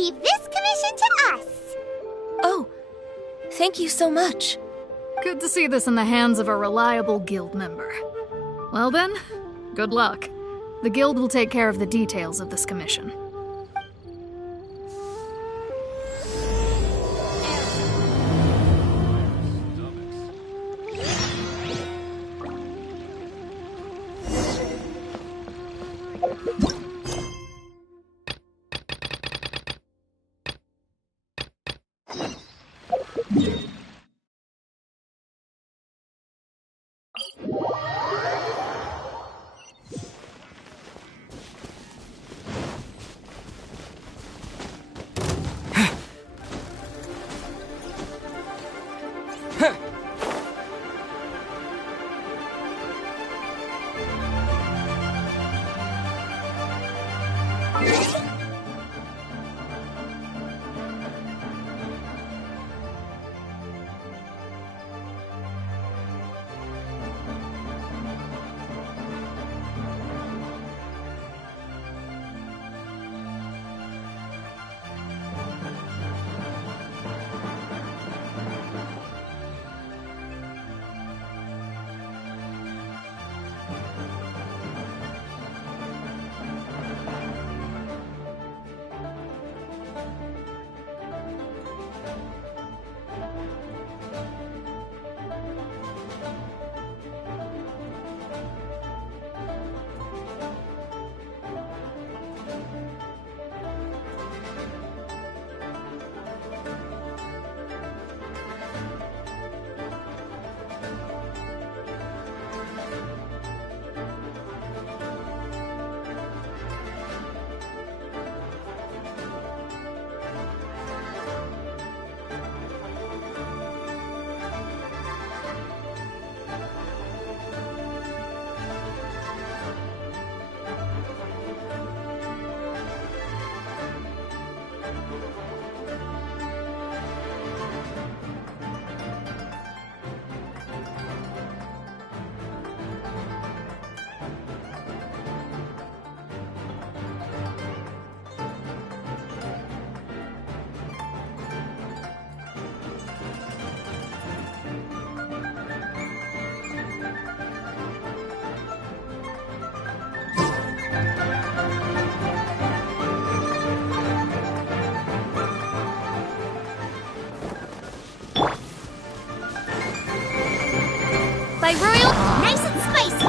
leave this commission to us. Oh, thank you so much. Good to see this in the hands of a reliable guild member. Well then, good luck. The guild will take care of the details of this commission. By Royal, nice and spicy.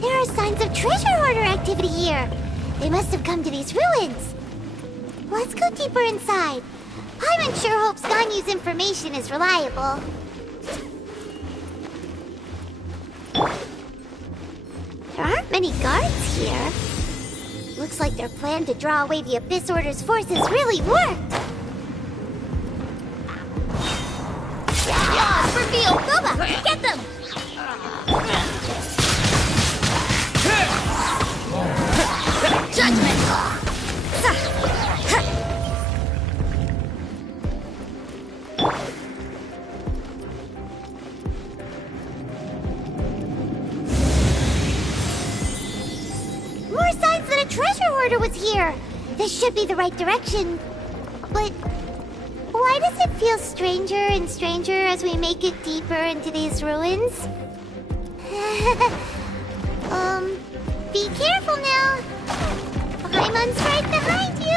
There are signs of treasure hoarder activity here. They must have come to these ruins. Let's go deeper inside. Paimon sure hopes Ganyu's information is reliable. There aren't many guards here. Looks like their plan to draw away the Abyss Order's forces really worked. Yaws, reveal! Boba, get them! Judgment! More signs that a treasure hoarder was here. This should be the right direction. But why does it feel stranger and stranger as we make it deeper into these ruins? Be careful now. Paimon's right behind you.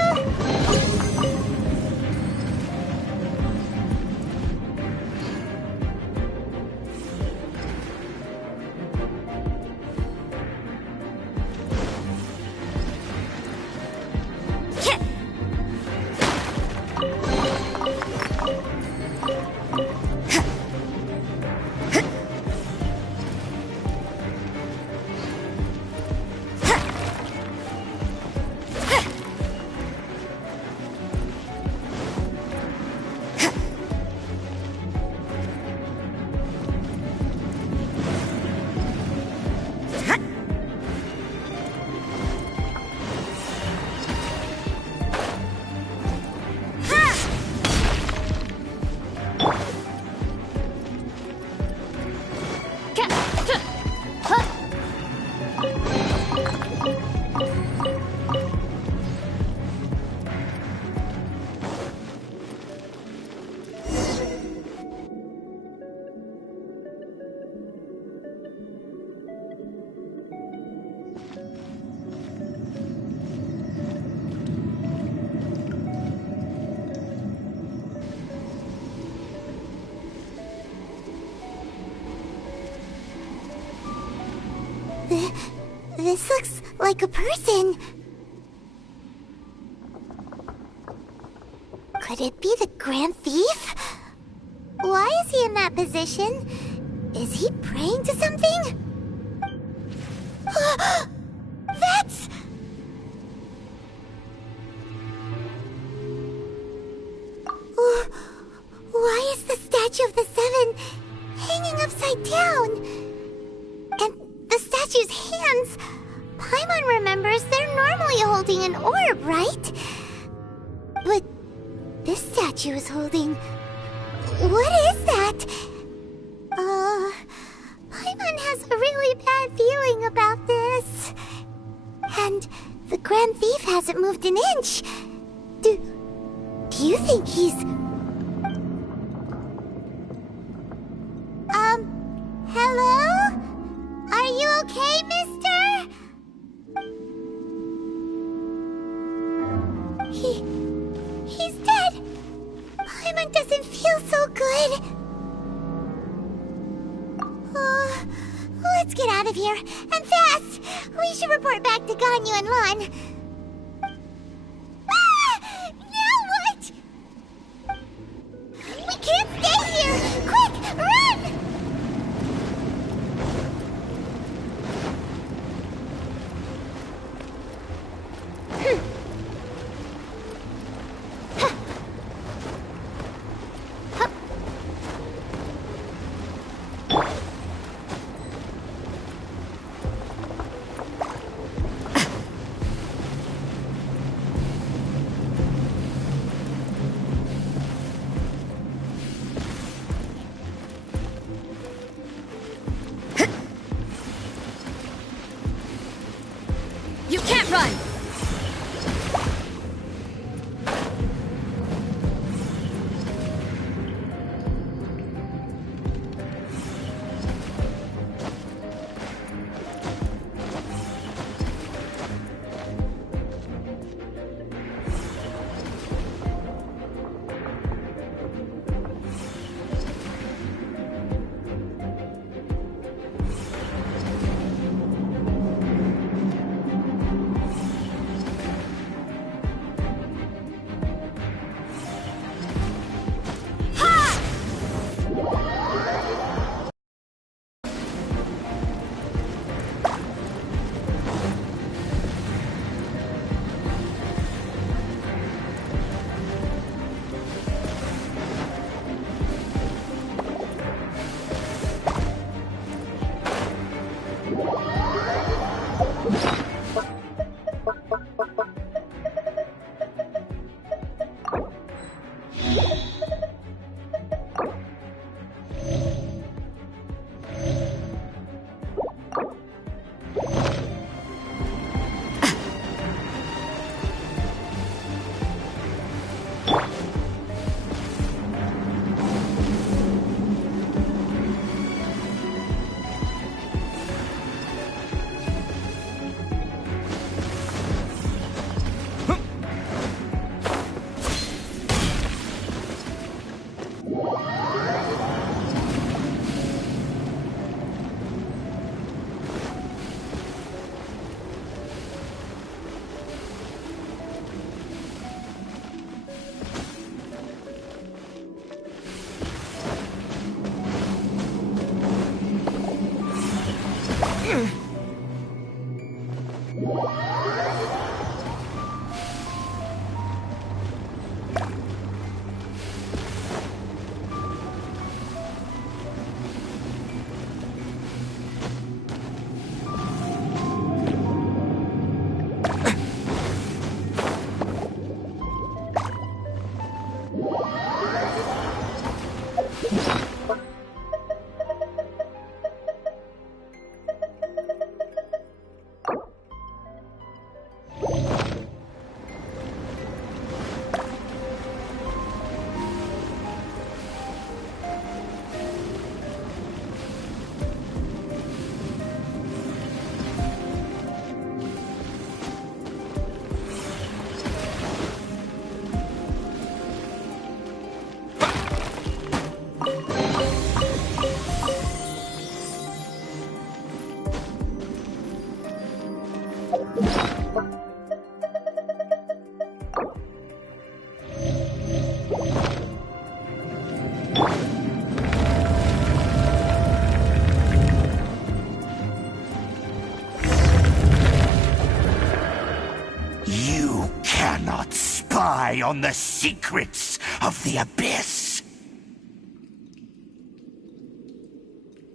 This looks like a person. Could it be the Grand Thief? Why is he in that position? Is he praying to something? That's... Why is the Statue of the Seven hanging upside down? And the statue's hands... Paimon remembers they're normally holding an orb, right? But this statue is holding... What is that? Paimon has a really bad feeling about this. And the Grand Thief hasn't moved an inch. Do you think he's... Hello? Are you okay, mister? He's dead. Paimon doesn't feel so good. Let's get out of here, and fast! We should report back to Ganyu and Lon. Ah! Now what? We can't stay here! Quick, run! You can't run! On the secrets of the Abyss.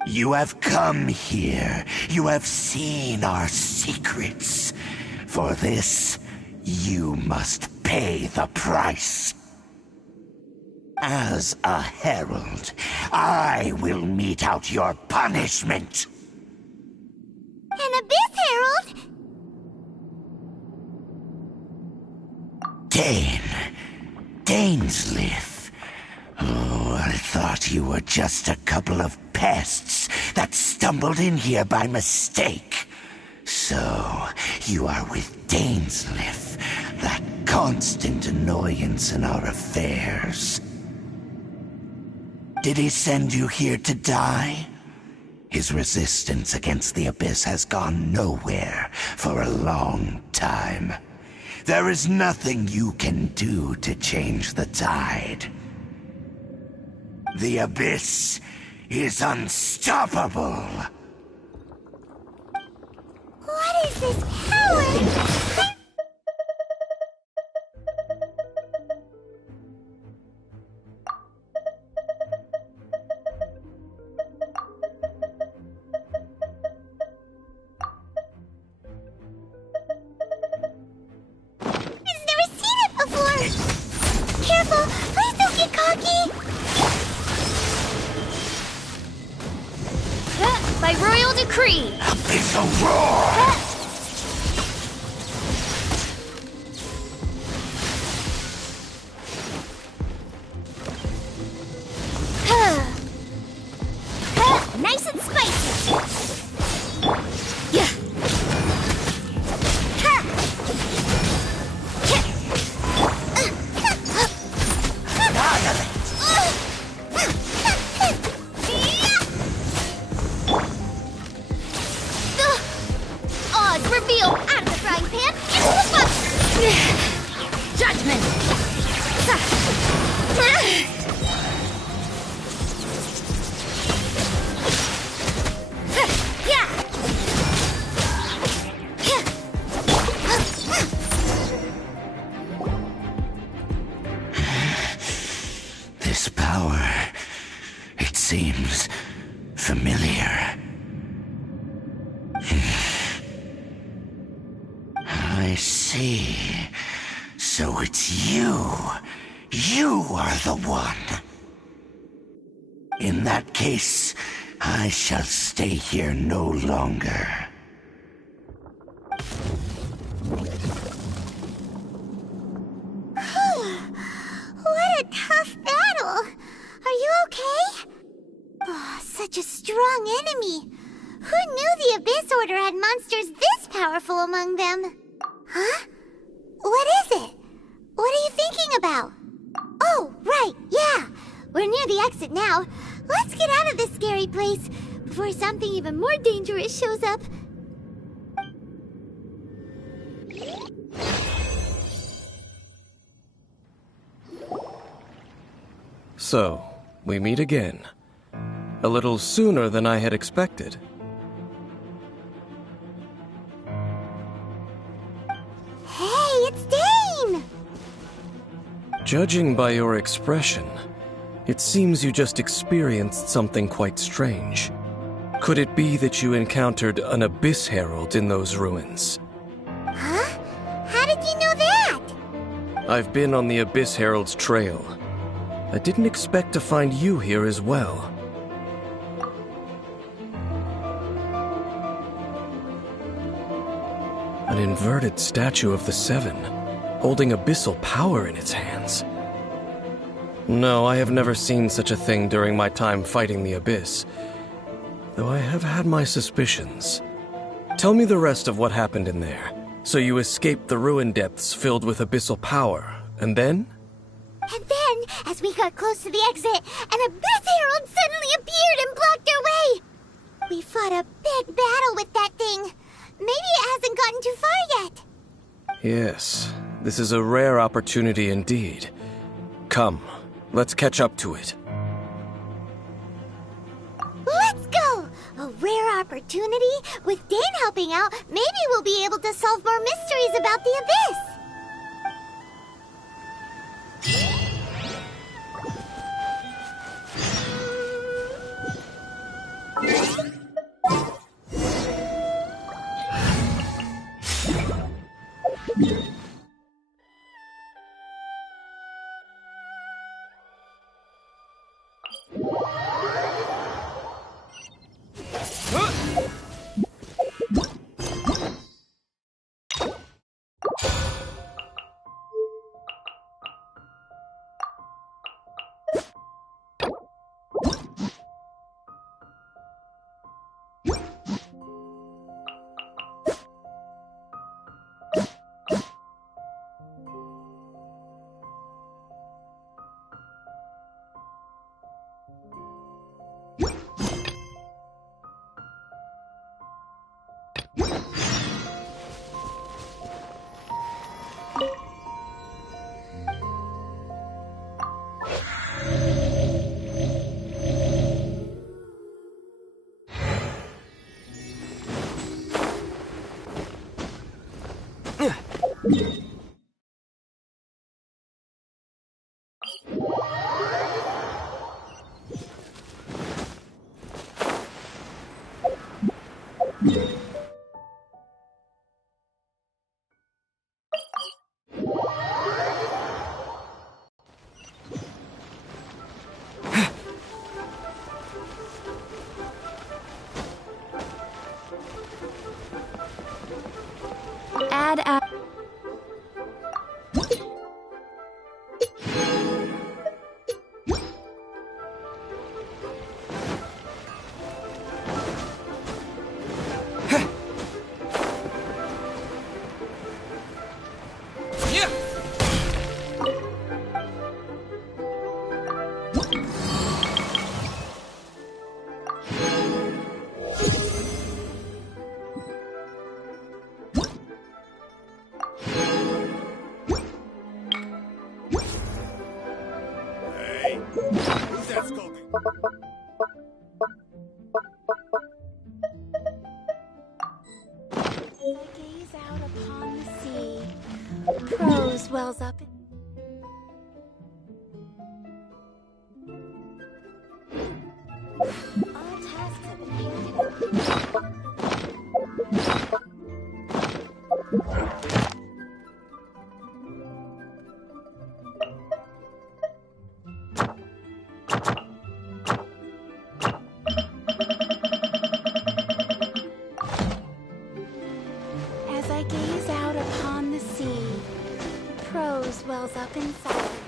You have come here. You have seen our secrets. For this, you must pay the price. As a herald, I will mete out your punishment. An Abyss Herald? Dainsleif. Oh, I thought you were just a couple of pests that stumbled in here by mistake. So, you are with Dainsleif, that constant annoyance in our affairs. Did he send you here to die? His resistance against the Abyss has gone nowhere for a long time. There is nothing you can do to change the tide. The Abyss is unstoppable. What is this power? I've never seen it before. Careful, please don't get cocky. By royal decree! Abyssal roar! Nice and spicy! Yeah! Oz, reveal out of the frying pan into the fire! Judgment! This power, it seems familiar. I see. So it's you. You are the one. In that case, I shall stay here no longer. What a tough battle! Are you okay? Oh, such a strong enemy. Who knew the Abyss Order had monsters this powerful among them? Huh? What is it? What are you thinking about? Oh, right, yeah. We're near the exit now. Let's get out of this scary place before something even more dangerous shows up. So, we meet again. A little sooner than I had expected. Hey, it's Dane! Judging by your expression, it seems you just experienced something quite strange. Could it be that you encountered an Abyss Herald in those ruins? Huh? How did you know that? I've been on the Abyss Herald's trail. I didn't expect to find you here as well. An inverted statue of the Seven, holding abyssal power in its hands. No, I have never seen such a thing during my time fighting the Abyss, though I have had my suspicions. Tell me the rest of what happened in there. So you escaped the ruin depths filled with abyssal power, and then? And then, as we got close to the exit, an Abyss Herald suddenly appeared and blocked our way! We fought a big battle with that thing. Maybe it hasn't gotten too far yet. Yes, this is a rare opportunity indeed. Come, let's catch up to it. Let's go! A rare opportunity? With Dane helping out, maybe we'll be able to solve more mysteries about the Abyss! Add. Gaze out upon the sea. Prose wells up in... All tasks have been handed out. As I gaze out upon the sea, prose wells up inside of me.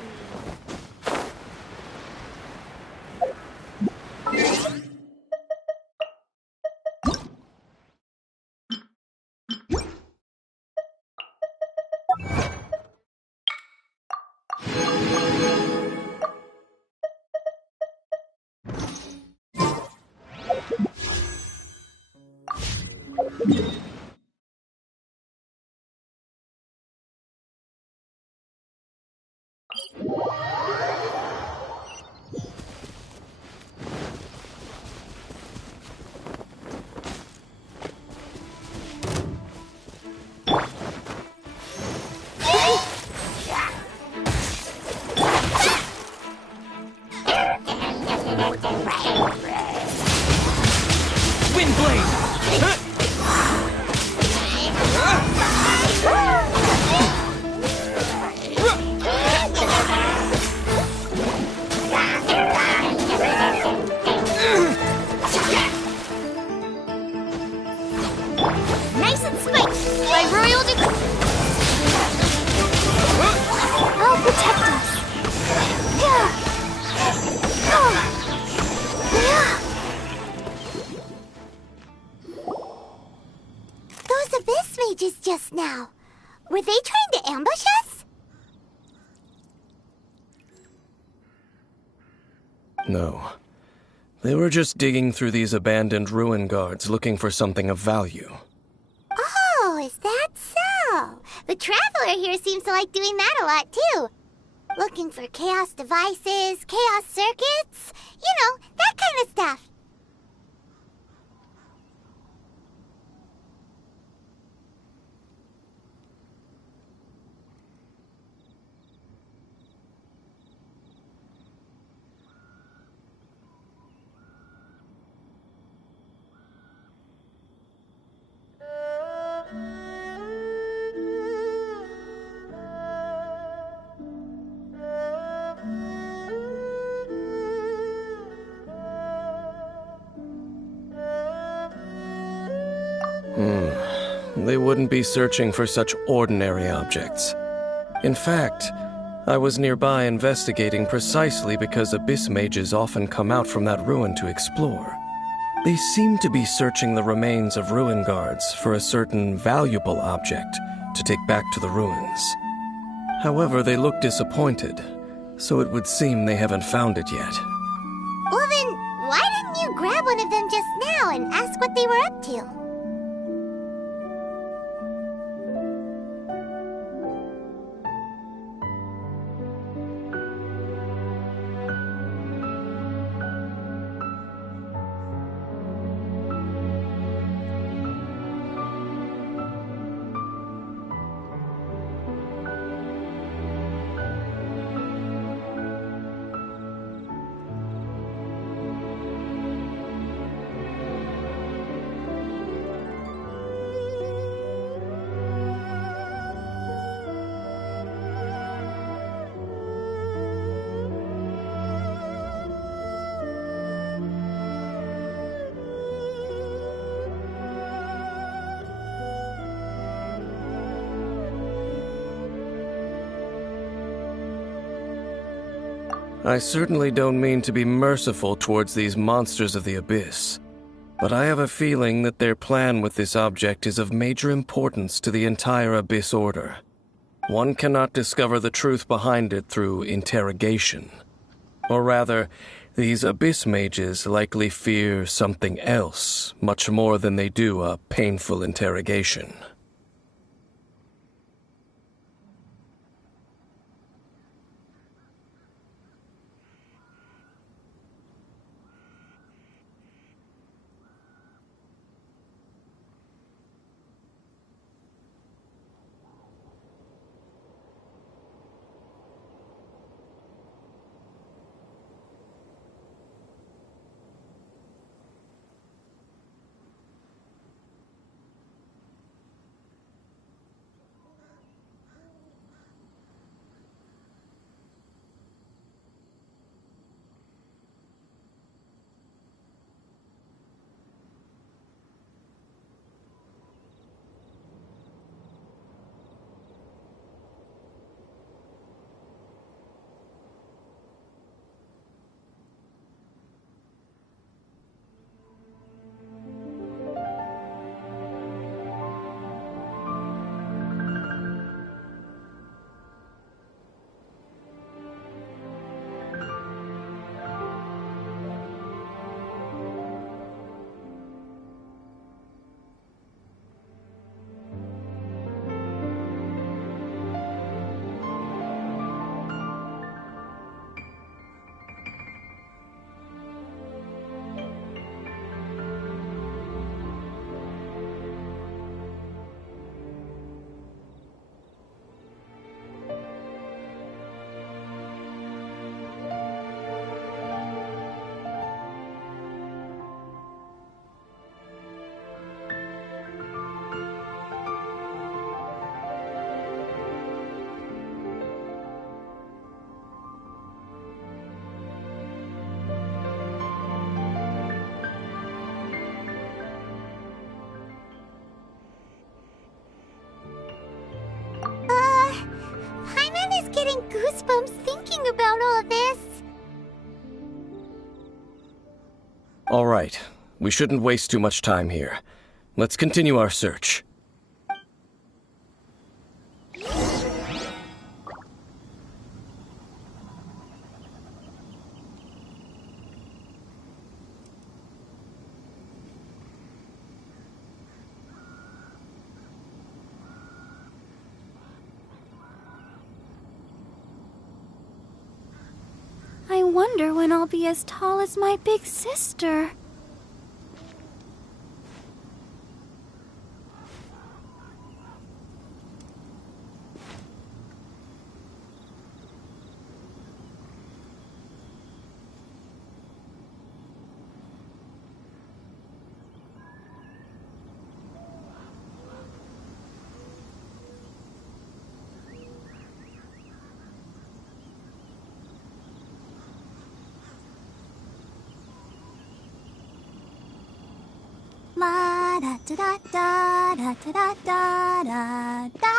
Nice and spiked by royal decree. I'll protect us. Those abyss mages just now. Were they trying to ambush us? No. They were just digging through these abandoned ruin guards looking for something of value. Oh, is that so? The Traveler here seems to like doing that a lot, too. Looking for chaos devices, chaos circuits, you know, that kind of stuff. They wouldn't be searching for such ordinary objects. In fact, I was nearby investigating precisely because abyss mages often come out from that ruin to explore. They seem to be searching the remains of ruin guards for a certain valuable object to take back to the ruins. However, they look disappointed, so it would seem they haven't found it yet. Well then, why didn't you grab one of them just now and ask what they were up to? I certainly don't mean to be merciful towards these monsters of the abyss, but I have a feeling that their plan with this object is of major importance to the entire Abyss Order. One cannot discover the truth behind it through interrogation. Or rather, these Abyss mages likely fear something else, much more than they do a painful interrogation. Paimon is getting goosebumps thinking about all this. All right, we shouldn't waste too much time here. Let's continue our search. I wonder when I'll be as tall as my big sister. La da da da da da da da da da.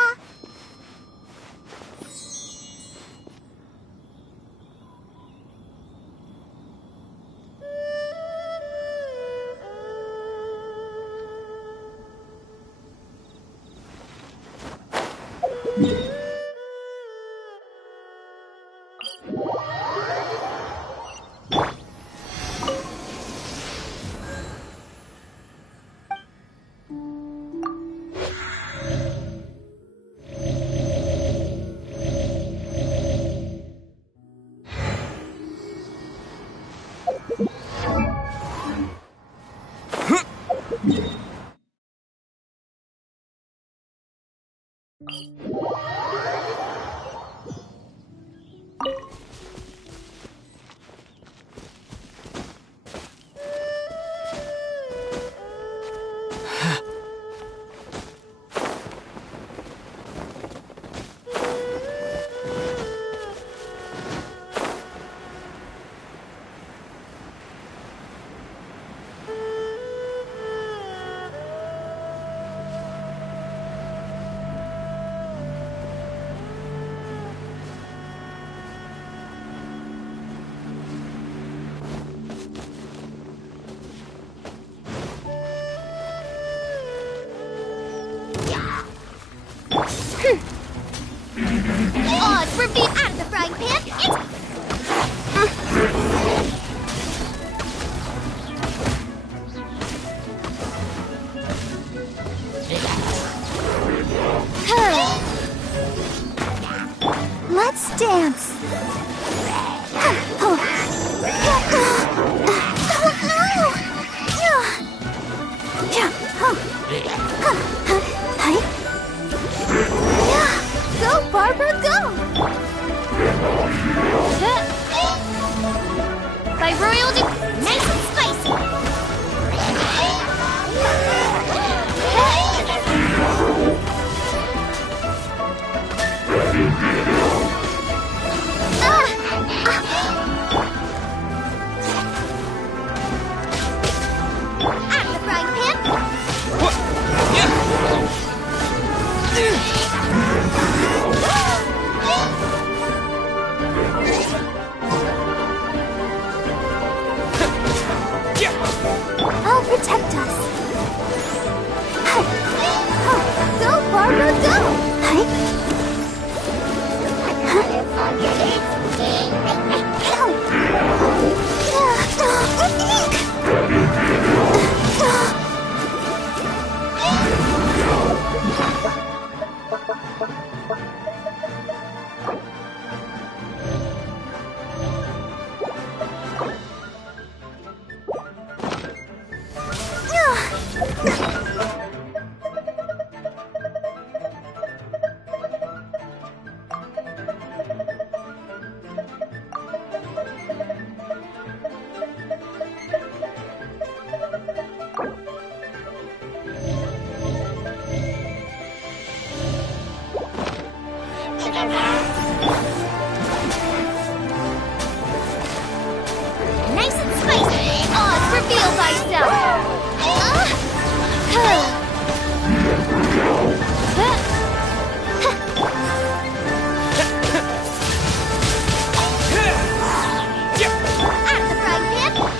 Let's dance. Go, Barbara, go! By royal Nice and spicy! At the frying pan! I'll protect us. Go, Barbara, go! Nice and spicy! Oz, reveal thyself! At the frying pan!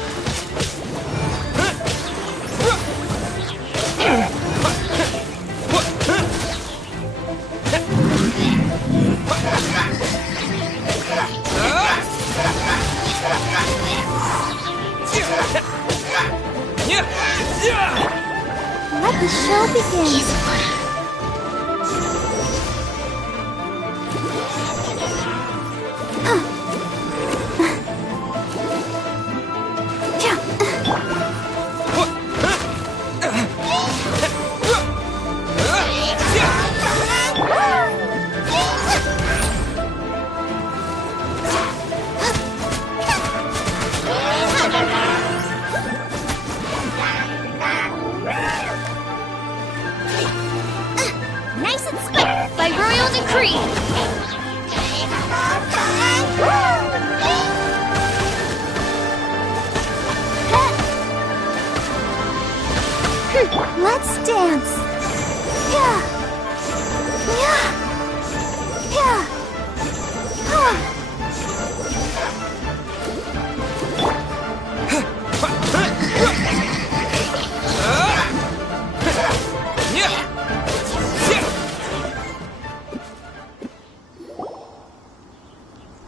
Let the show begin. Nice and spicy! by royal decree. Let's dance. Yeah. Yeah. Yeah.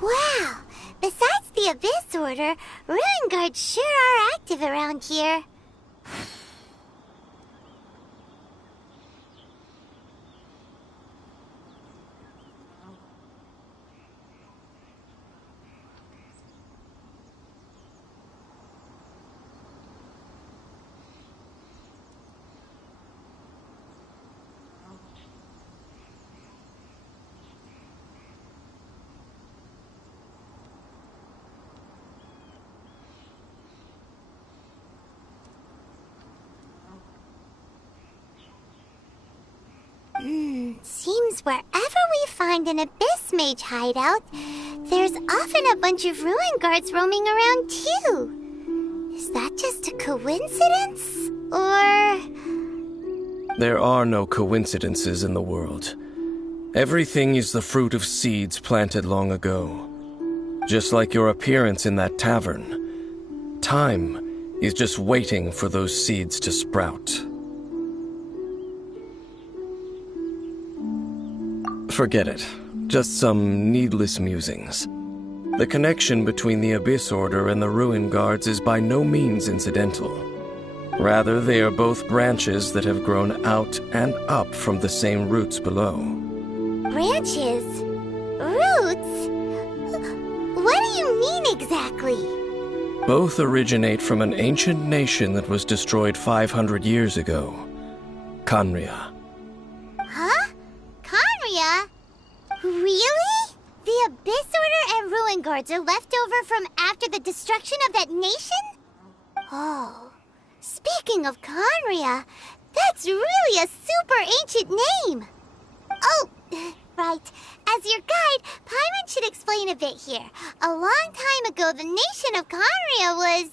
Wow. Besides the Abyss Order, Ruin Guards sure are active around here. Seems wherever we find an Abyss Mage hideout, there's often a bunch of Ruin Guards roaming around too. Is that just a coincidence? Or... There are no coincidences in the world. Everything is the fruit of seeds planted long ago. Just like your appearance in that tavern. Time is just waiting for those seeds to sprout. Forget it. Just some needless musings. The connection between the Abyss Order and the Ruin Guards is by no means incidental. Rather, they are both branches that have grown out and up from the same roots below. Branches? Roots? What do you mean exactly? Both originate from an ancient nation that was destroyed 500 years ago. Khaenri'ah. Huh? Khaenri'ah? Really? The Abyss Order and Ruin Guards are left over from after the destruction of that nation? Oh. Speaking of Khaenri'ah, that's really a super ancient name! Oh, right. As your guide, Paimon should explain a bit here. A long time ago, the nation of Khaenri'ah was...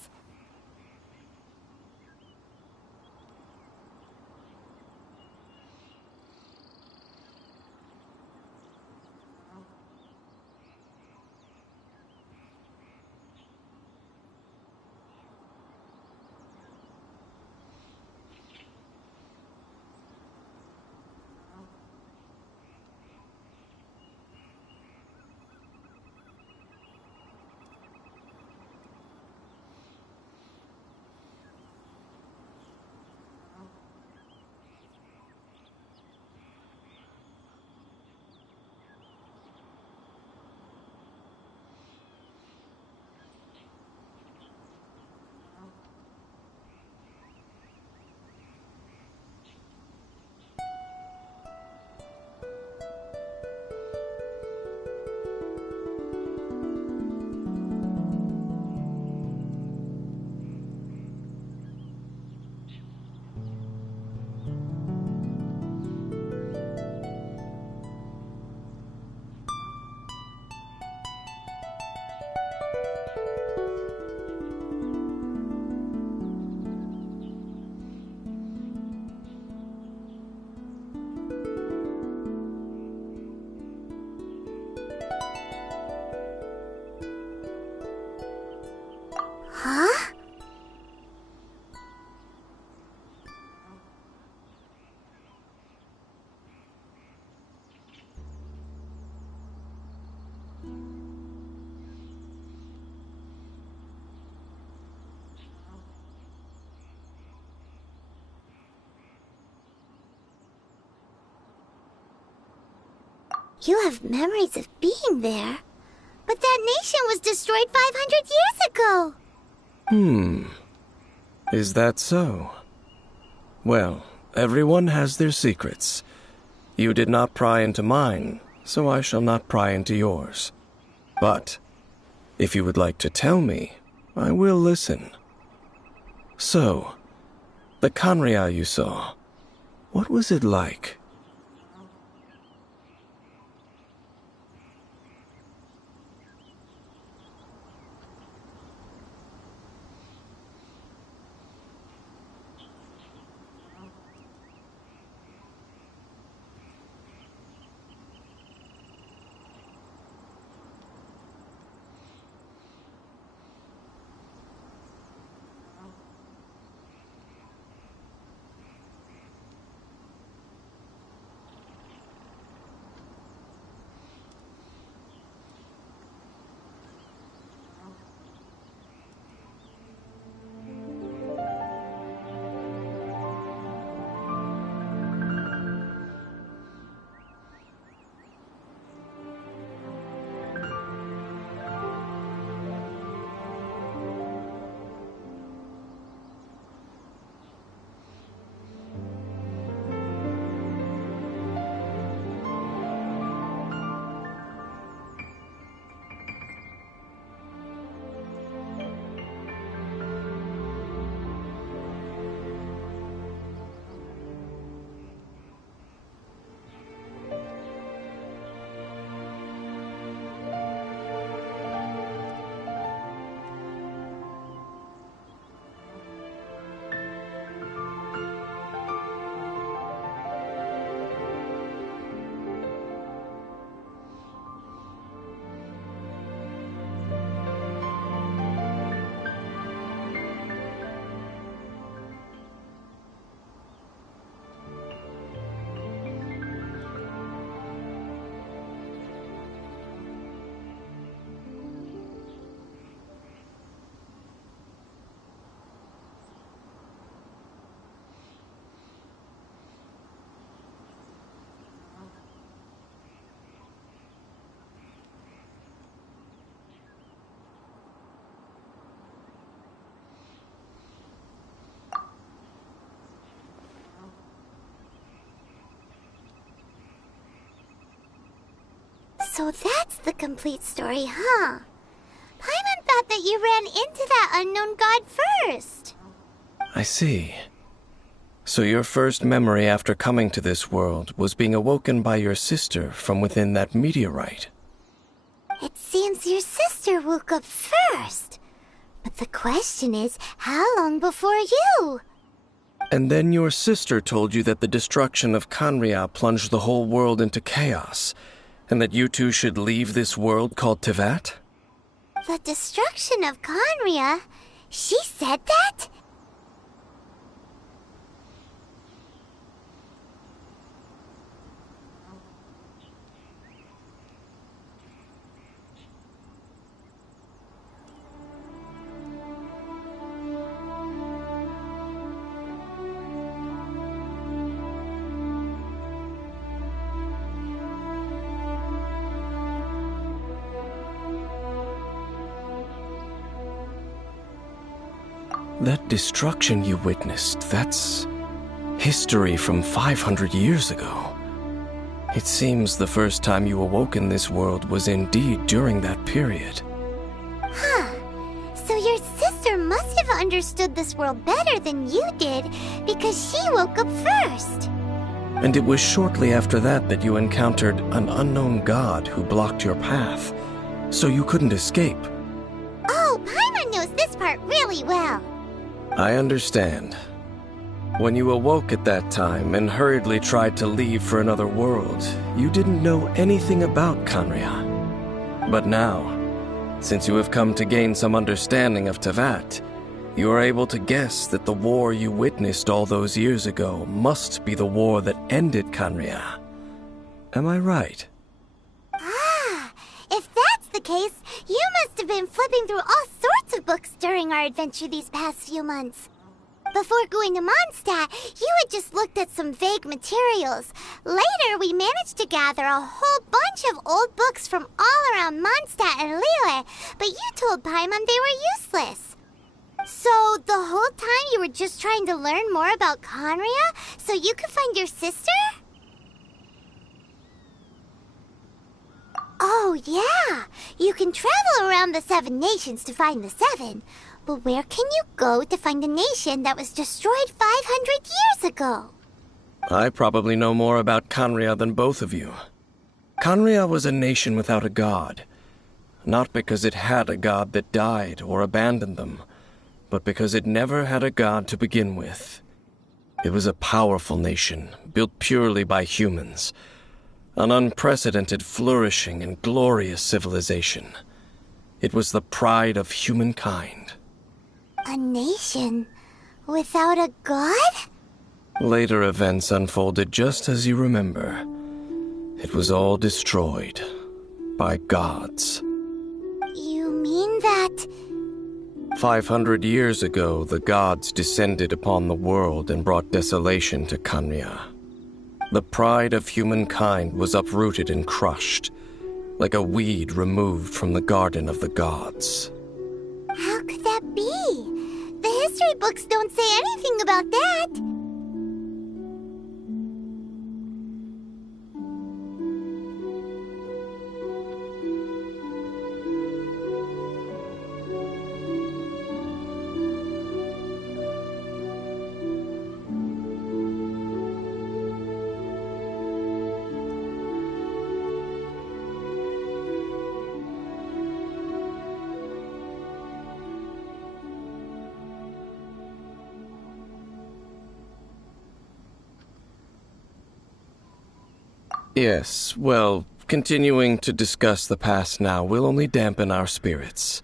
Huh? You have memories of being there. But that nation was destroyed 500 years ago! Is that so? Well, everyone has their secrets. You did not pry into mine, so I shall not pry into yours. But, if you would like to tell me, I will listen. So, the Khaenri'ah you saw, what was it like? So that's the complete story, huh? Paimon thought that you ran into that unknown god first. I see. So your first memory after coming to this world was being awoken by your sister from within that meteorite. It seems your sister woke up first. But the question is, how long before you? And then your sister told you that the destruction of Khaenri'ah plunged the whole world into chaos, and that you two should leave this world called Teyvat? The destruction of Khaenri'ah? She said that? That destruction you witnessed, that's history from 500 years ago. It seems the first time you awoke in this world was indeed during that period. Huh. So your sister must have understood this world better than you did, because she woke up first. And it was shortly after that that you encountered an unknown god who blocked your path, so you couldn't escape. Oh, Paimon knows this part really well. I understand. When you awoke at that time and hurriedly tried to leave for another world, you didn't know anything about Khaenri'ah. But now, since you have come to gain some understanding of Teyvat, you are able to guess that the war you witnessed all those years ago must be the war that ended Khaenri'ah. Am I right? Ah, if that's the case, you must have been flipping through all sorts of books during our adventure these past few months. Before going to Mondstadt, you had just looked at some vague materials. Later, we managed to gather a whole bunch of old books from all around Mondstadt and Liyue, but you told Paimon they were useless. So, the whole time you were just trying to learn more about Khaenri'ah so you could find your sister? Oh, yeah. You can travel around the 7 nations to find the 7. But where can you go to find a nation that was destroyed 500 years ago? I probably know more about Khaenri'ah than both of you. Khaenri'ah was a nation without a god. Not because it had a god that died or abandoned them, but because it never had a god to begin with. It was a powerful nation, built purely by humans. An unprecedented, flourishing, and glorious civilization. It was the pride of humankind. A nation without a god? Later events unfolded just as you remember. It was all destroyed by gods. You mean that... 500 years ago, the gods descended upon the world and brought desolation to Khaenri'ah. The pride of humankind was uprooted and crushed, like a weed removed from the garden of the gods. How could that be? The history books don't say anything about that. Yes, well, continuing to discuss the past now will only dampen our spirits.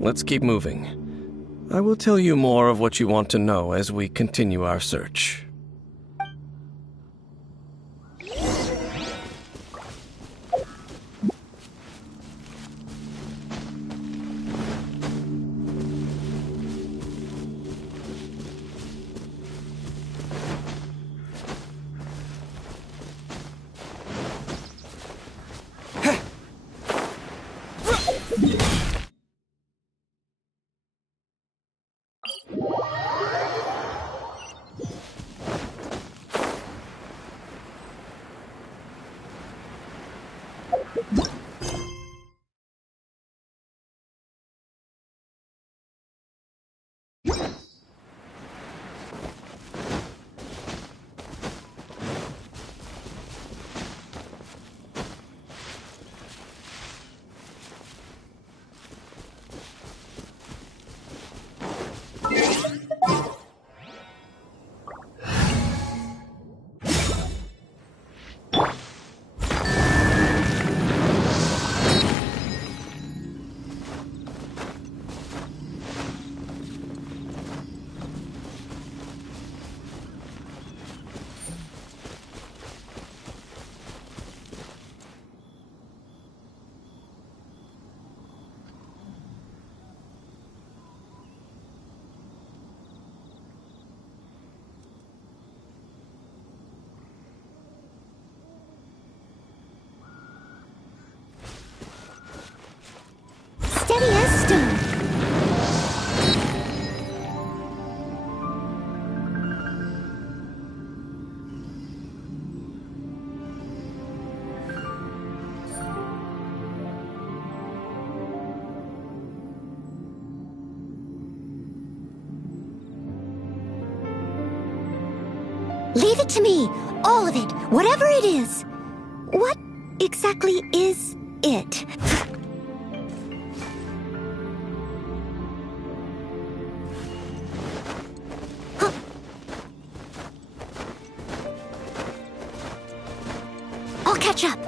Let's keep moving. I will tell you more of what you want to know as we continue our search. Steady as stone. Leave it to me. All of it. Whatever it is. What exactly is it? I'll catch up.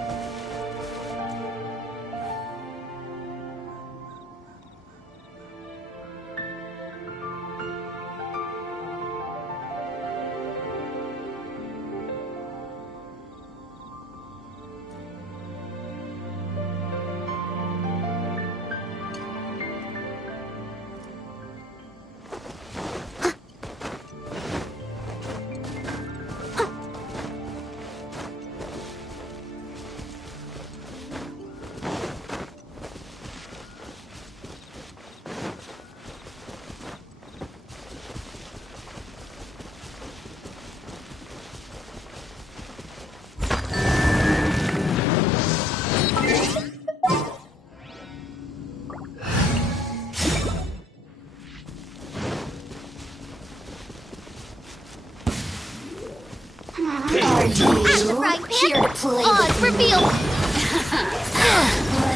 Here to play. Odds reveal.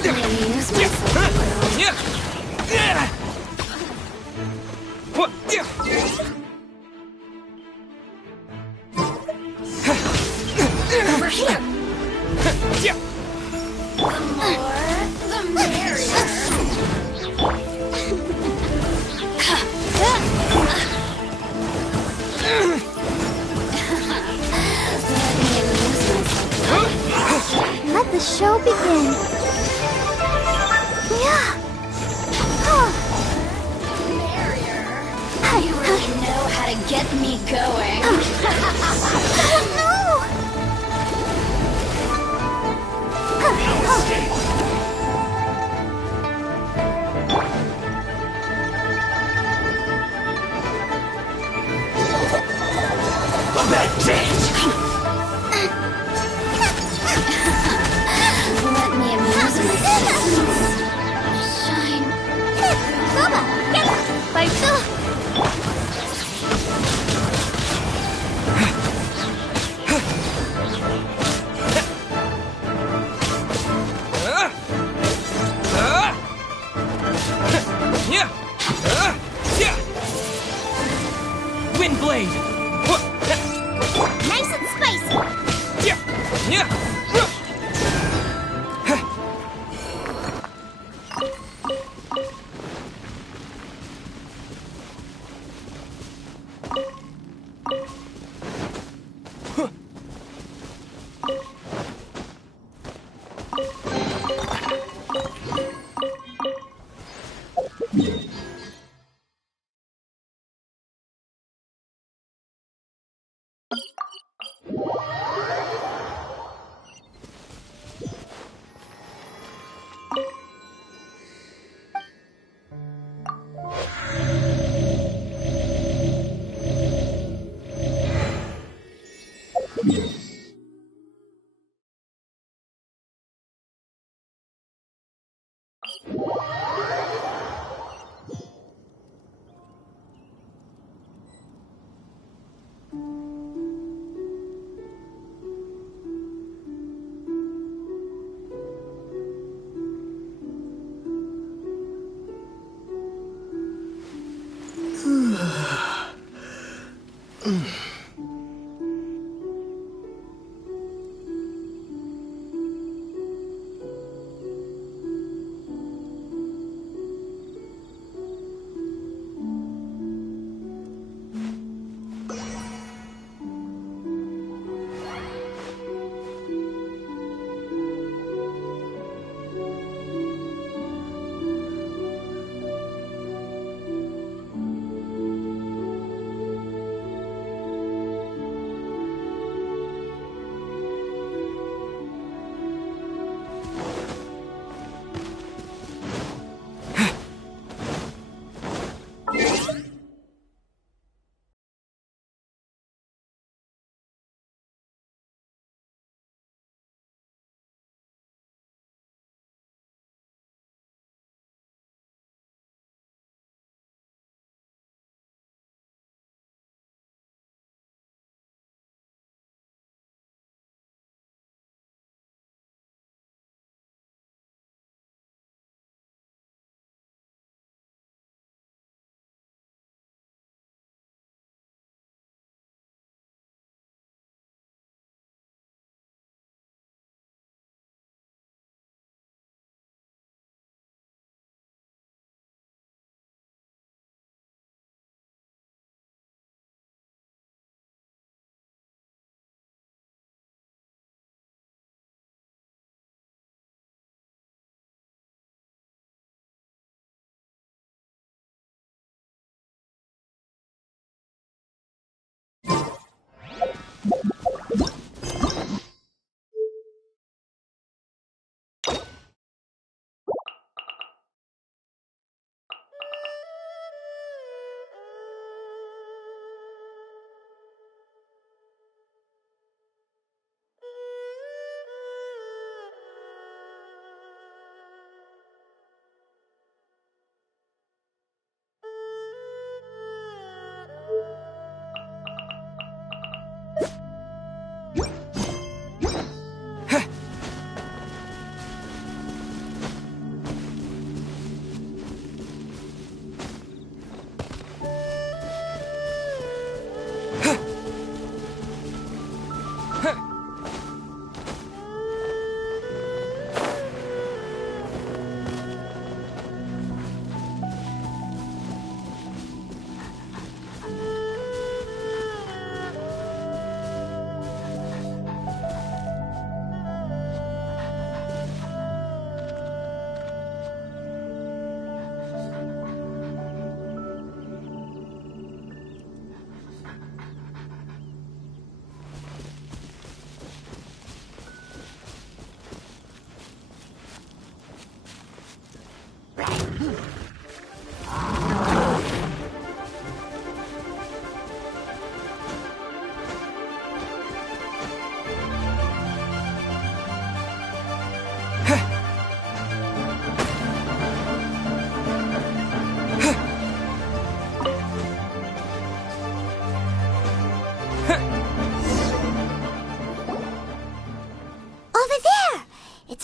Let me amuse myself a little. Over here. The more, the merrier. Let the show begin. Yeah. You really know how to get me going. That's it! Let me amuse myself. Shine. Bubba, get by Windblade! nice and spicy.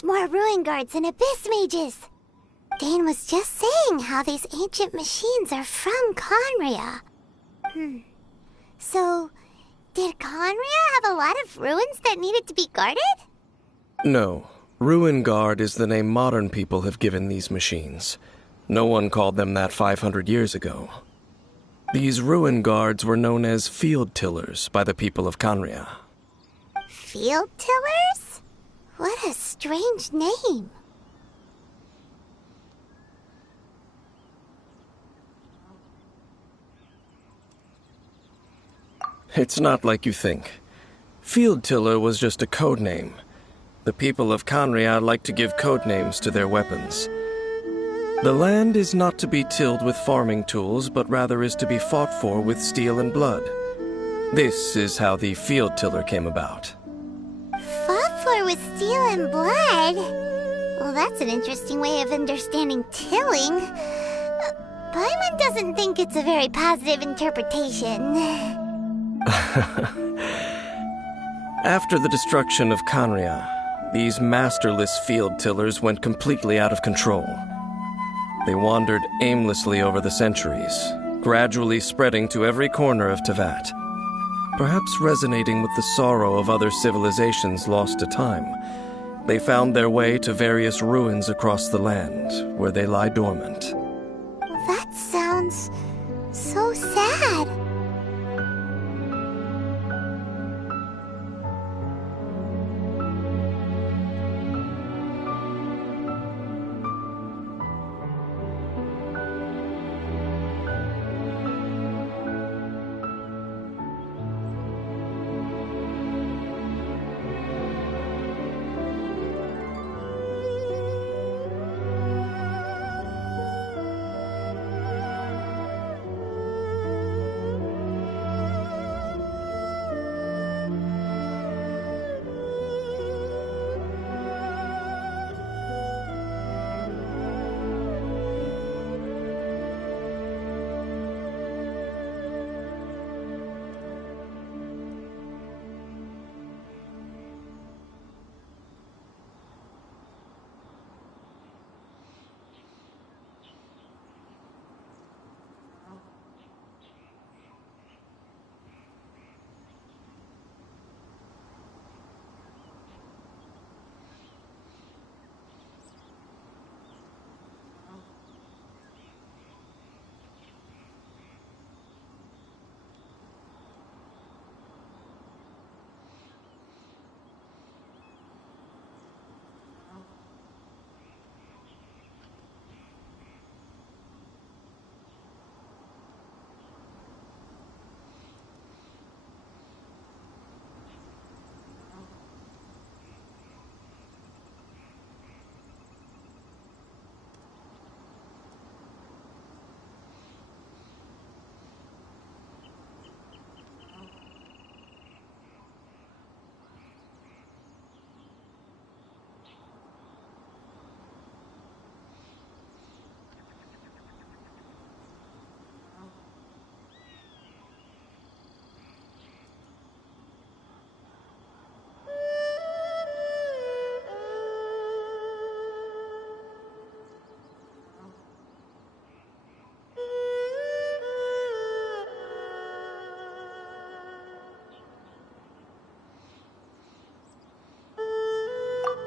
More ruin guards and abyss mages. Dane was just saying how these ancient machines are from Conria. So, did Conria have a lot of ruins that needed to be guarded? No. Ruin Guard is the name modern people have given these machines. No one called them that 500 years ago. These Ruin Guards were known as Field Tillers by the people of Conria. Field Tillers? What a strange name. It's not like you think. Field Tiller was just a code name. The people of Khaenri'ah like to give code names to their weapons. The land is not to be tilled with farming tools, but rather is to be fought for with steel and blood. This is how the Field Tiller came about. Fought for with steel and blood? Well, that's an interesting way of understanding tilling. Paimon doesn't think it's a very positive interpretation. After the destruction of Khaenri'ah, these masterless field tillers went completely out of control. They wandered aimlessly over the centuries, gradually spreading to every corner of Teyvat, perhaps resonating with the sorrow of other civilizations lost to time. They found their way to various ruins across the land, where they lie dormant. That sounds so sad.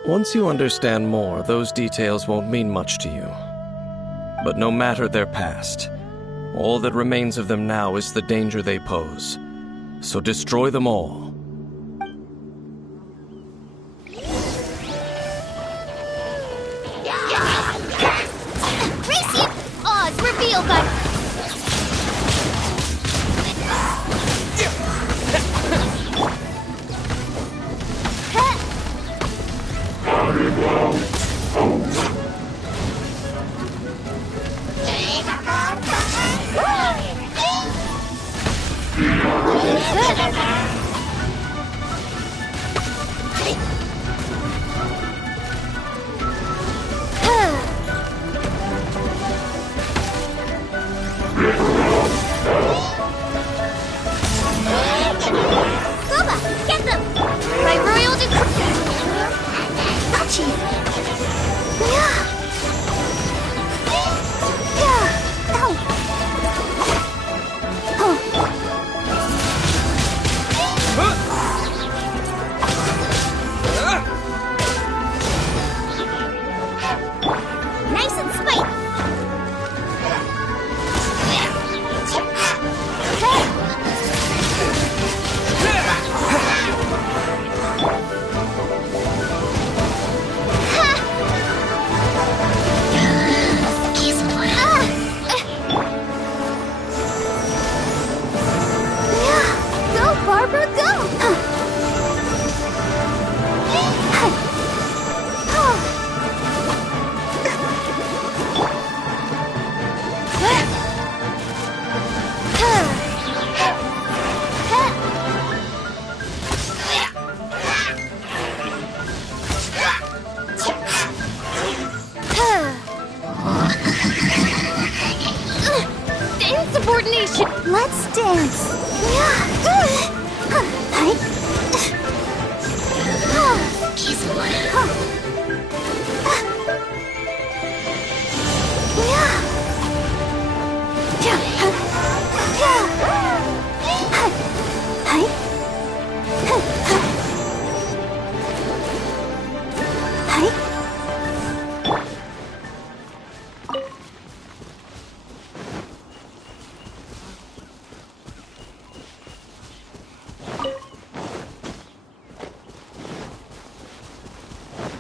Once you understand more, those details won't mean much to you. But no matter their past, all that remains of them now is the danger they pose. So destroy them all. Racing Oz revealed by... Boba, get them! My royal decree! Hachi! Yeah! Yeah! Ow! Oh! Nice and spiked! coordination! Let's dance.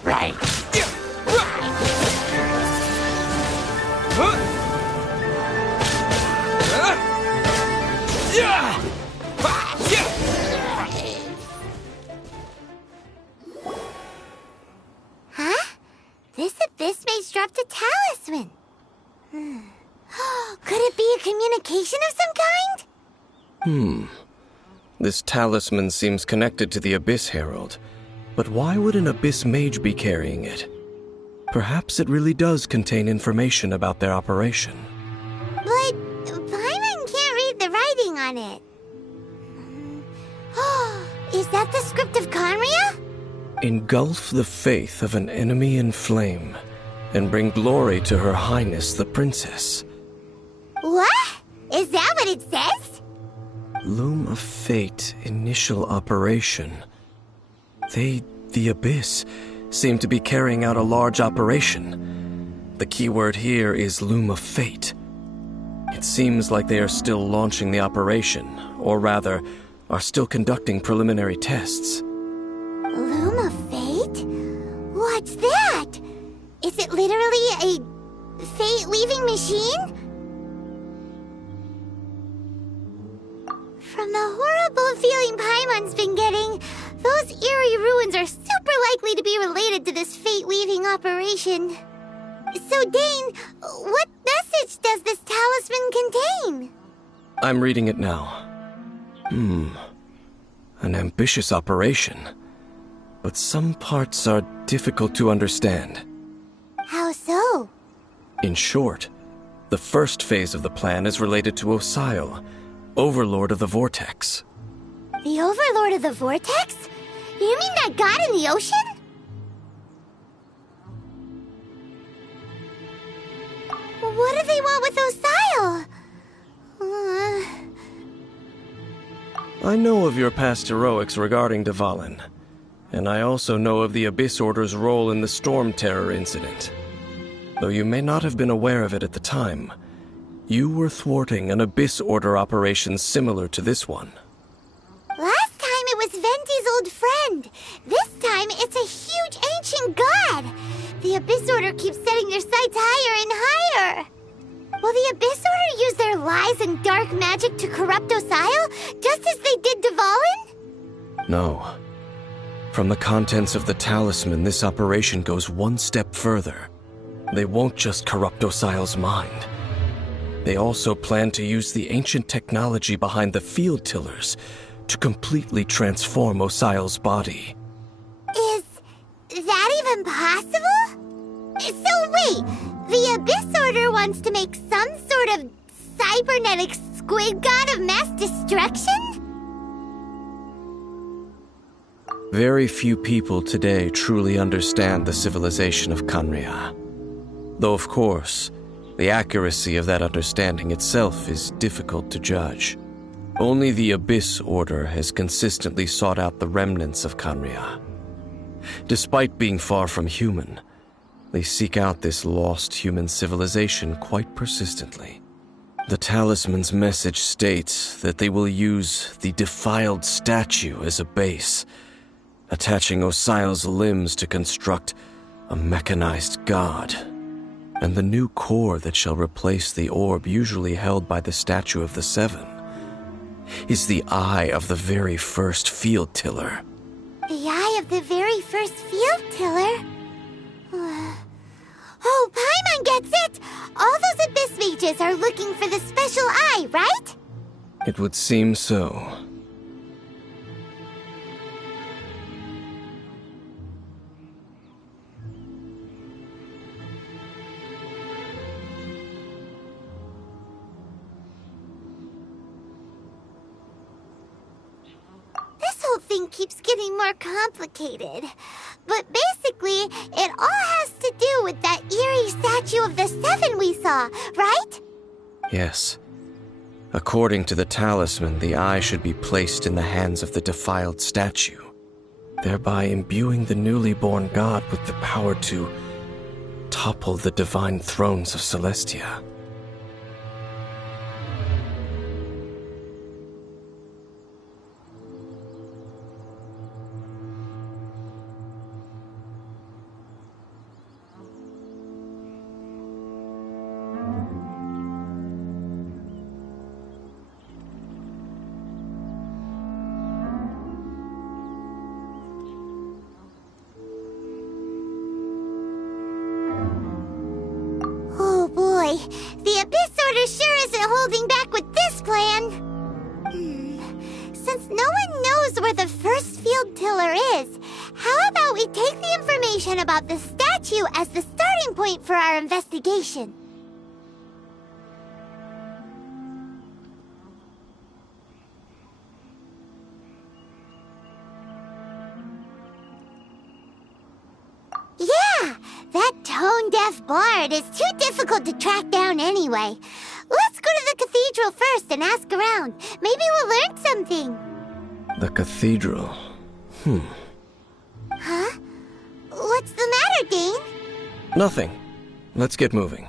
Right. Huh? This abyss mage dropped a talisman. Could it be a communication of some kind? This talisman seems connected to the Abyss Herald. But why would an Abyss Mage be carrying it? Perhaps it really does contain information about their operation. But Paimon can't read the writing on it. Is that the script of Conria? Engulf the faith of an enemy in flame, and bring glory to Her Highness the Princess. What? Is that what it says? Loom of Fate, initial operation. They, the Abyss, seem to be carrying out a large operation. The keyword here is Loom of Fate. It seems like they are still launching the operation, or rather, are still conducting preliminary tests. Loom of Fate? What's that? Is it literally a fate-leaving machine? From the horrible feeling Paimon's been getting, those eerie ruins are super likely to be related to this fate-leaving operation. So, Dane, what message does this talisman contain? I'm reading it now. An ambitious operation. But some parts are difficult to understand. How so? In short, the first phase of the plan is related to Osile, Overlord of the Vortex. The Overlord of the Vortex? You mean that god in the ocean? What do they want with Osile? I know of your past heroics regarding Dvalin, and I also know of the Abyss Order's role in the Storm Terror incident. Though you may not have been aware of it at the time, you were thwarting an Abyss Order operation similar to this one. Last time it was Venti's old friend. This time it's a huge ancient god. The Abyss Order keeps setting their sights higher and higher. Will the Abyss Order use their lies and dark magic to corrupt Osile, just as they did Dvalin? No. From the contents of the talisman, this operation goes one step further. They won't just corrupt Osile's mind. They also plan to use the ancient technology behind the field tillers to completely transform Osile's body. Is that even possible? So wait, the Abyss Order wants to make some sort of cybernetic squid god of mass destruction? Very few people today truly understand the civilization of Conria. Though, of course, the accuracy of that understanding itself is difficult to judge. Only the Abyss Order has consistently sought out the remnants of Conria. Despite being far from human, they seek out this lost human civilization quite persistently. The talisman's message states that they will use the defiled statue as a base, attaching Osile's limbs to construct a mechanized god, and the new core that shall replace the orb usually held by the Statue of the Seven is the eye of the very first field tiller. The eye of the very first field tiller? Oh, Paimon gets it! All those Abyss mages are looking for the special eye, right? It would seem so. thing keeps getting more complicated. But basically, it all has to do with that eerie statue of the Seven we saw, right? Yes. According to the talisman, the eye should be placed in the hands of the defiled statue, thereby imbuing the newly born god with the power to topple the divine thrones of Celestia. The Abyss Order sure isn't holding back with this plan. Since no one knows where the first field tiller is, how about we take the information about the statue as the starting point for our investigation? Yeah! That tone-deaf bard is too difficult to track down anyway. Let's go to the cathedral first and ask around. Maybe we'll learn something. The cathedral? Huh? What's the matter, Dane? Nothing. Let's get moving.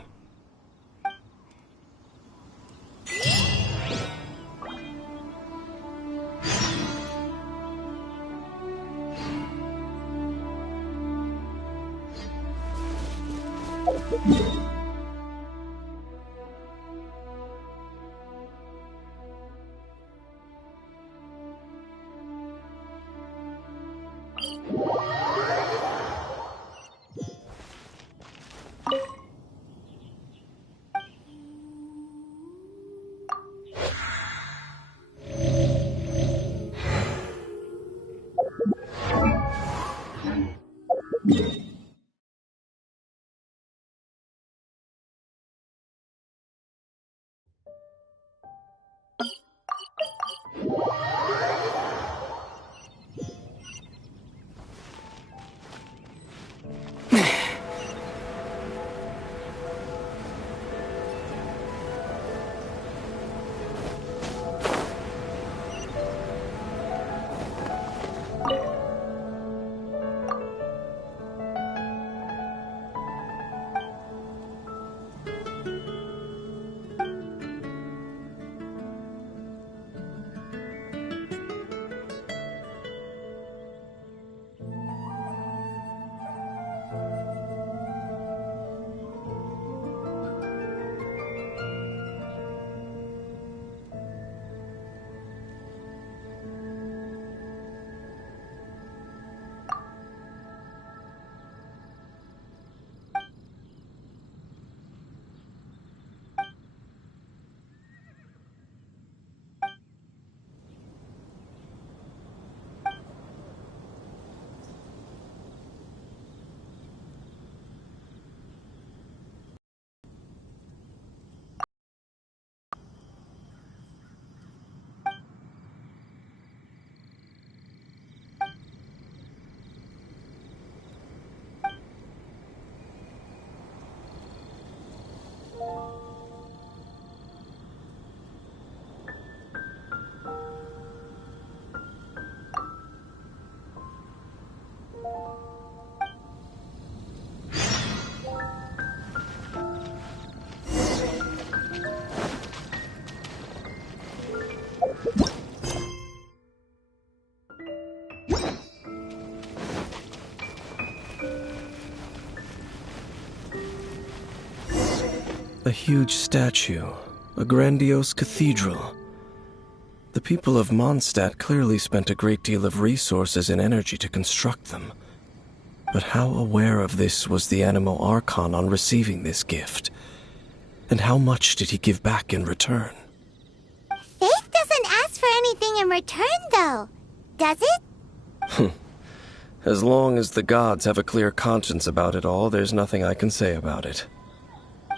A huge statue, a grandiose cathedral. The people of Mondstadt clearly spent a great deal of resources and energy to construct them. But how aware of this was the Anemo Archon on receiving this gift? And how much did he give back in return? Faith doesn't ask for anything in return, though. Does it? As long as the gods have a clear conscience about it all, there's nothing I can say about it.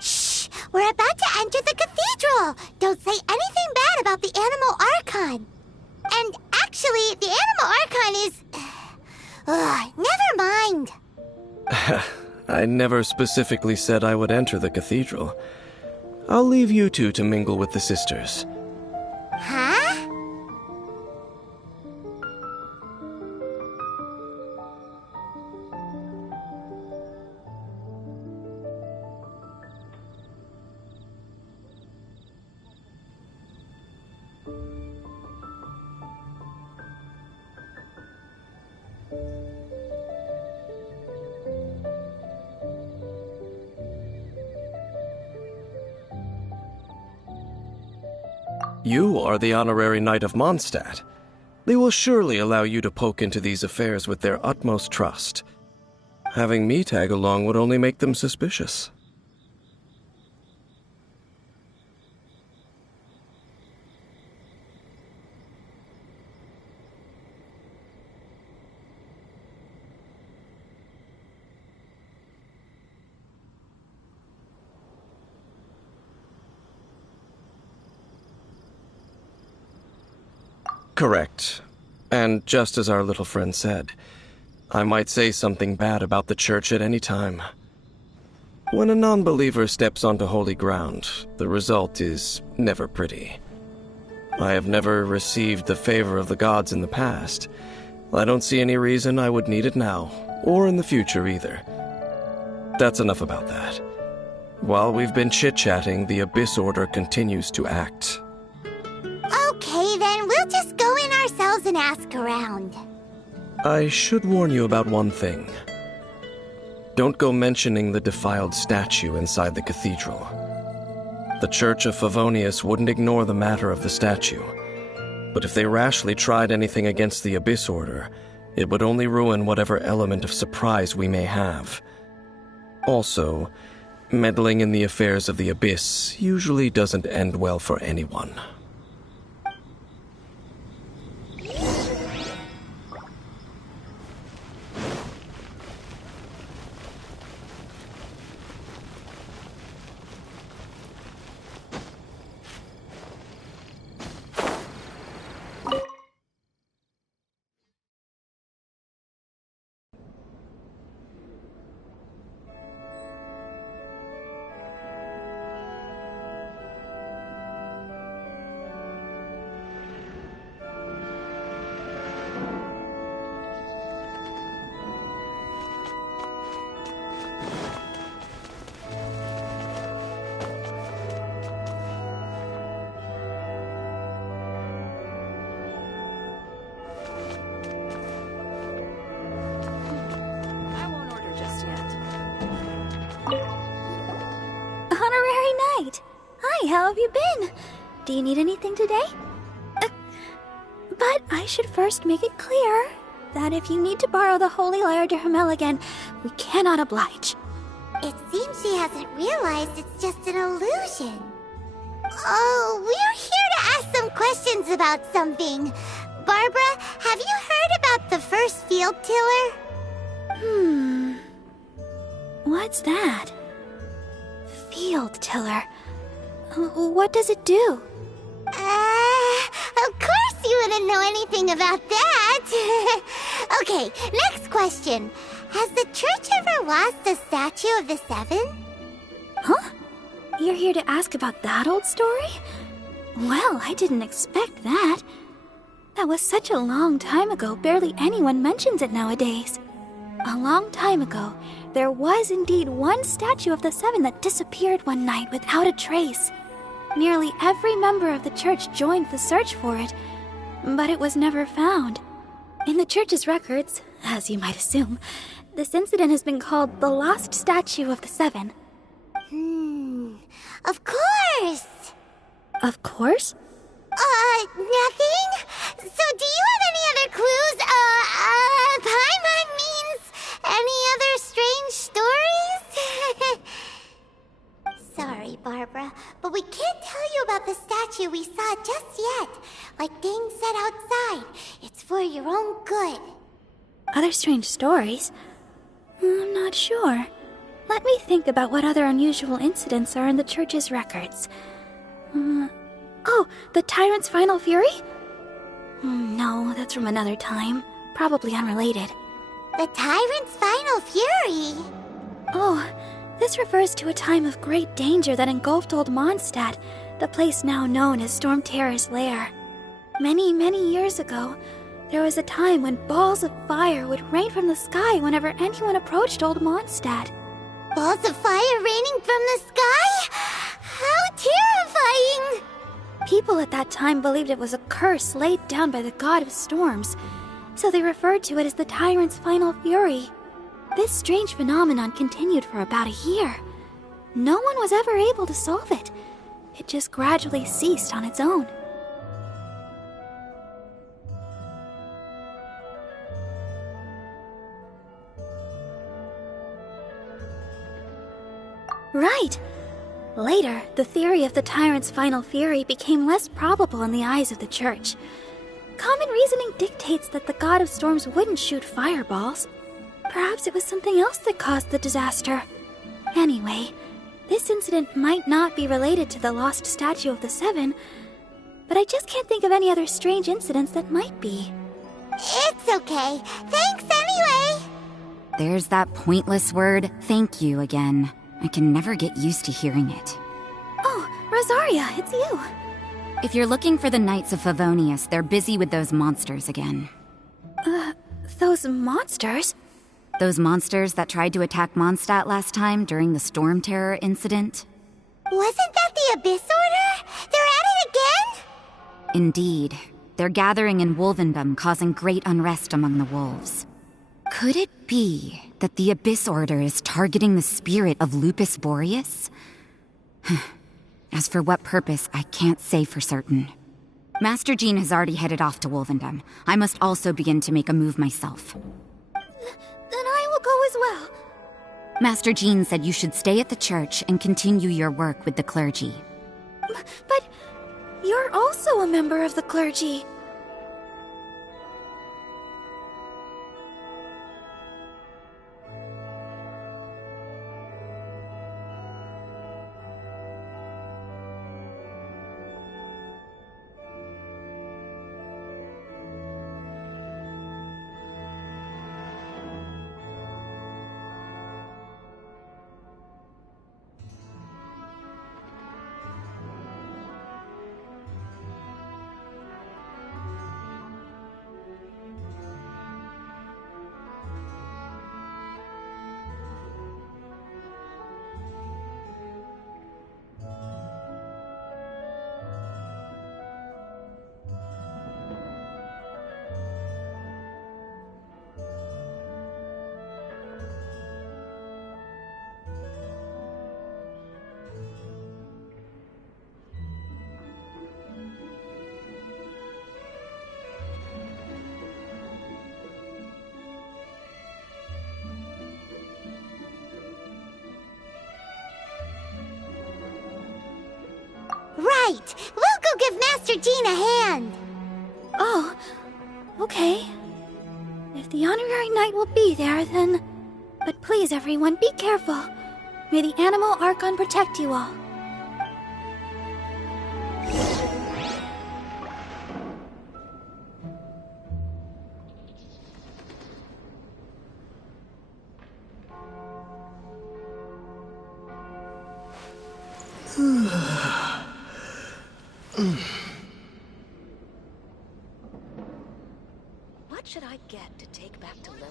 Shh! We're about to enter the cathedral! Don't say anything bad about the Anemo Archon! And actually, the Anemo Archon never specifically said I would enter the cathedral. I'll leave you two to mingle with the sisters. Huh? You are the honorary Knight of Mondstadt. They will surely allow you to poke into these affairs with their utmost trust. Having me tag along would only make them suspicious. Correct. And just as our little friend said, I might say something bad about the church at any time. When a non-believer steps onto holy ground, the result is never pretty. I have never received the favor of the gods in the past. I don't see any reason I would need it now, or in the future either. That's enough about that. While we've been chit-chatting, the Abyss Order continues to act. Okay, then we'll just go in ourselves and ask around. I should warn you about one thing. Don't go mentioning the defiled statue inside the cathedral. The Church of Favonius wouldn't ignore the matter of the statue, but if they rashly tried anything against the Abyss Order, it would only ruin whatever element of surprise we may have. Also, meddling in the affairs of the Abyss usually doesn't end well for anyone. Honorary Knight! Hi, how have you been? Do you need anything today? But I should first make it clear that if you need to borrow the Holy Lyre to Hermel again, we cannot oblige. It seems she hasn't realized it's just an illusion. Oh, we're here to ask some questions about something. Barbara, have you heard about the first field tiller? What's that? Field tiller. What does it do? Of course you wouldn't know anything about that. Okay, next question. Has the church ever lost a statue of the Seven? Huh? You're here to ask about that old story? Well, I didn't expect that. That was such a long time ago, barely anyone mentions it nowadays. A long time ago, there was indeed one statue of the Seven that disappeared one night without a trace. Nearly every member of the church joined the search for it, but it was never found. In the church's records, as you might assume, this incident has been called the Lost Statue of the Seven. Of course! Of course? Nothing? So do you have any other clues? Paimon means any other strange stories? Sorry, Barbara, but we can't tell you about the statue we saw just yet. Like Dane said outside, it's for your own good. Other strange stories? I'm not sure. Let me think about what other unusual incidents are in the church's records. Oh, the Tyrant's Final Fury? No, that's from another time. Probably unrelated. The Tyrant's Final Fury? Oh, this refers to a time of great danger that engulfed Old Mondstadt, the place now known as Storm Terror's lair. Many, many years ago, there was a time when balls of fire would rain from the sky whenever anyone approached Old Mondstadt. Balls of fire raining from the sky? How terrifying! People at that time believed it was a curse laid down by the god of storms, so they referred to it as the tyrant's final fury. This strange phenomenon continued for about a year. No one was ever able to solve it. It just gradually ceased on its own. Right. Later, the theory of the tyrant's final fury became less probable in the eyes of the church. Common reasoning dictates that the god of storms wouldn't shoot fireballs. Perhaps it was something else that caused the disaster. Anyway, this incident might not be related to the lost statue of the Seven, but I just can't think of any other strange incidents that might be. It's okay. Thanks anyway. There's that pointless word, thank you, again. I can never get used to hearing it. Oh, Rosaria, it's you. If you're looking for the Knights of Favonius, they're busy with those monsters again. Those monsters? Those monsters that tried to attack Mondstadt last time during the Storm Terror incident? Wasn't that the Abyss Order? They're at it again? Indeed. They're gathering in Wolvendom, causing great unrest among the wolves. Could it be that the Abyss Order is targeting the spirit of Lupus Boreas? As for what purpose, I can't say for certain. Master Jean has already headed off to Wolvendom. I must also begin to make a move myself. Then I will go as well. Master Jean said you should stay at the church and continue your work with the clergy. But you're also a member of the clergy. Right. We'll go give Master Jean a hand. Oh, okay. If the honorary knight will be there, then... But please, everyone, be careful. May the Animal Archon protect you all. What should I get to take back to Lily?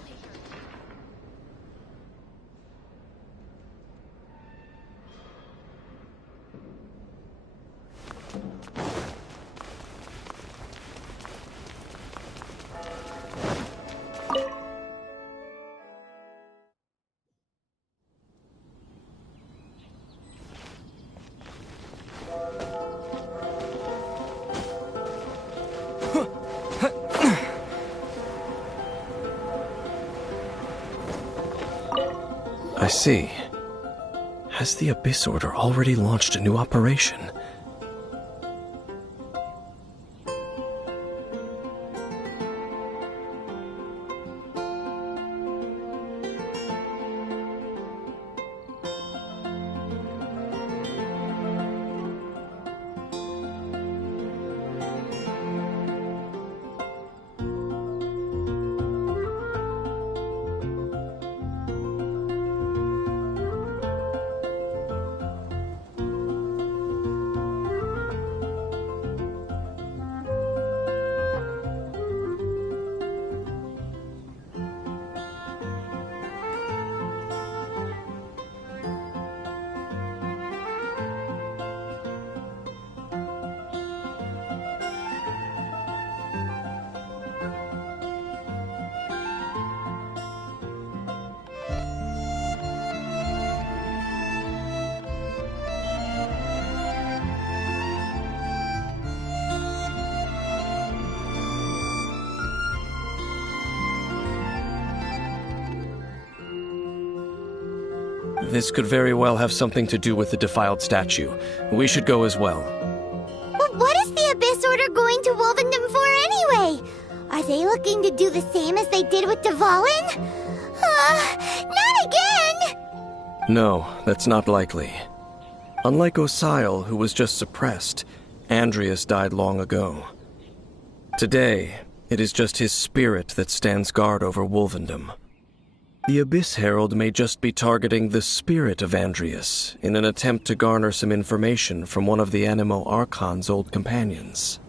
I see. Has the Abyss Order already launched a new operation? This could very well have something to do with the defiled statue. We should go as well. But what is the Abyss Order going to Wolvendom for anyway? Are they looking to do the same as they did with Dvalin? Not again! No, that's not likely. Unlike Osile, who was just suppressed, Andrias died long ago. Today, it is just his spirit that stands guard over Wolvendom. The Abyss Herald may just be targeting the spirit of Andrias in an attempt to garner some information from one of the Anemo Archon's old companions.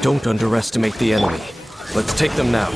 Don't underestimate the enemy. Let's take them now.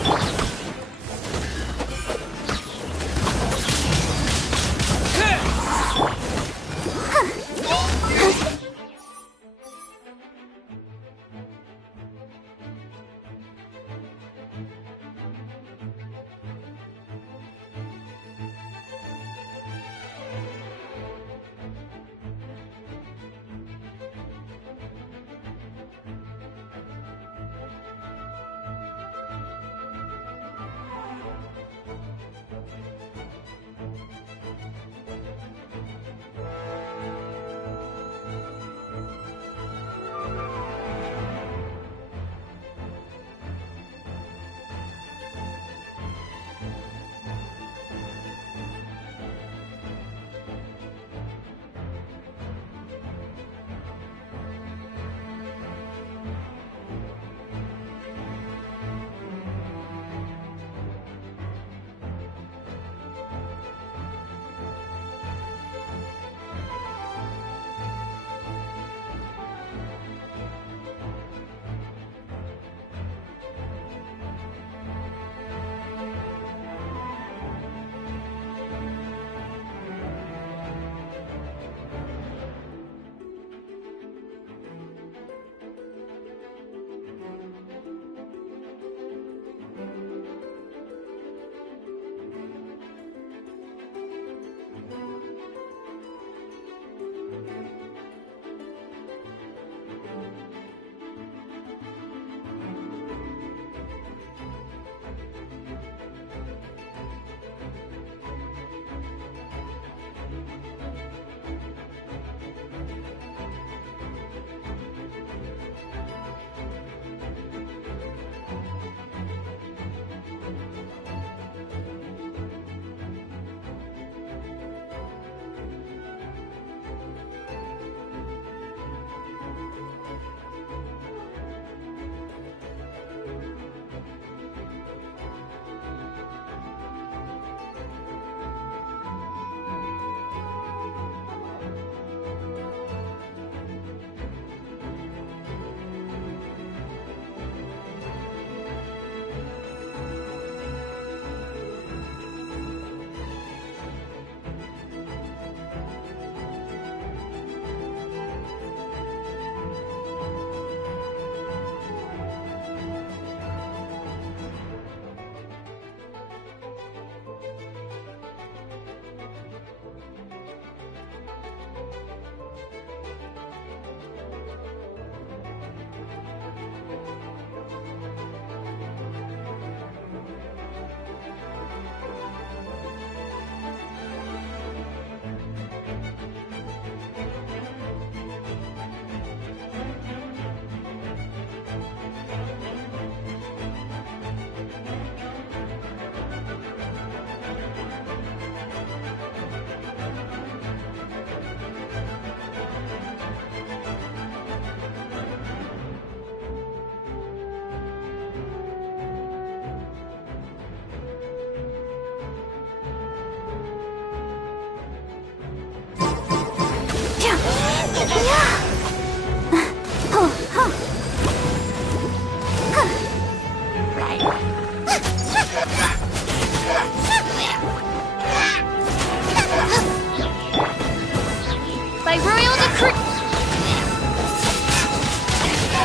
By royal decree.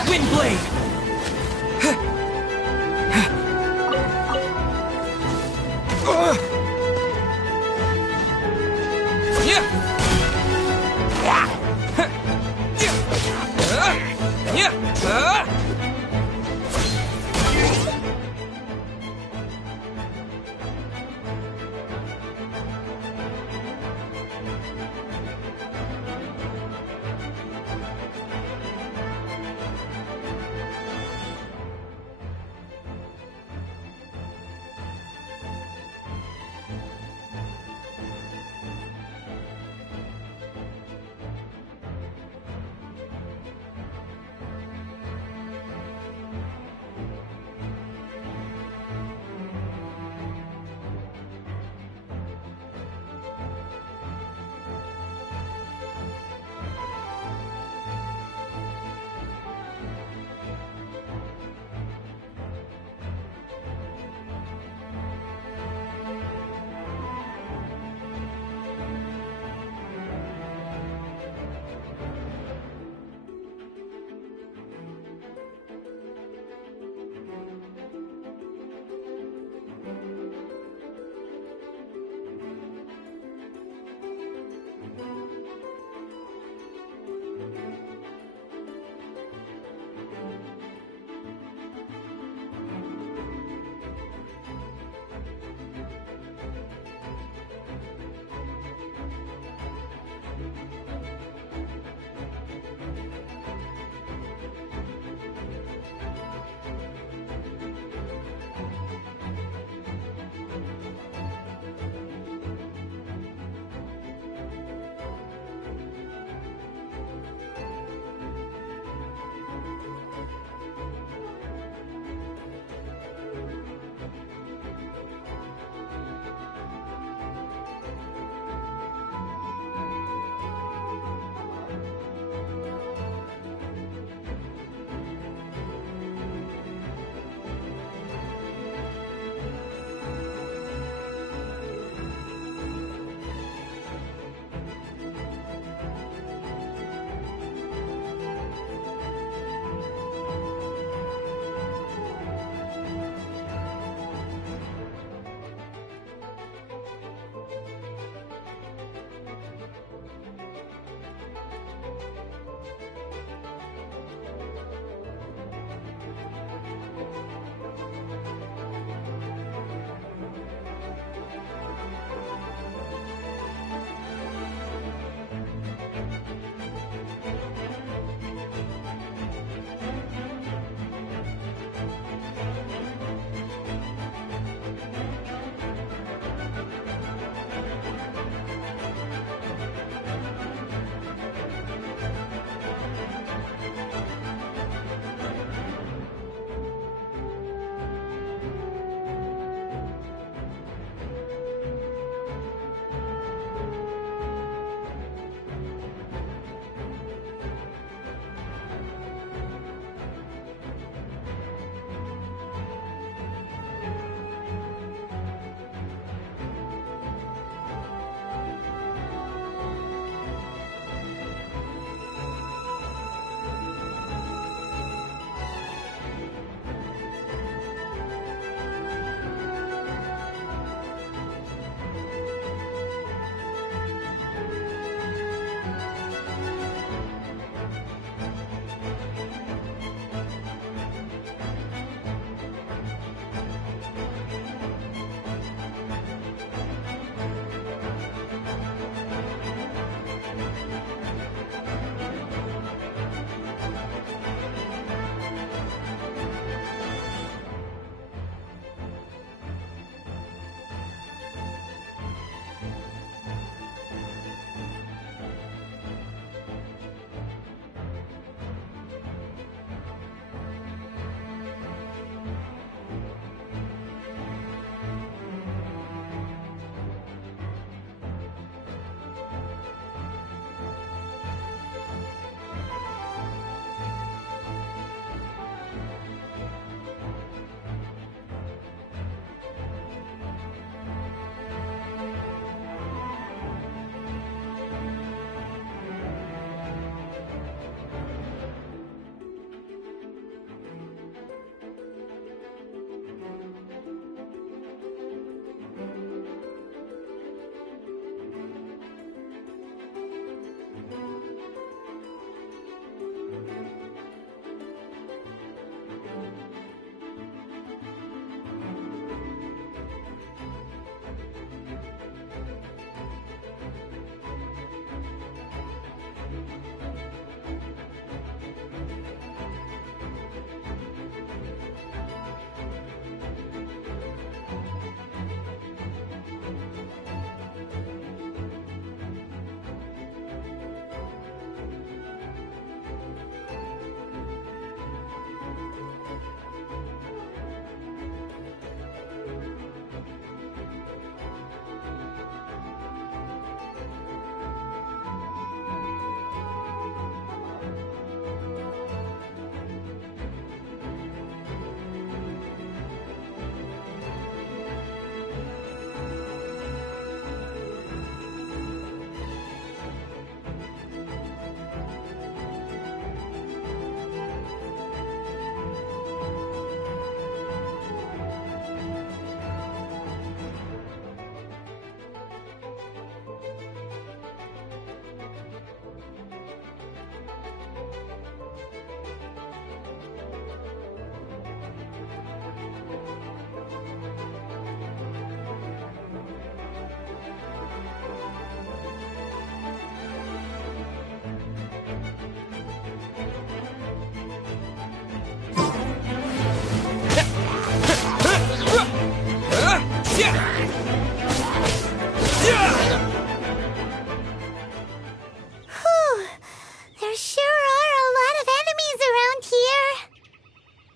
Windblade!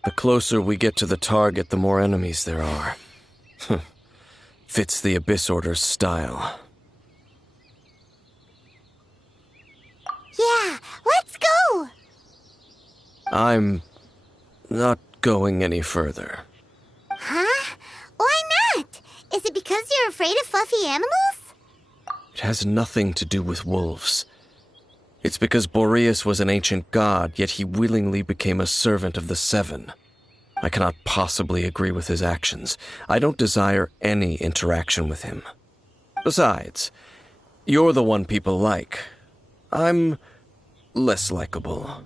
The closer we get to the target, the more enemies there are. Fits the Abyss Order's style. Yeah, let's go! I'm not going any further. Huh? Why not? Is it because you're afraid of fluffy animals? It has nothing to do with wolves. It's because Boreas was an ancient god, yet he willingly became a servant of the Seven. I cannot possibly agree with his actions. I don't desire any interaction with him. Besides, you're the one people like. I'm less likable.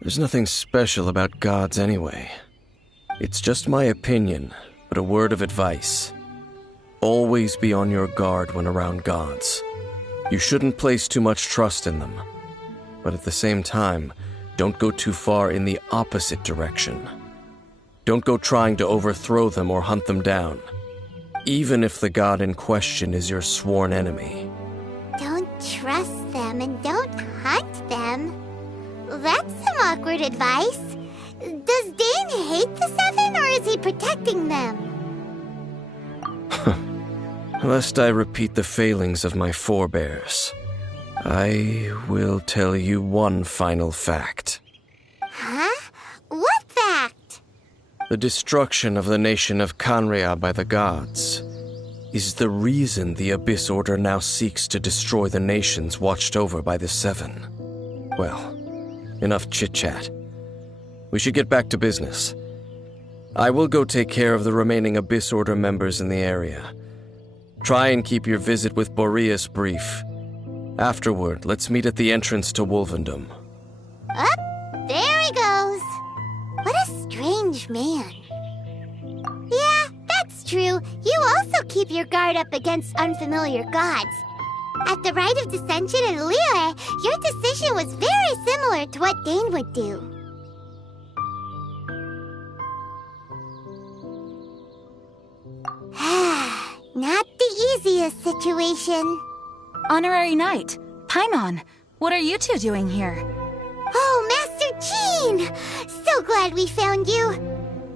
There's nothing special about gods anyway. It's just my opinion, but a word of advice. Always be on your guard when around gods. You shouldn't place too much trust in them. But at the same time, don't go too far in the opposite direction. Don't go trying to overthrow them or hunt them down, even if the god in question is your sworn enemy. Don't trust them and don't hunt them. That's some awkward advice. Does Dane hate the Seven, or is he protecting them? Lest I repeat the failings of my forebears, I will tell you one final fact. Huh? What fact? The destruction of the nation of Khaenri'ah by the gods is the reason the Abyss Order now seeks to destroy the nations watched over by the Seven. Well, enough chit-chat. We should get back to business. I will go take care of the remaining Abyss Order members in the area. Try and keep your visit with Boreas brief. Afterward, let's meet at the entrance to Wolvendom. Up, there he goes. What a strange man. Yeah, that's true. You also keep your guard up against unfamiliar gods. At the Rite of Dissension in Liyue, your decision was very similar to what Dane would do. Not the easiest situation. Honorary Knight, Paimon, what are you two doing here? Oh, Master Jean! So glad we found you.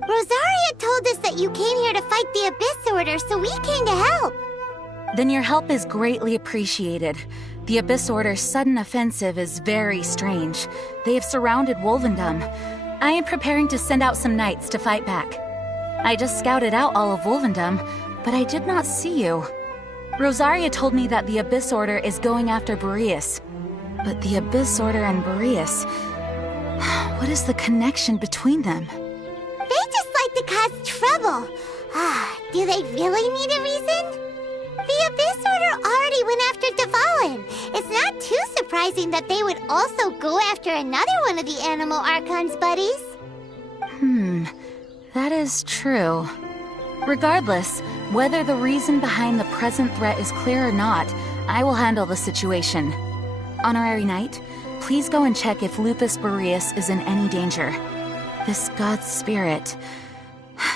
Rosaria told us that you came here to fight the Abyss Order, so we came to help. Then your help is greatly appreciated. The Abyss Order's sudden offensive is very strange. They have surrounded Wolvendom. I am preparing to send out some knights to fight back. I just scouted out all of Wolvendom, but I did not see you. Rosaria told me that the Abyss Order is going after Boreas. But the Abyss Order and Boreas... what is the connection between them? They just like to cause trouble. Do they really need a reason? The The Abyss Order already went after Dvalin. It's not too surprising that they would also go after another one of the Animal Archon's buddies. That is true. Regardless, whether the reason behind the present threat is clear or not, I will handle the situation. Honorary Knight, please go and check if Lupus Boreas is in any danger. This god's spirit...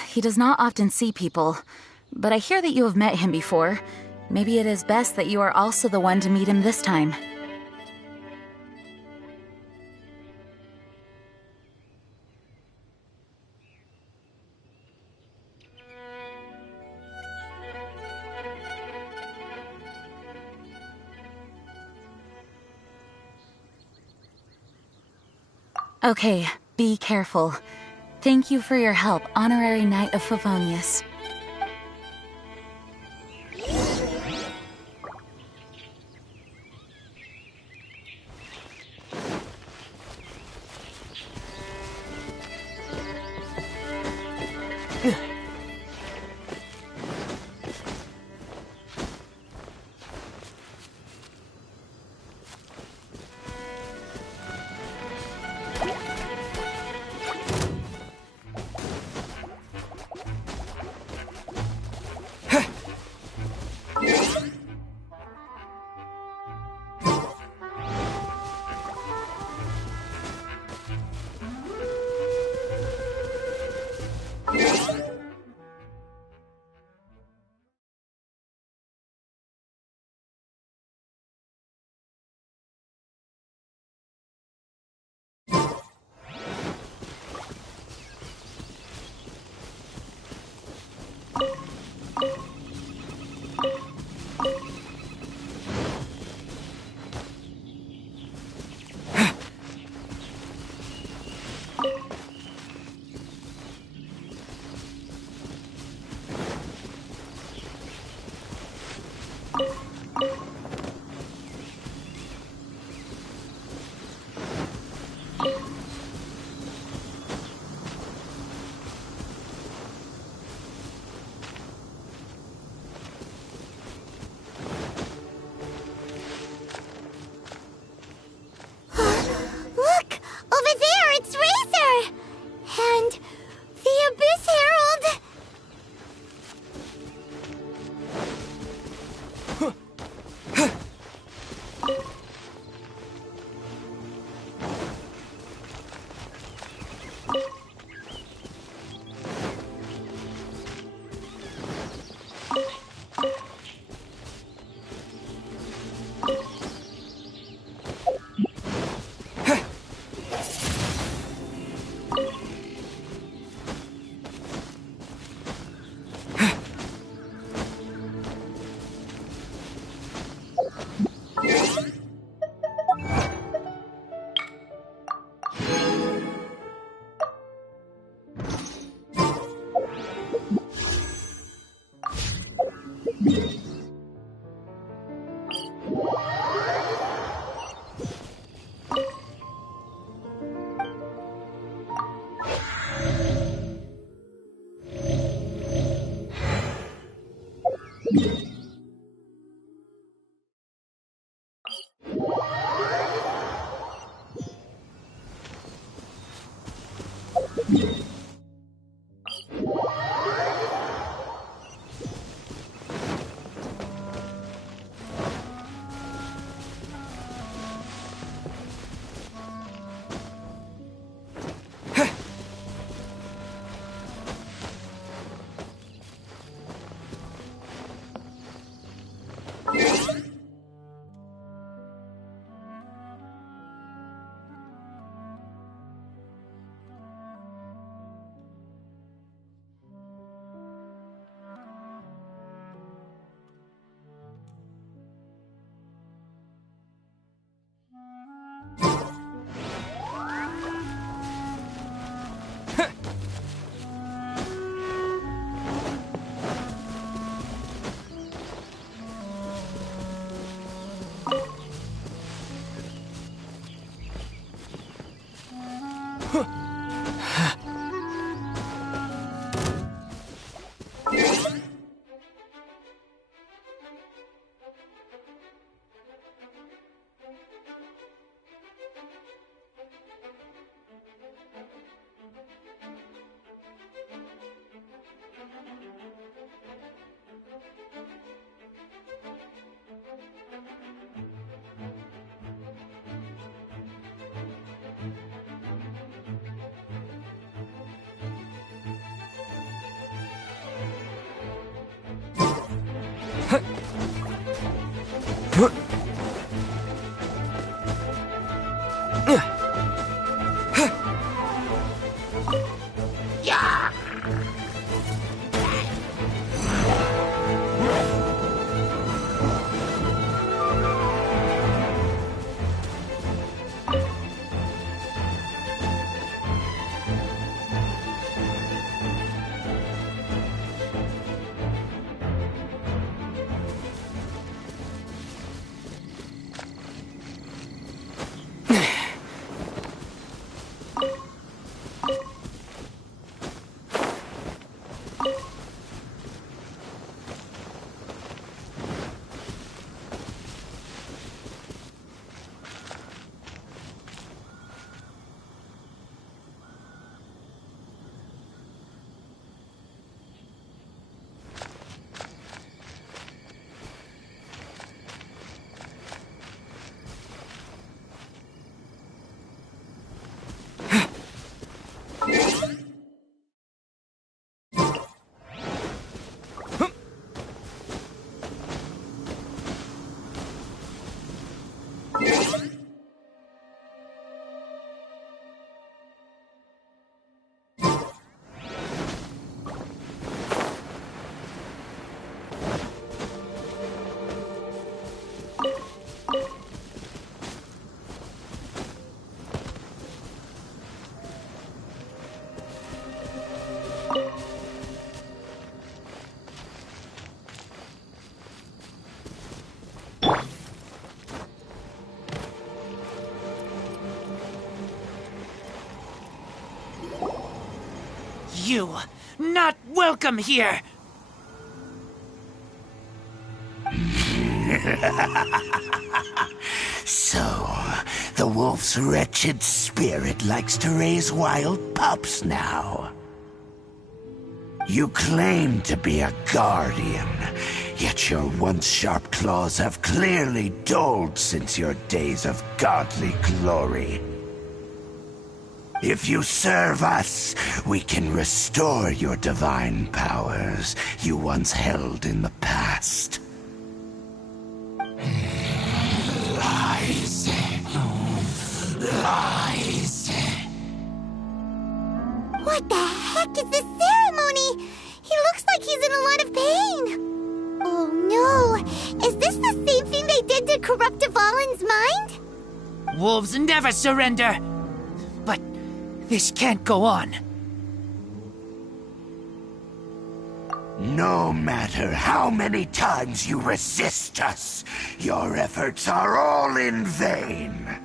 He does not often see people, but I hear that you have met him before. Maybe it is best that you are also the one to meet him this time. Okay, be careful. Thank you for your help, Honorary Knight of Favonius. You, not welcome here! So, the wolf's wretched spirit likes to raise wild pups now. You claim to be a guardian, yet your once sharp claws have clearly dulled since your days of godly glory. If you serve us, we can restore your divine powers you once held in the past. Lies. Lies. What the heck is this ceremony? He looks like he's in a lot of pain. Oh no, is this the same thing they did to corrupt Dvalin's mind? Wolves never surrender! But this can't go on. No matter how many times you resist us, your efforts are all in vain.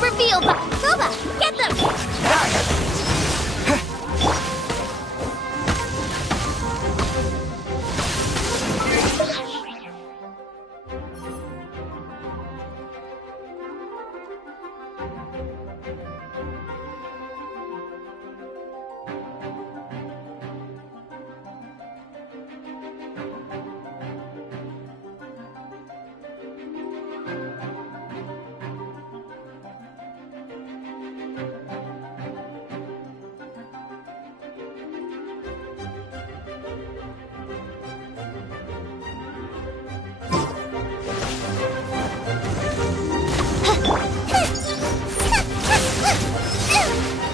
was revealed by Silva. Get them!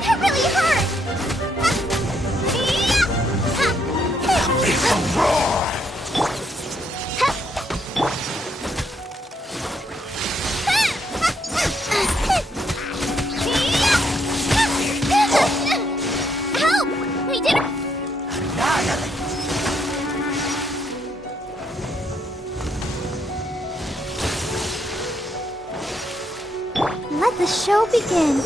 That really hurt! It's a roar! Help! We did it! Annihilate! Let the show begin.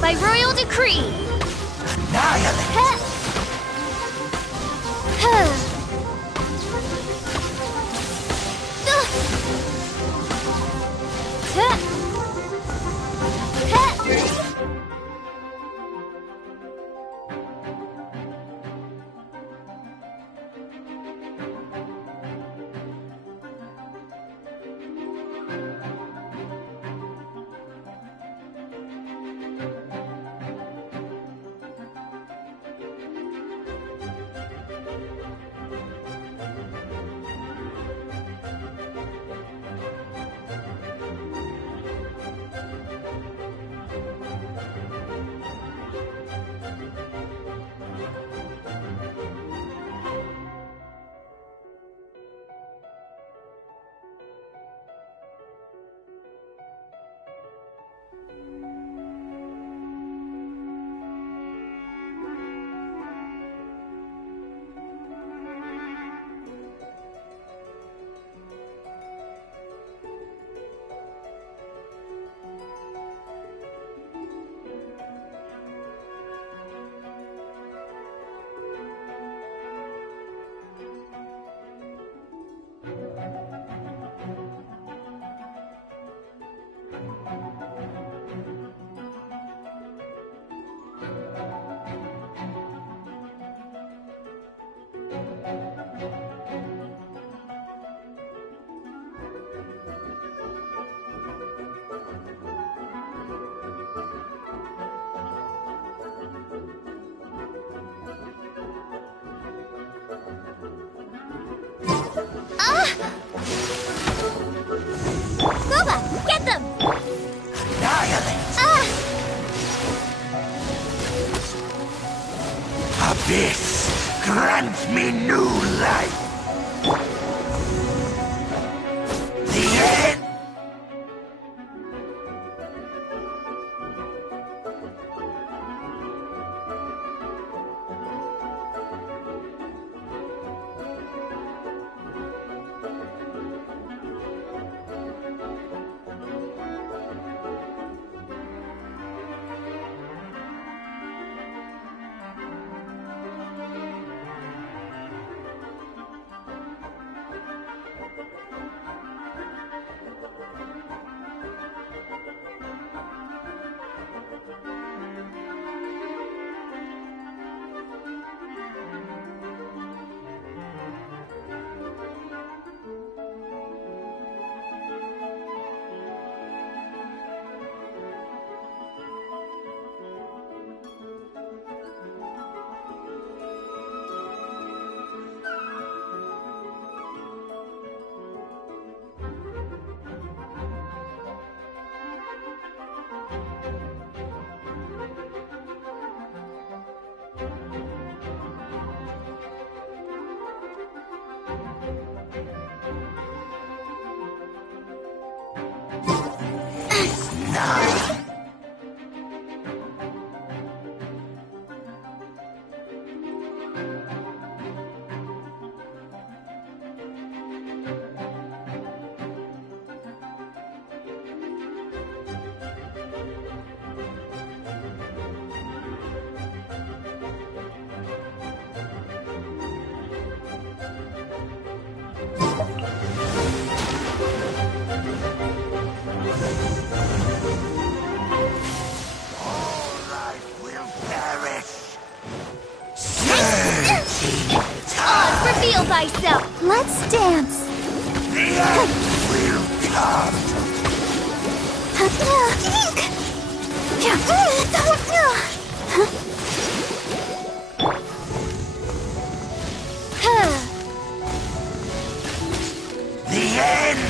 By royal decree. Annihilate! Boba, get them! Annihilate! Abyss, grant me new life! The end! Reveal thyself! Let's dance! The end will come! The end!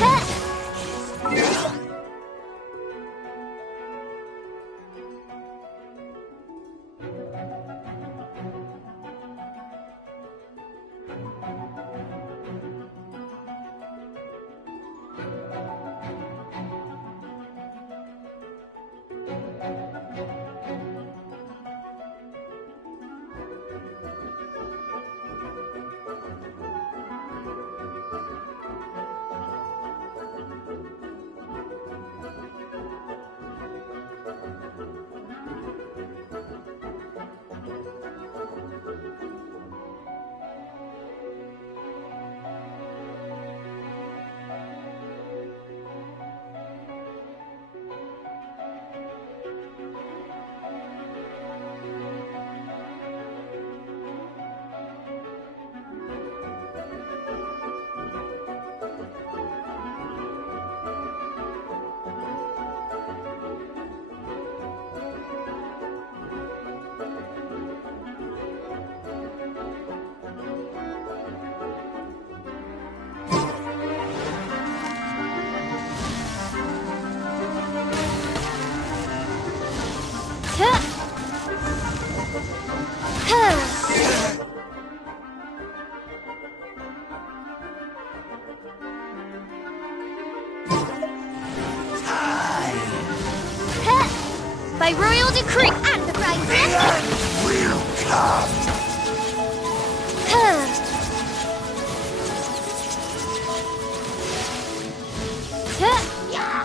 By royal decree at the right end will come!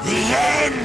The end!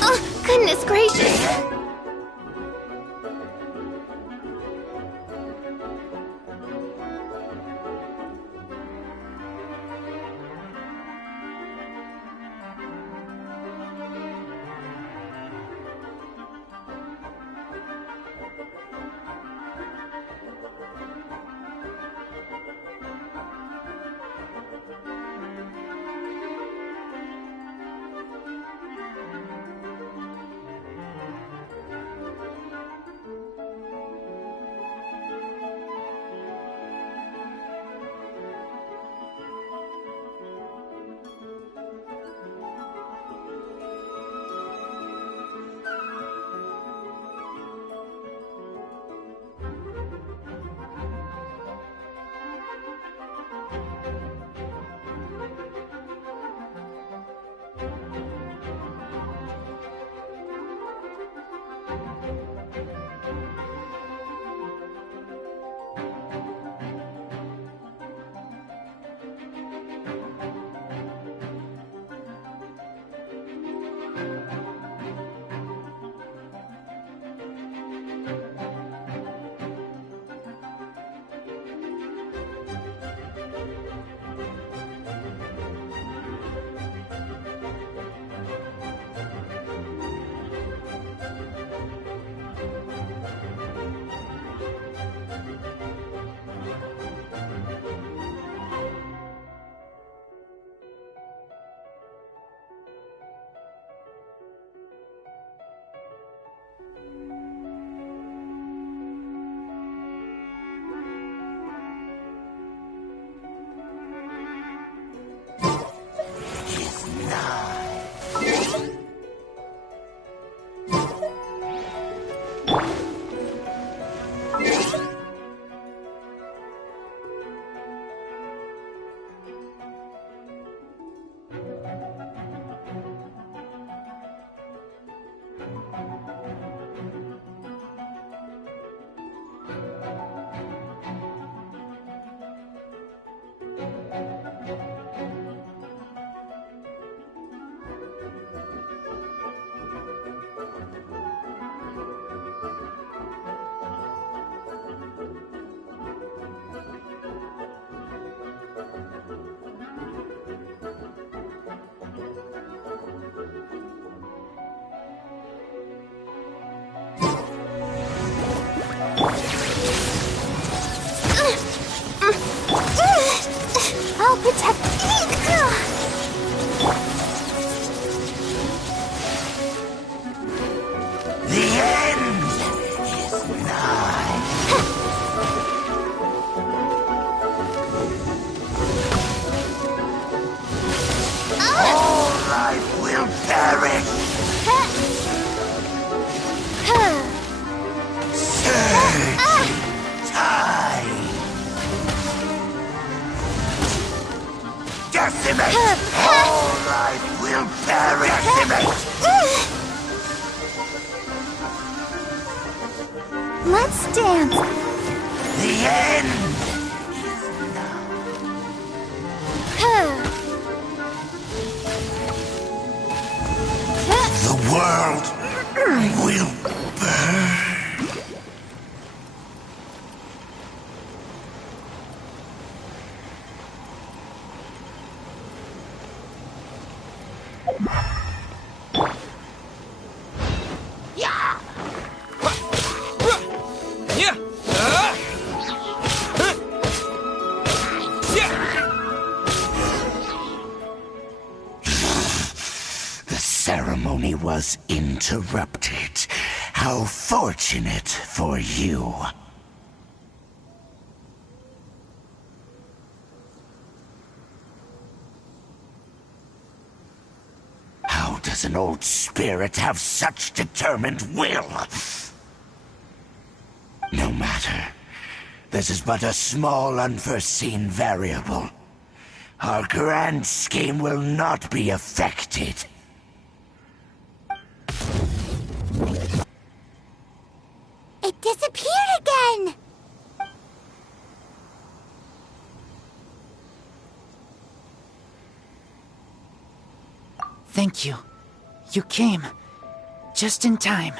Oh, goodness gracious! I'll protect The end is nigh. All life will perish. Surge tide. Decimate. All life will perish. Decimate. Let's dance. The end. The world will burn. The ceremony was interrupted. How fortunate for you. How does an old spirit have such determined will? No matter. This is but a small unforeseen variable. Our grand scheme will not be affected. It disappeared again! Thank you. You came. Just in time.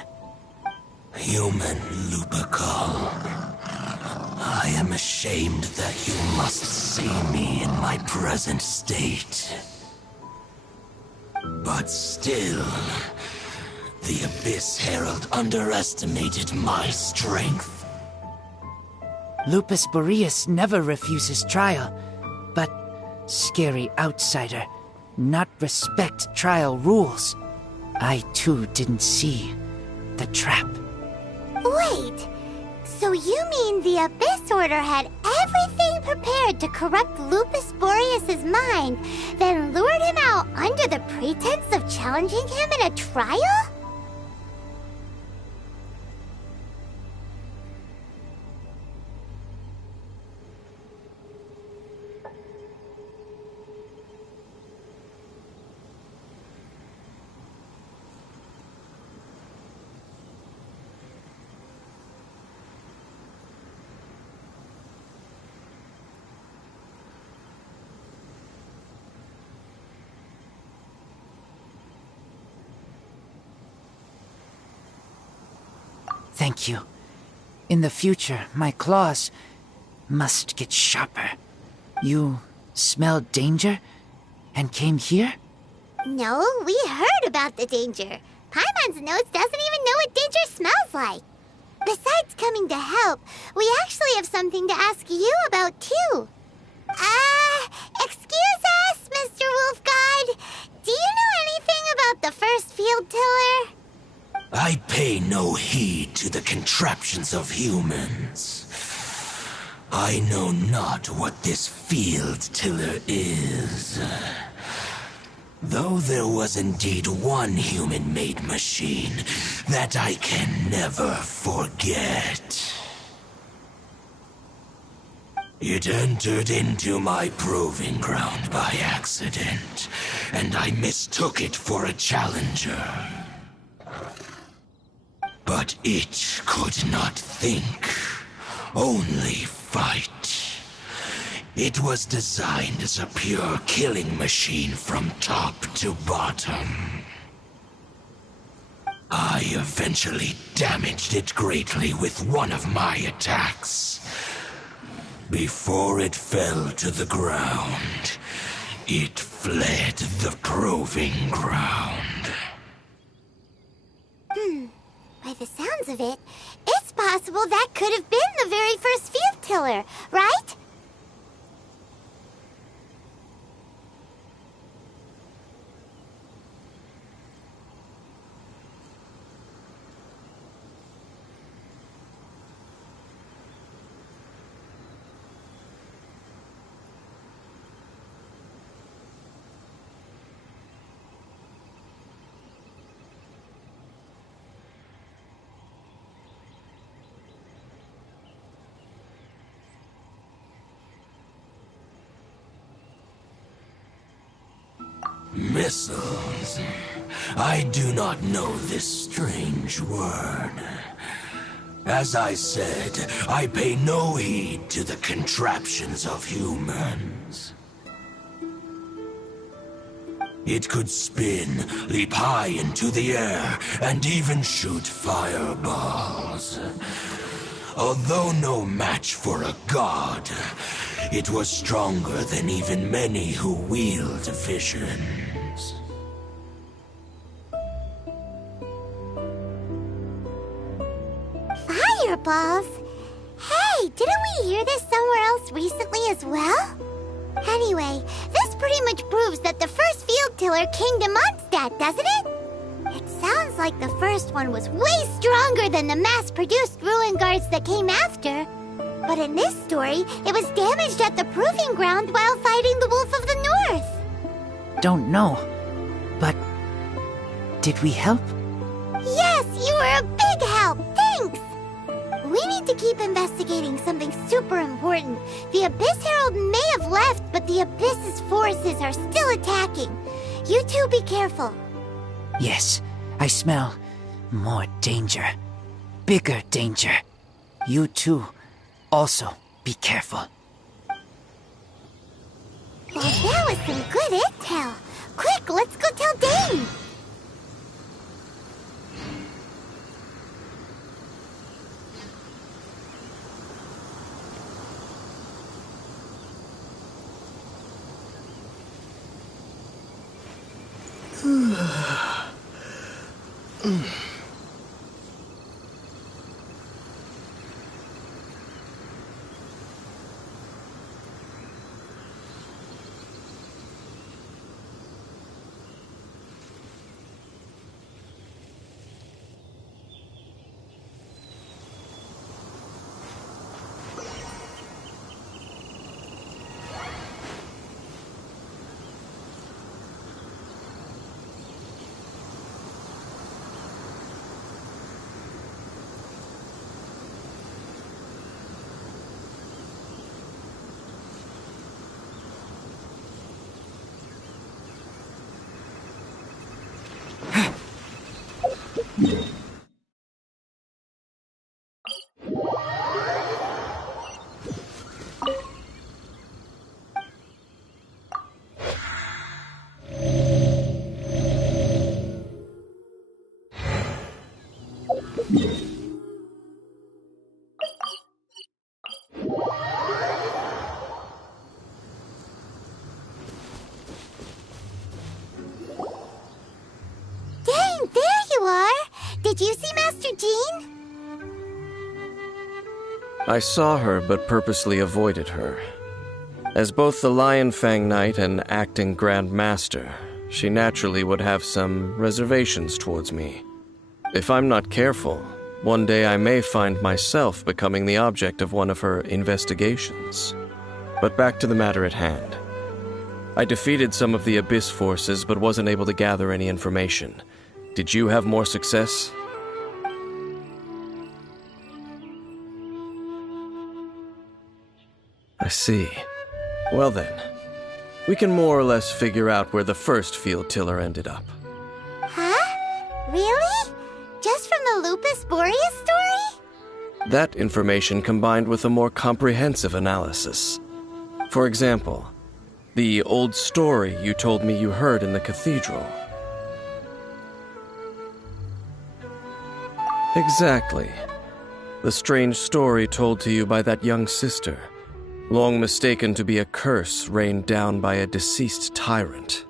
Human Lupercal. I am ashamed that you must see me in my present state. But still, the Abyss Herald underestimated my strength. Lupus Boreas never refuses trial, but scary outsider, not respect trial rules. I too didn't see the trap. Wait, so you mean the Abyss Order had everything prepared to corrupt Lupus Boreas' mind, then lured him out under the pretense of challenging him in a trial? Thank you. In the future, my claws must get sharper. You smelled danger and came here? No, we heard about the danger. Paimon's nose doesn't even know what danger smells like. Besides coming to help, we actually have something to ask you about too. Excuse us, Mr. Wolf God. Do you know anything about the first field tiller? I pay no heed to the contraptions of humans. I know not what this field tiller is. Though there was indeed one human-made machine that I can never forget. It entered into my proving ground by accident, and I mistook it for a challenger. But it could not think, only fight. It was designed as a pure killing machine from top to bottom. I eventually damaged it greatly with one of my attacks. Before it fell to the ground, it fled the proving ground. By the sounds of it, it's possible that could have been the very first field tiller, right? Missiles. I do not know this strange word. As I said, I pay no heed to the contraptions of humans. It could spin, leap high into the air, and even shoot fireballs. Although no match for a god, it was stronger than even many who wield visions. Fireballs? Hey, didn't we hear this somewhere else recently as well? Anyway, this pretty much proves that the first field tiller came to Mondstadt, doesn't it? It sounds like the first one was way stronger than the mass-produced ruin guards that came after. But in this story, it was damaged at the proving ground while fighting the Wolf of the North. Don't know, but did we help? Yes, you were a big help. Thanks. We need to keep investigating something super important. The Abyss Herald may have left, but the Abyss's forces are still attacking. You two be careful. Yes, I smell more danger. Bigger danger. You too. Also, be careful. Well, that was some good intel. Quick, let's go tell Dane! Dane, there you are! Did you see Master Jean? I saw her, but purposely avoided her. As both the Lion Fang Knight and acting Grand Master, she naturally would have some reservations towards me. If I'm not careful, one day I may find myself becoming the object of one of her investigations. But back to the matter at hand. I defeated some of the Abyss forces, but wasn't able to gather any information. Did you have more success? I see. Well then, we can more or less figure out where the first field tiller ended up. Huh? Really? Just from the Lupus Boreas story? That information combined with a more comprehensive analysis. For example, the old story you told me you heard in the cathedral. Exactly. The strange story told to you by that young sister, long mistaken to be a curse rained down by a deceased tyrant.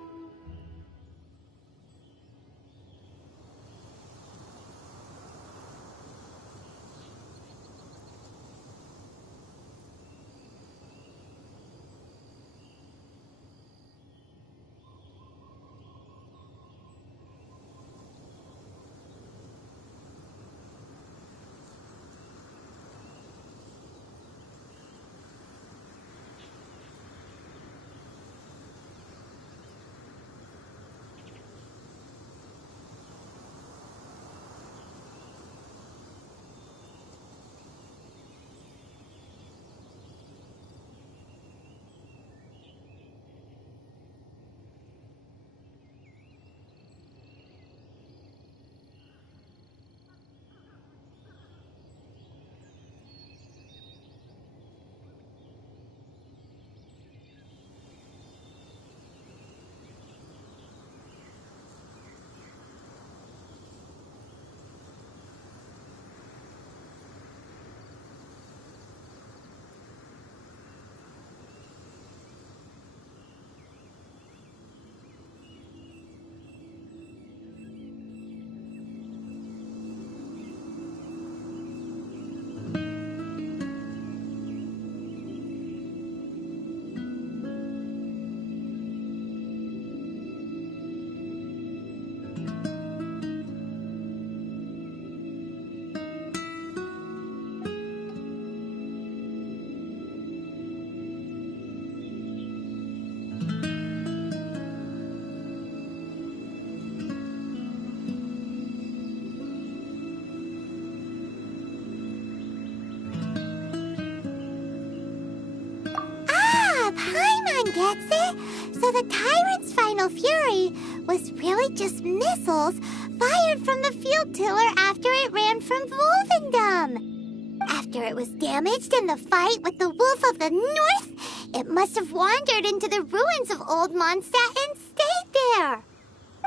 Gets it? So the tyrant's final fury was really just missiles fired from the field tiller after it ran from Wolvendom. After it was damaged in the fight with the Wolf of the North, it must have wandered into the ruins of Old Mondstadt and stayed there.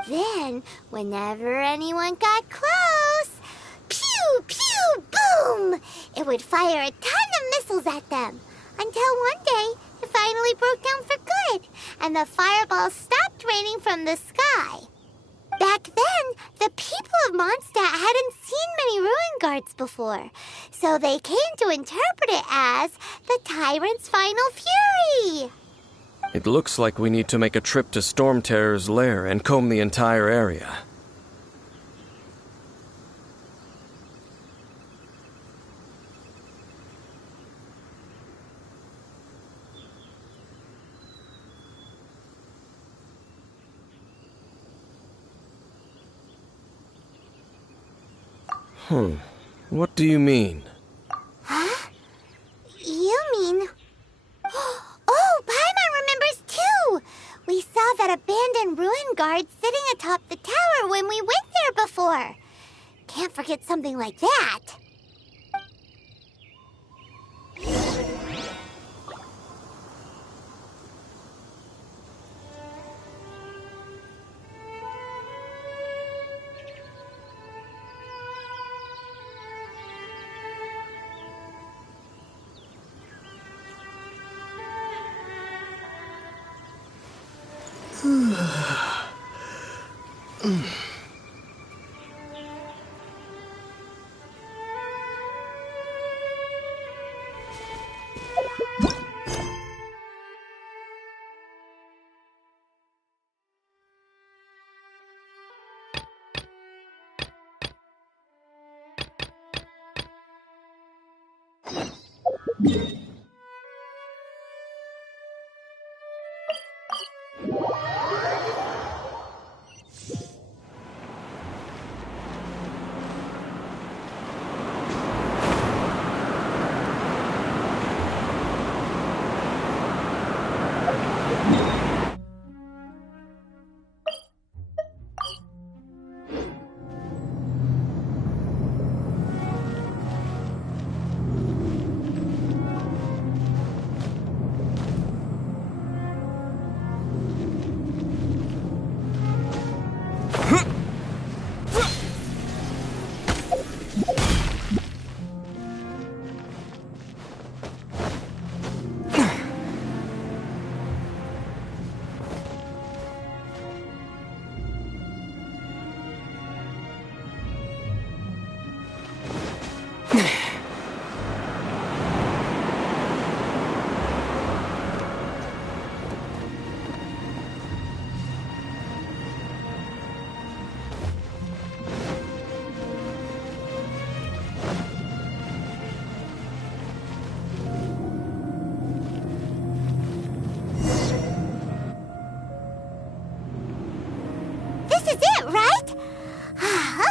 Then, whenever anyone got close, pew, pew, boom! It would fire a ton of missiles at them. Until one day, it finally broke down for good, and the fireballs stopped raining from the sky. Back then, the people of Mondstadt hadn't seen many ruin guards before, so they came to interpret it as the tyrant's final fury. It looks like we need to make a trip to Storm Terror's lair and comb the entire area. What do you mean? Huh? You mean... Oh, Paimon remembers too! We saw that abandoned ruin guard sitting atop the tower when we went there before. Can't forget something like that.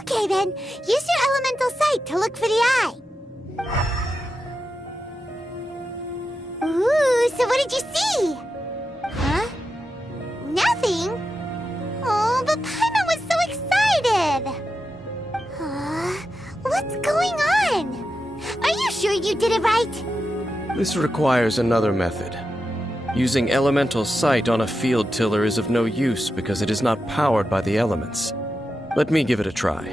Okay then, use your elemental sight to look for the eye. Ooh, so what did you see? Huh? Nothing? Oh, but Paimon was so excited. What's going on? Are you sure you did it right? This requires another method. Using elemental sight on a field tiller is of no use because it is not powered by the elements. Let me give it a try.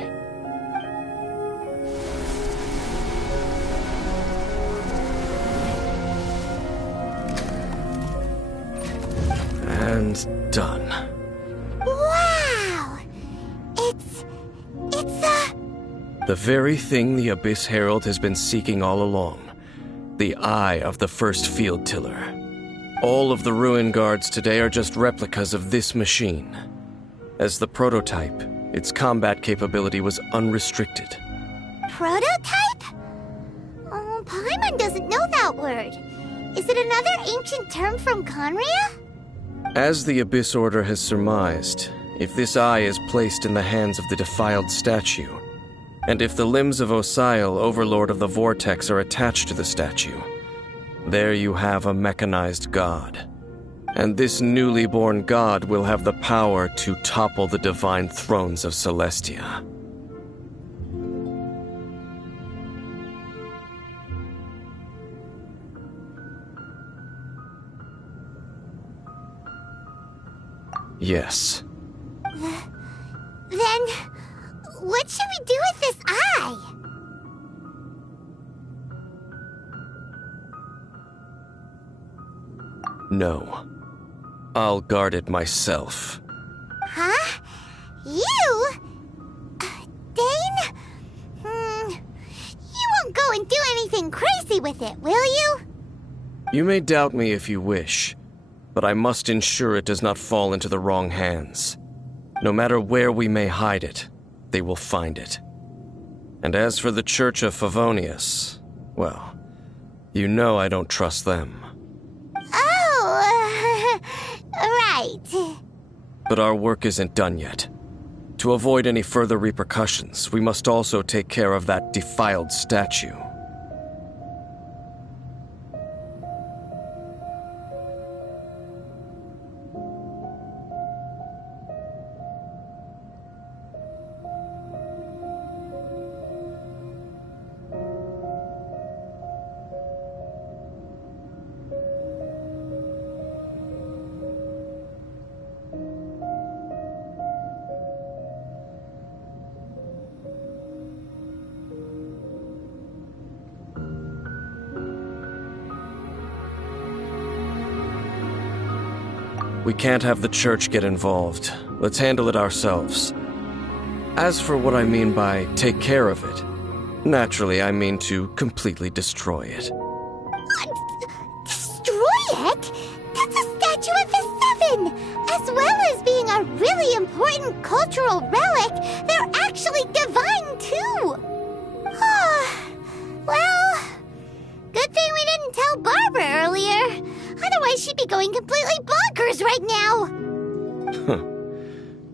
And done. Wow! It's the very thing the Abyss Herald has been seeking all along. The eye of the first field tiller. All of the ruin guards today are just replicas of this machine. As the prototype, its combat capability was unrestricted. Prototype? Oh, Paimon doesn't know that word. Is it another ancient term from Khaenri'ah? As the Abyss Order has surmised, if this eye is placed in the hands of the defiled statue, and if the limbs of Osial, Overlord of the Vortex, are attached to the statue, there you have a mechanized god. And this newly born god will have the power to topple the divine thrones of Celestia. Yes, Then, what should we do with this eye? No. I'll guard it myself. Huh? You? Dane? You won't go and do anything crazy with it, will you? You may doubt me if you wish, but I must ensure it does not fall into the wrong hands. No matter where we may hide it, they will find it. And as for the Church of Favonius, well, you know I don't trust them. Oh, right. But our work isn't done yet. To avoid any further repercussions, we must also take care of that defiled statue. We can't have the church get involved. Let's handle it ourselves. As for what I mean by take care of it, naturally I mean to completely destroy it. Destroy it? That's a statue of the Seven! As well as being a really important cultural relic, they're actually divine too! Well, good thing we didn't tell Barbara earlier. Otherwise she'd be going completely bonkers right now!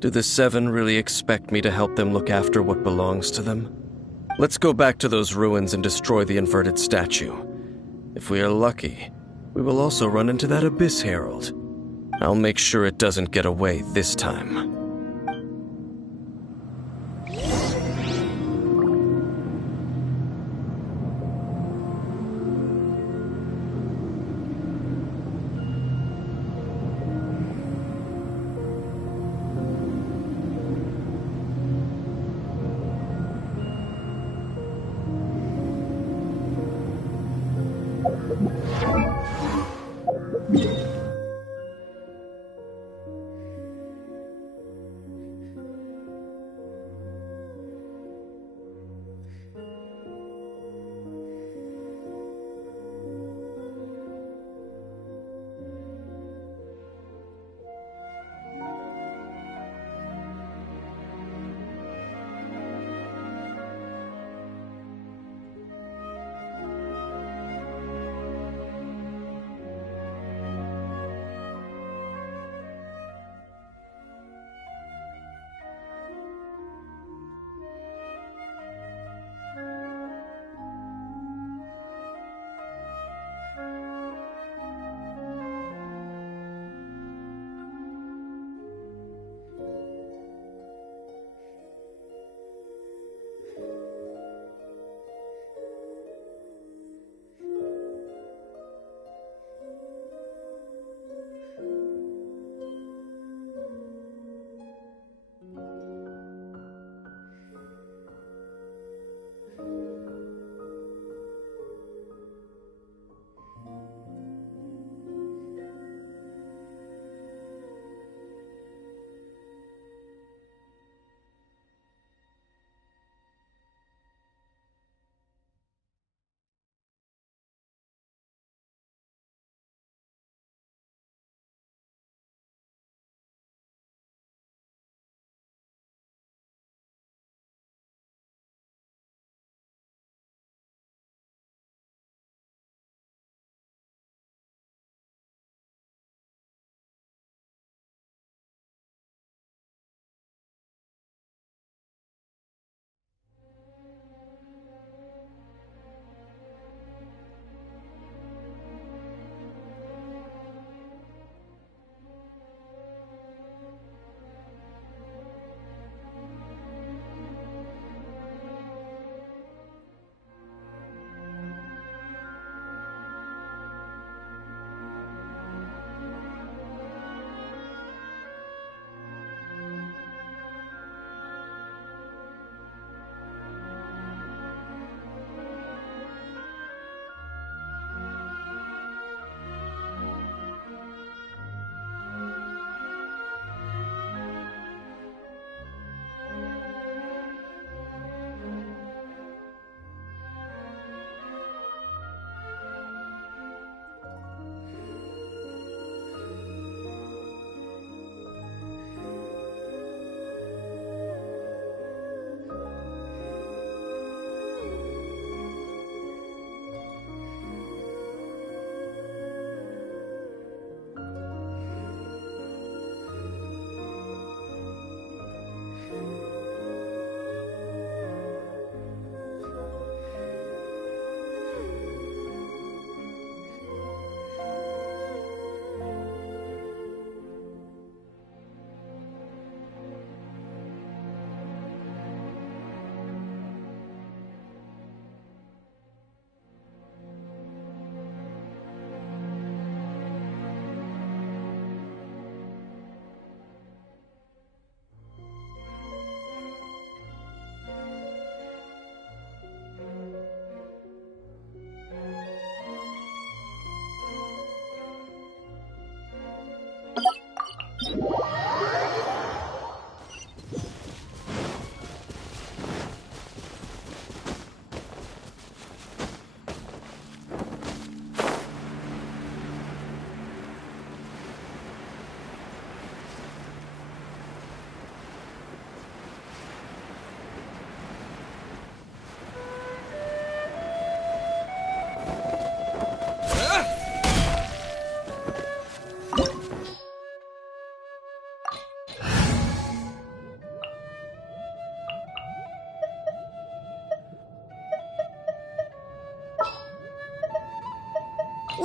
Do the Seven really expect me to help them look after what belongs to them? Let's go back to those ruins and destroy the inverted statue. If we are lucky, we will also run into that Abyss Herald. I'll make sure it doesn't get away this time.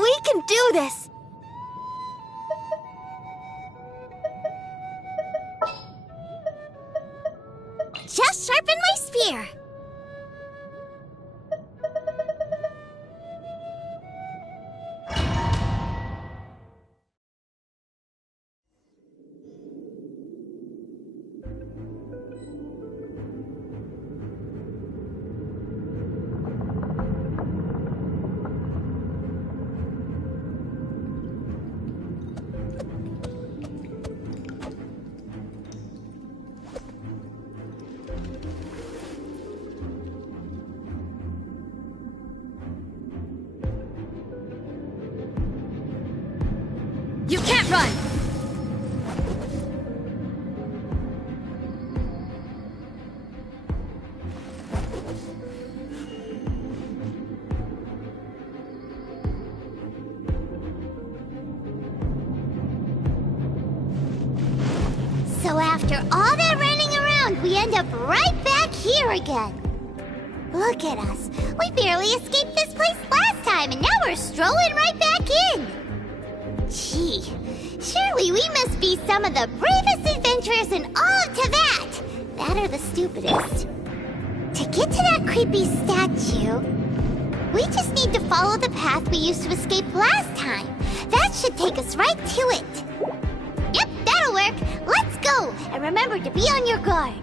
We can do this! Just sharpen my spear. You can't run! So after all that running around, we end up right back here again. Look at us. We barely escaped this place last time, and now we're strolling right back in. Gee, surely we must be some of the bravest adventurers in all of Teyvat. That are the stupidest. To get to that creepy statue, we just need to follow the path we used to escape last time. That should take us right to it. Yep, that'll work. Let's go, and remember to be on your guard.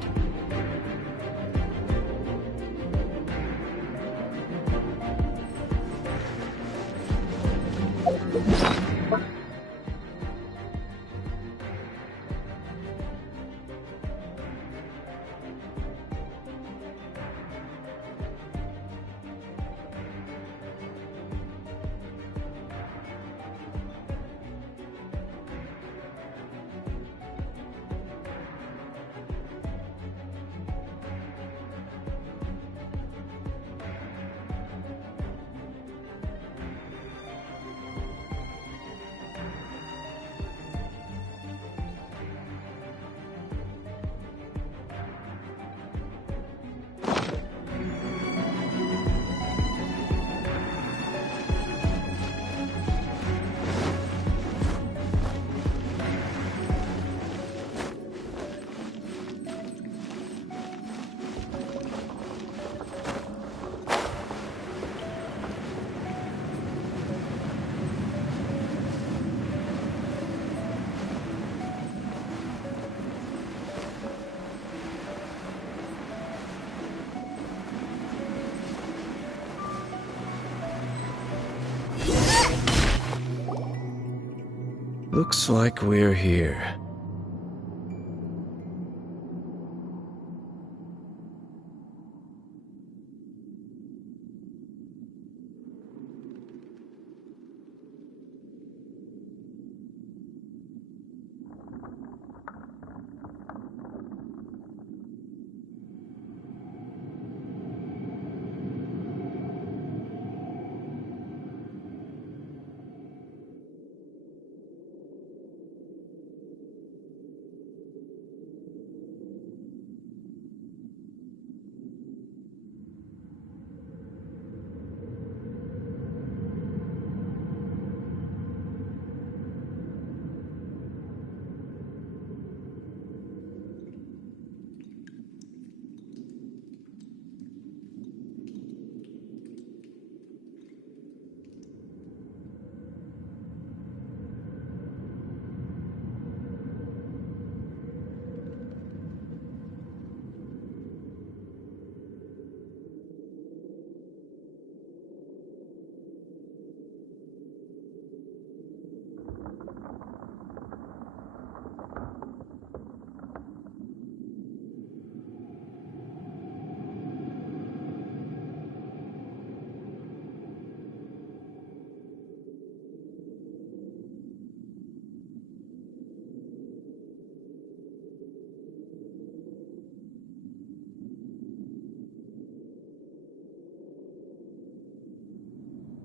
Looks like we're here.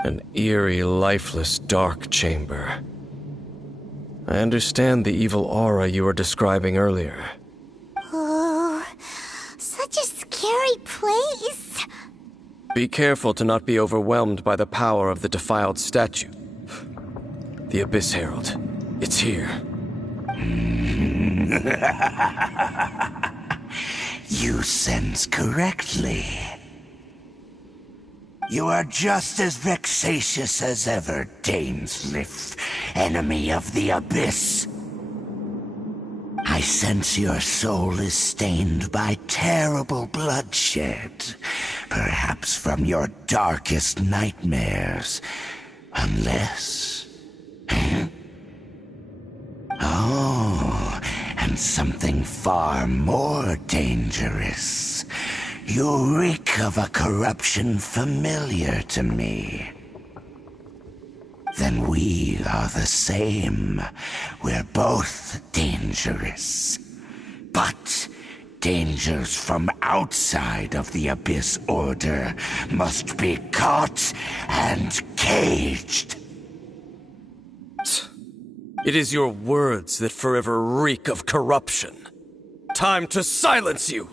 An eerie, lifeless, dark chamber. I understand the evil aura you were describing earlier. Oh, such a scary place. Be careful to not be overwhelmed by the power of the defiled statue. The Abyss Herald. It's here. You sense correctly. You are just as vexatious as ever, Dainsleif, enemy of the Abyss. I sense your soul is stained by terrible bloodshed, perhaps from your darkest nightmares, unless... Oh, and something far more dangerous. You reek of a corruption familiar to me. Then we are the same. We're both dangerous. But dangers from outside of the Abyss Order must be caught and caged. It is your words that forever reek of corruption. Time to silence you!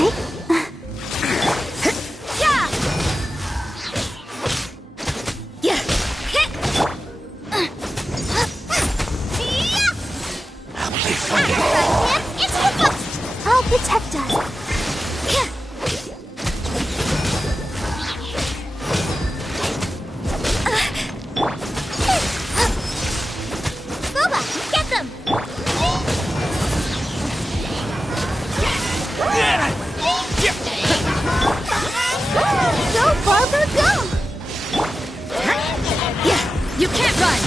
Hi. I'll protect us. Boba, get them! Go, Barbara, go! You can't run!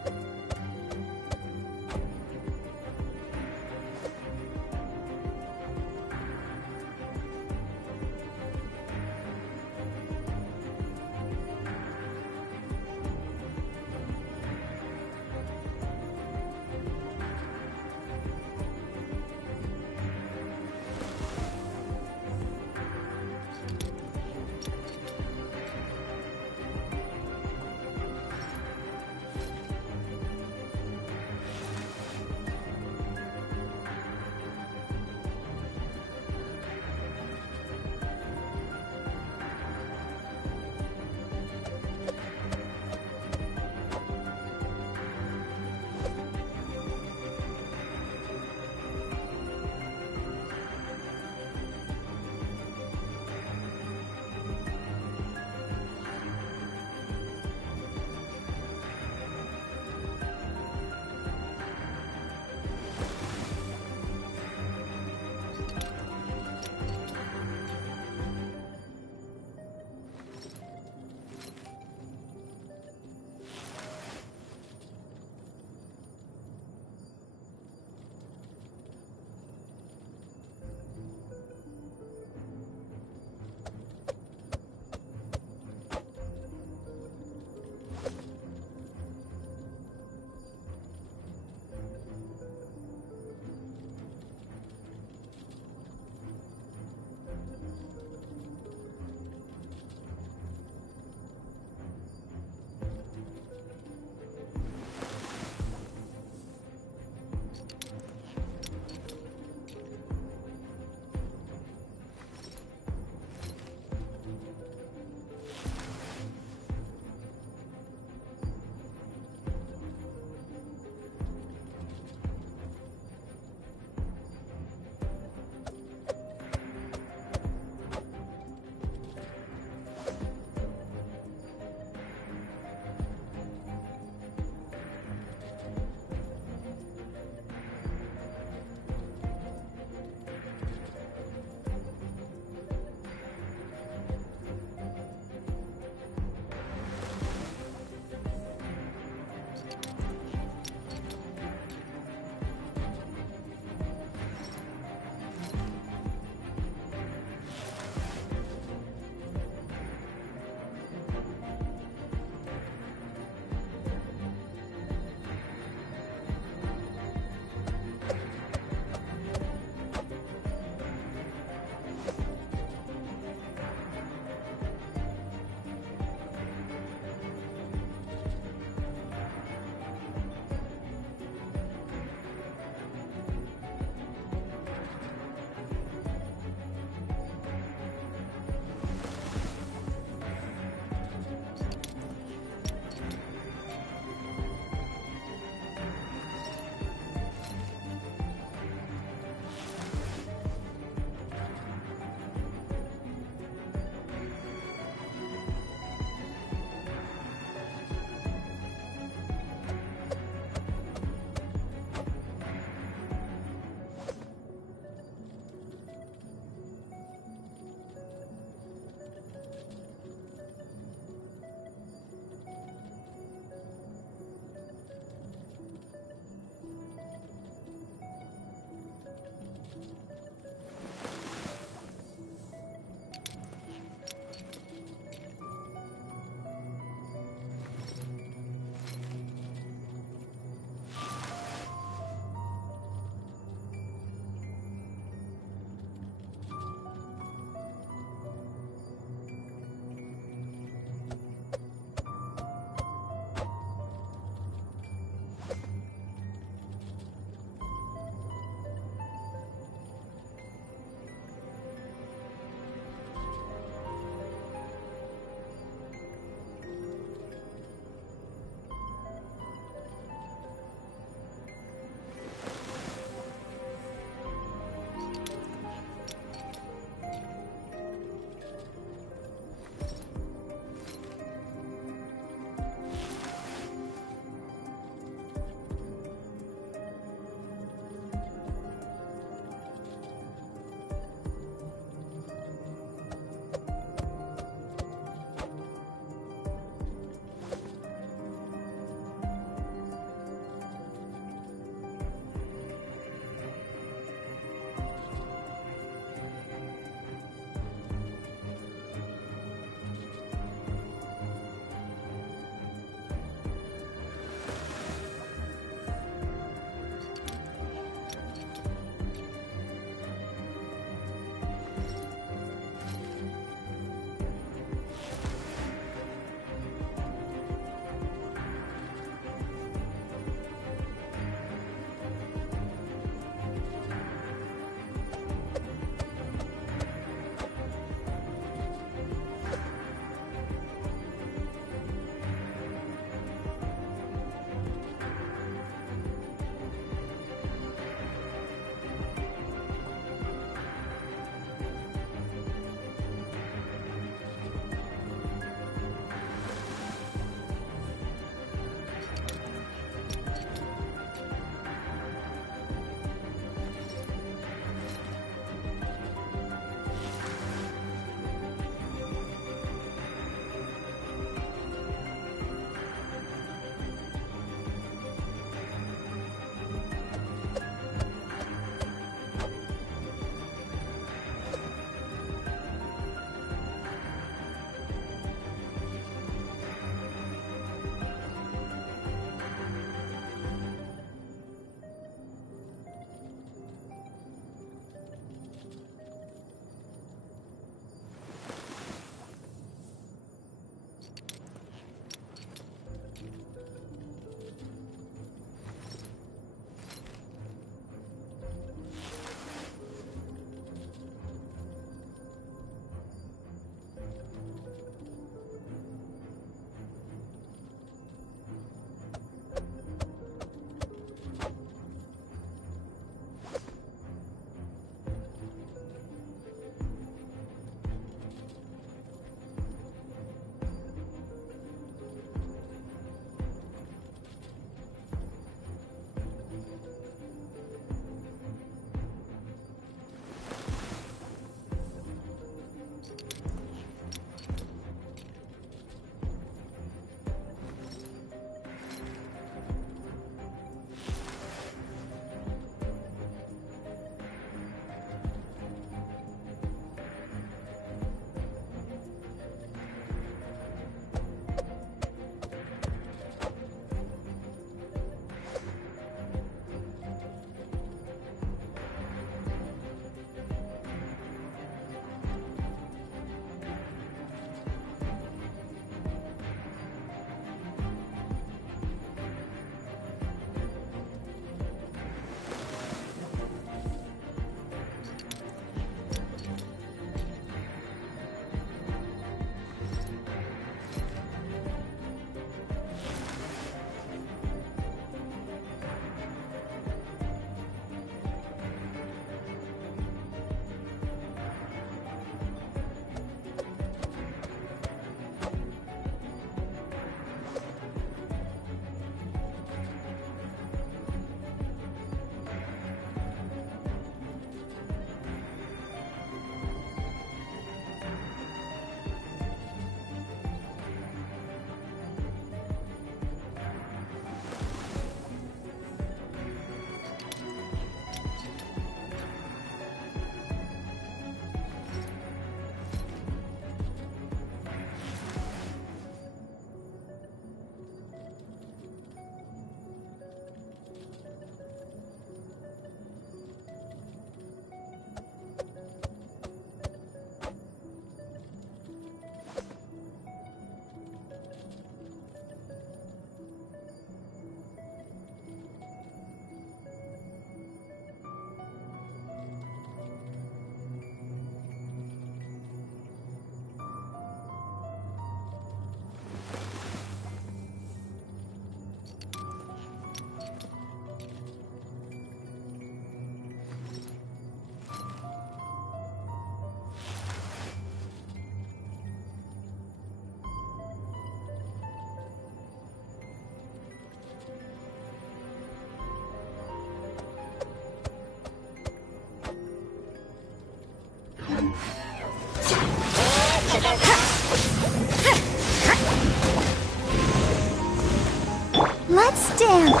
Let's dance.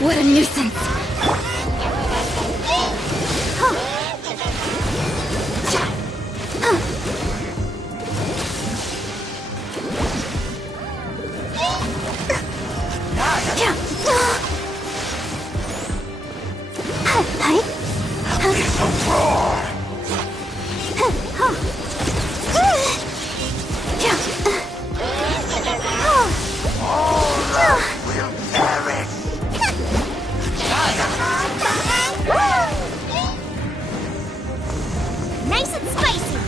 What a nuisance! Nice and spicy.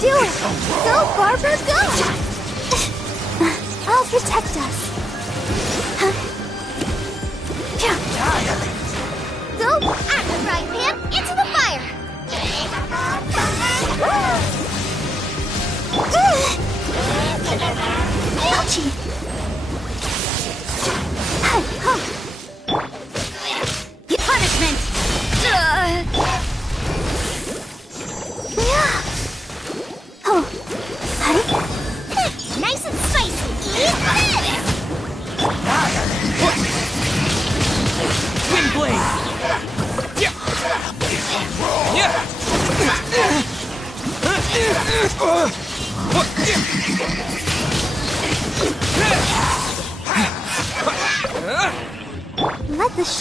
Do it! Go, Barbara, go! I'll protect us. Go, at the frying pan, into the fire! Ouchie!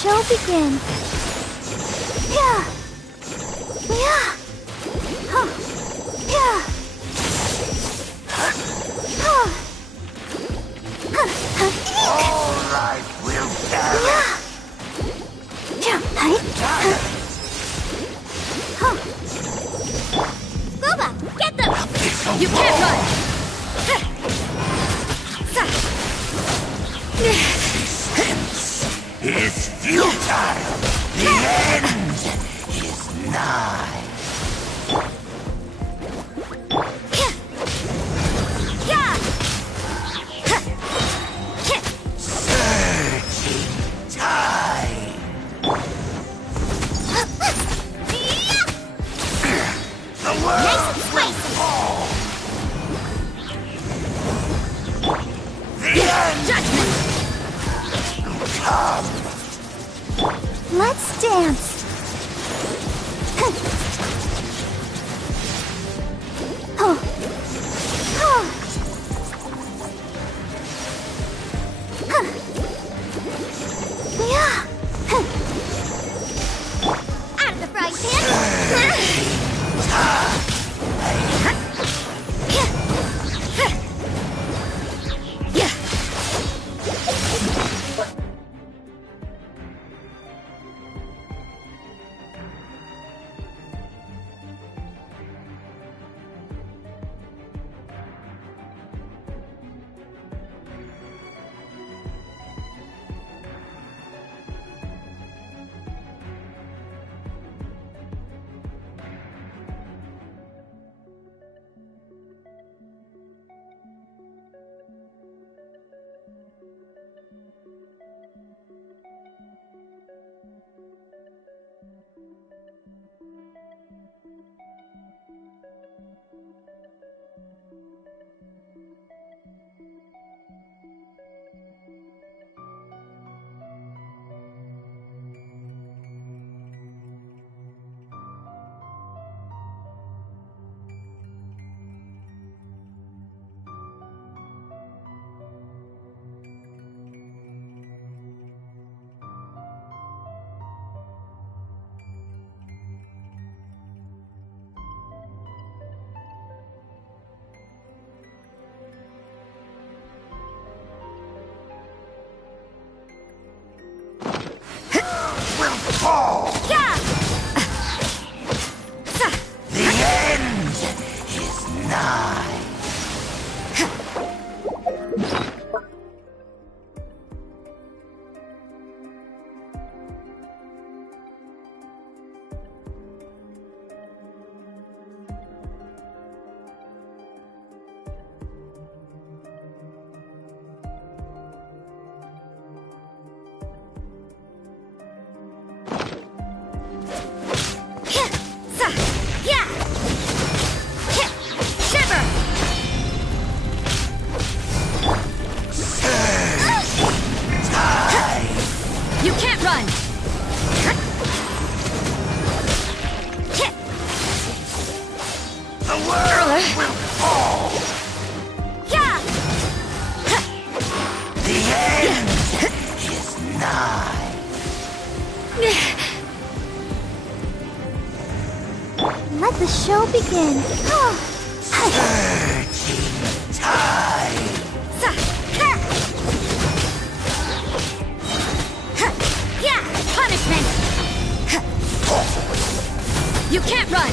show begin. Yeah. Yeah. Huh. Yeah. Huh. All life will perish. Yeah. Huh. Boba, get them! You can't run! Is futile. The end is nigh. Surging tide. The world will fall. The end will come. Let's dance. Oh. Oh. Yeah. Out of the frying pan! Fall. Yeah. The end is nigh. You can't run! The world will fall. Yeah. The end is nigh. Let the show begin. Surging tide. Punishment! You can't run!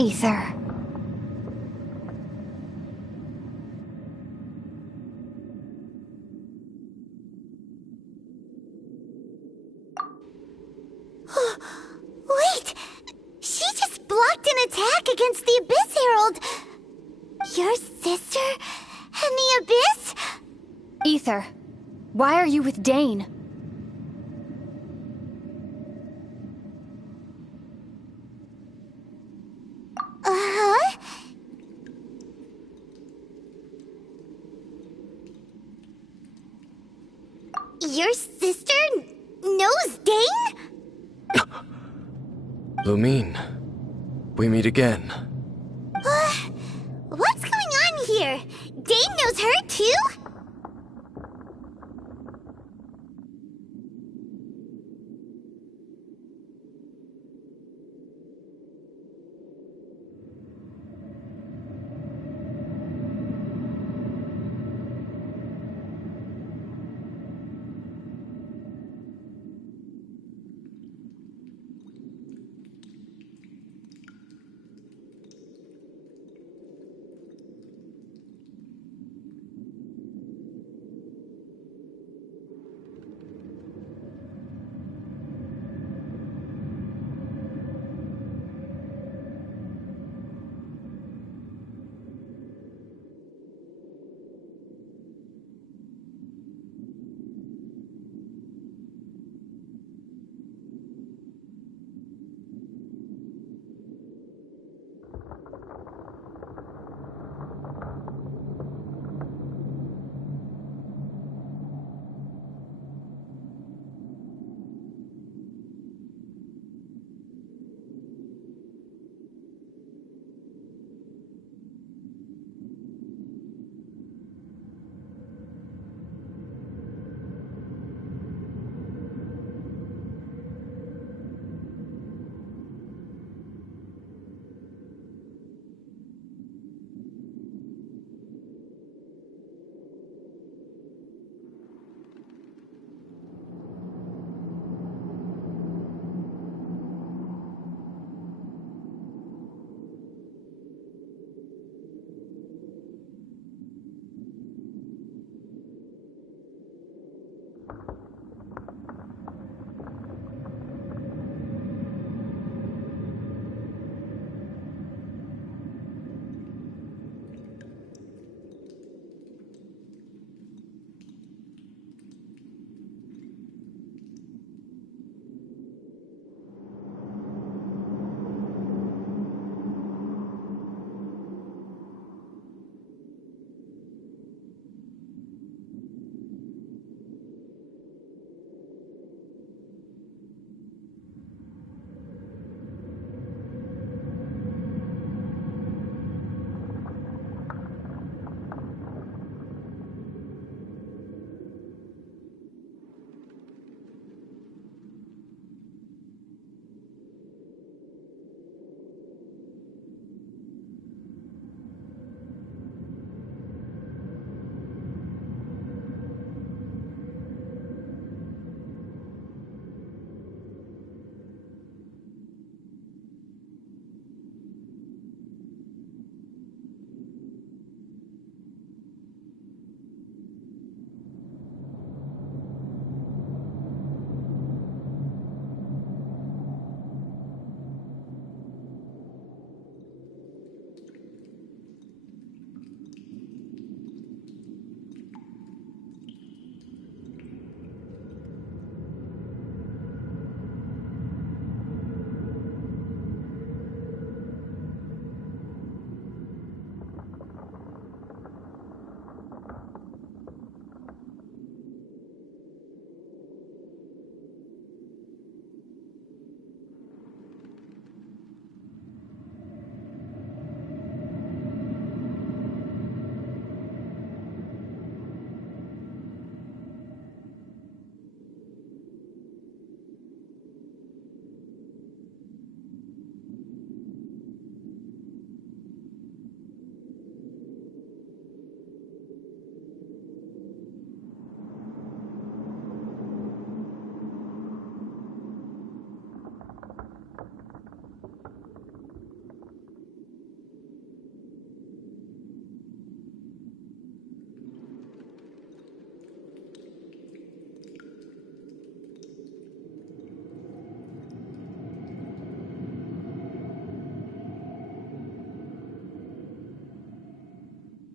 Ether. Wait! She just blocked an attack against the Abyss Herald! Your sister and the Abyss? Ether, why are you with Dane? Uh-huh? Your sister knows Dane? Lumine, we meet again. What's going on here? Dane knows her too?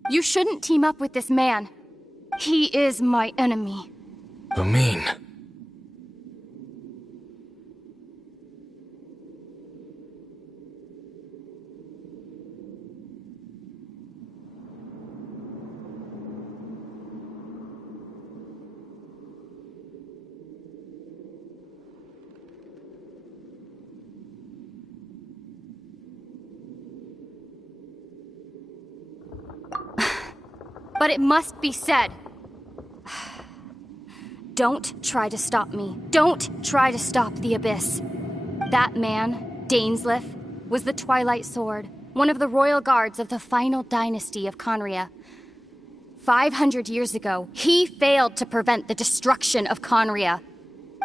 You shouldn't team up with this man. He is my enemy. Lumine. But it must be said. Don't try to stop me. Don't try to stop the Abyss. That man, Dainsleif, was the Twilight Sword, one of the royal guards of the final dynasty of Conria. 500 years ago, he failed to prevent the destruction of Conria.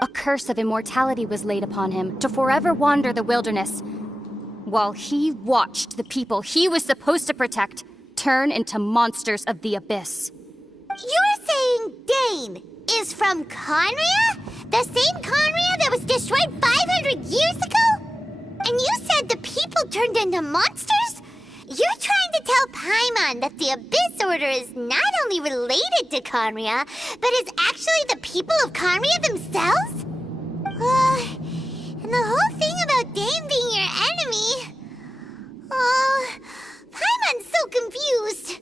A curse of immortality was laid upon him to forever wander the wilderness, while he watched the people he was supposed to protect turn into monsters of the Abyss. You're saying Dane is from Conria? The same Conria that was destroyed 500 years ago? And you said the people turned into monsters? You're trying to tell Paimon that the Abyss Order is not only related to Conria, but is actually the people of Conria themselves? And the whole thing about Dane being your enemy... Paimon's so confused.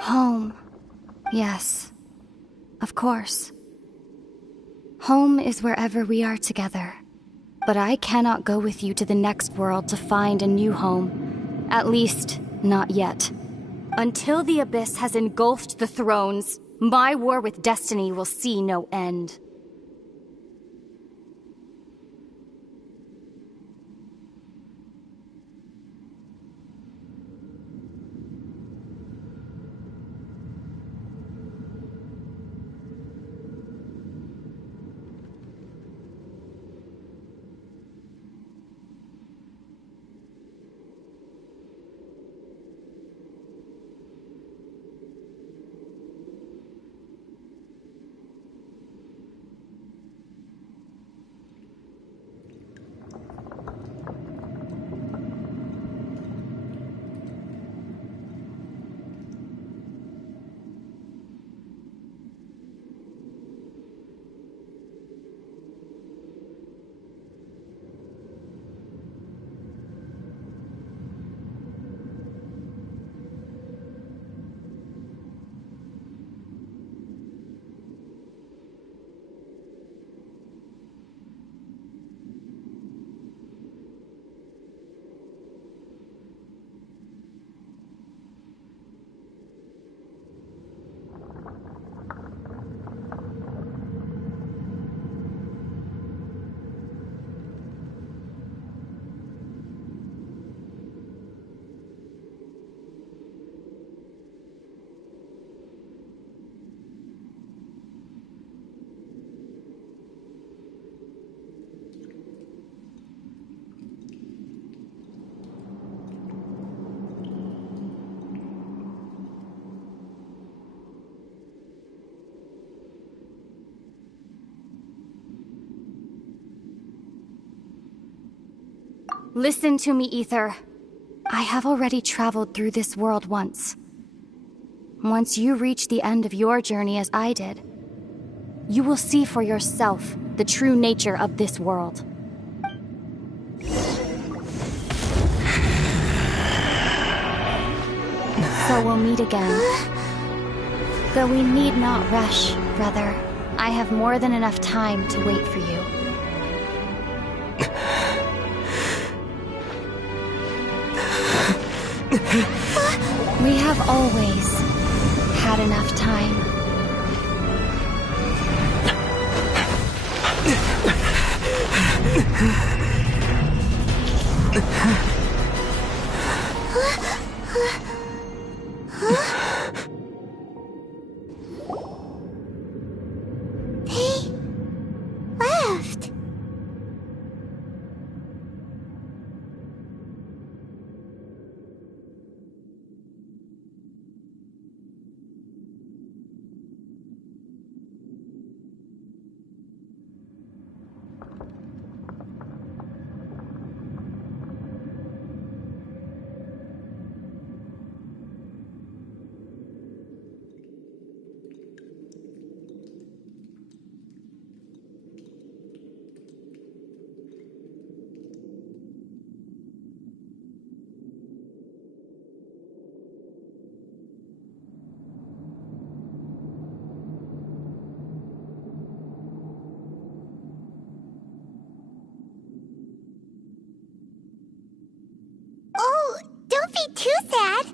Home. Yes. Of course. Home is wherever we are together. But I cannot go with you to the next world to find a new home. At least, not yet. Until the Abyss has engulfed the thrones, my war with Destiny will see no end. Listen to me, Ether. I have already traveled through this world once. Once you reach the end of your journey as I did, you will see for yourself the true nature of this world. So we'll meet again. Though we need not rush, brother. I have more than enough time to wait for you. We have always had enough time. They left. Oh, don't be too sad.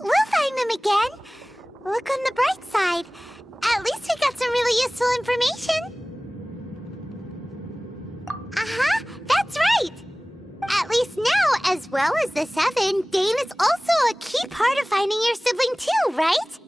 We'll find them again. Look on the bright side. At least we got some really useful information. Uh-huh, that's right. At least now, as well as the Seven, Dane is also a key part of finding your sibling too, right?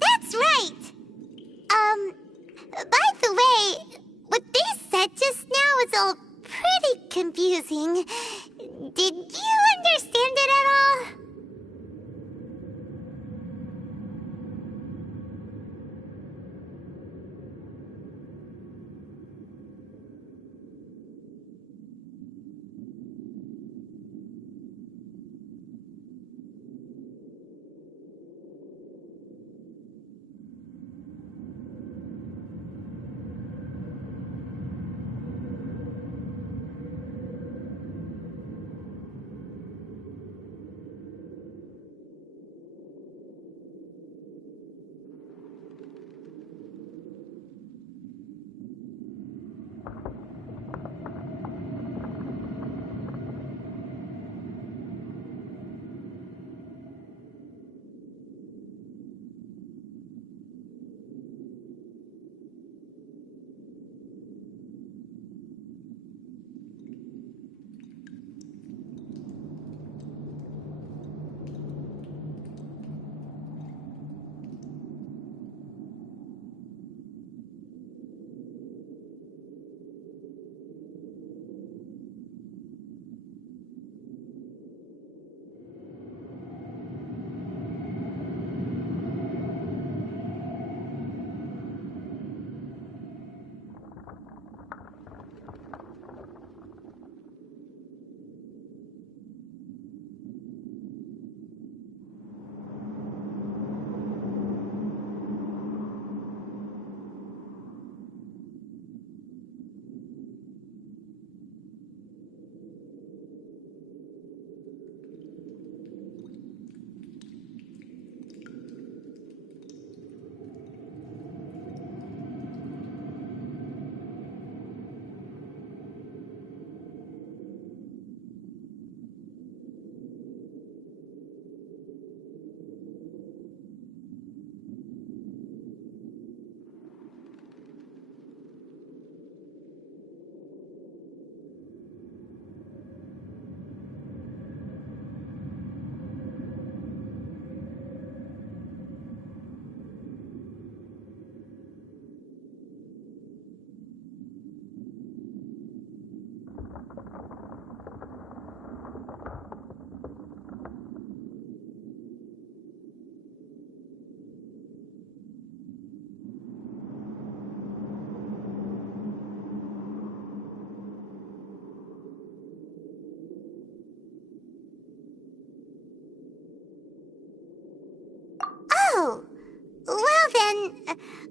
That's right! By the way, what they said just now is all pretty confusing. Did you understand it at all?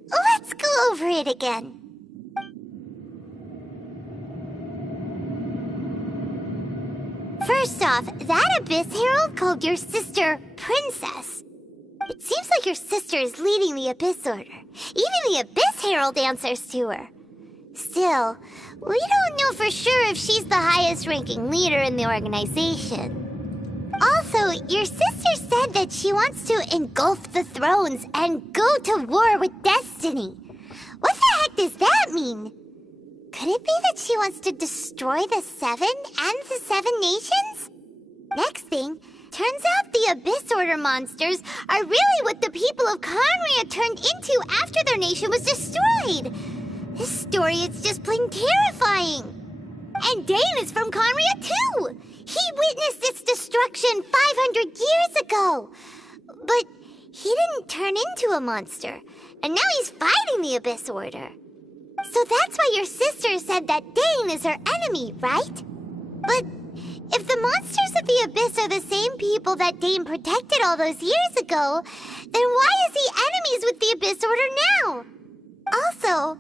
let's go over it again. First off, that Abyss Herald called your sister Princess. It seems like your sister is leading the Abyss Order. Even the Abyss Herald answers to her. Still, we don't know for sure if she's the highest-ranking leader in the organization. Also, your sister said that she wants to engulf the thrones and go to war with Destiny. What the heck does that mean? Could it be that she wants to destroy the Seven and the Seven Nations? Next thing, turns out the Abyss Order monsters are really what the people of Khaenri'ah turned into after their nation was destroyed. This story is just plain terrifying. And Dane is from Khaenri'ah too. He witnessed its destruction 500 years ago. But he didn't turn into a monster. And now he's fighting the Abyss Order. So that's why your sister said that Dane is her enemy, right? But if the monsters of the Abyss are the same people that Dane protected all those years ago, then why is he enemies with the Abyss Order now? Also,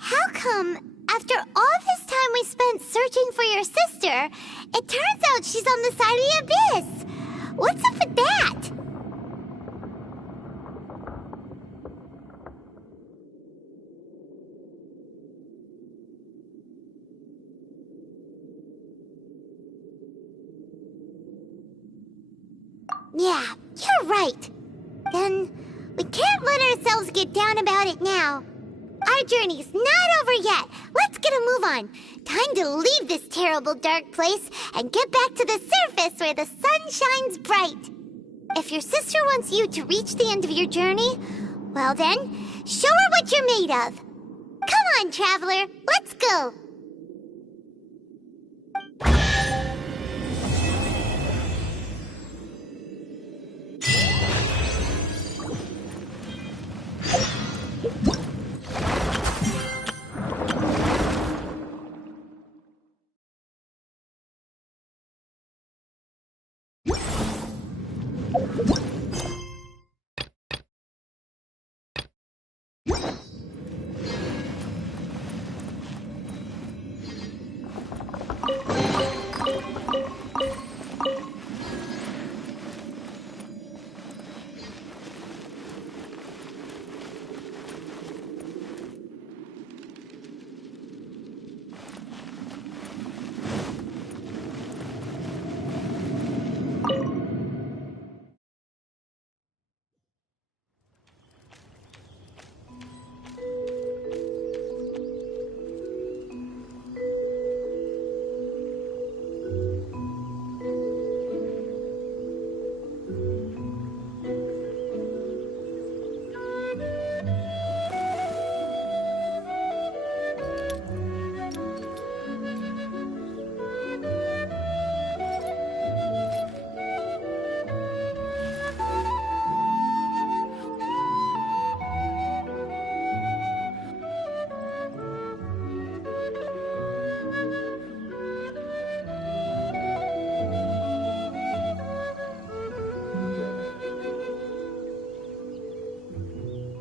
how come, after all this time we spent searching for your sister, it turns out she's on the side of the Abyss? What's up with that? Yeah, you're right. Then we can't let ourselves get down about it now. Our journey's not over yet. Let's get a move on. Time to leave this terrible dark place and get back to the surface where the sun shines bright. If your sister wants you to reach the end of your journey, well then, show her what you're made of. Come on, traveler, let's go.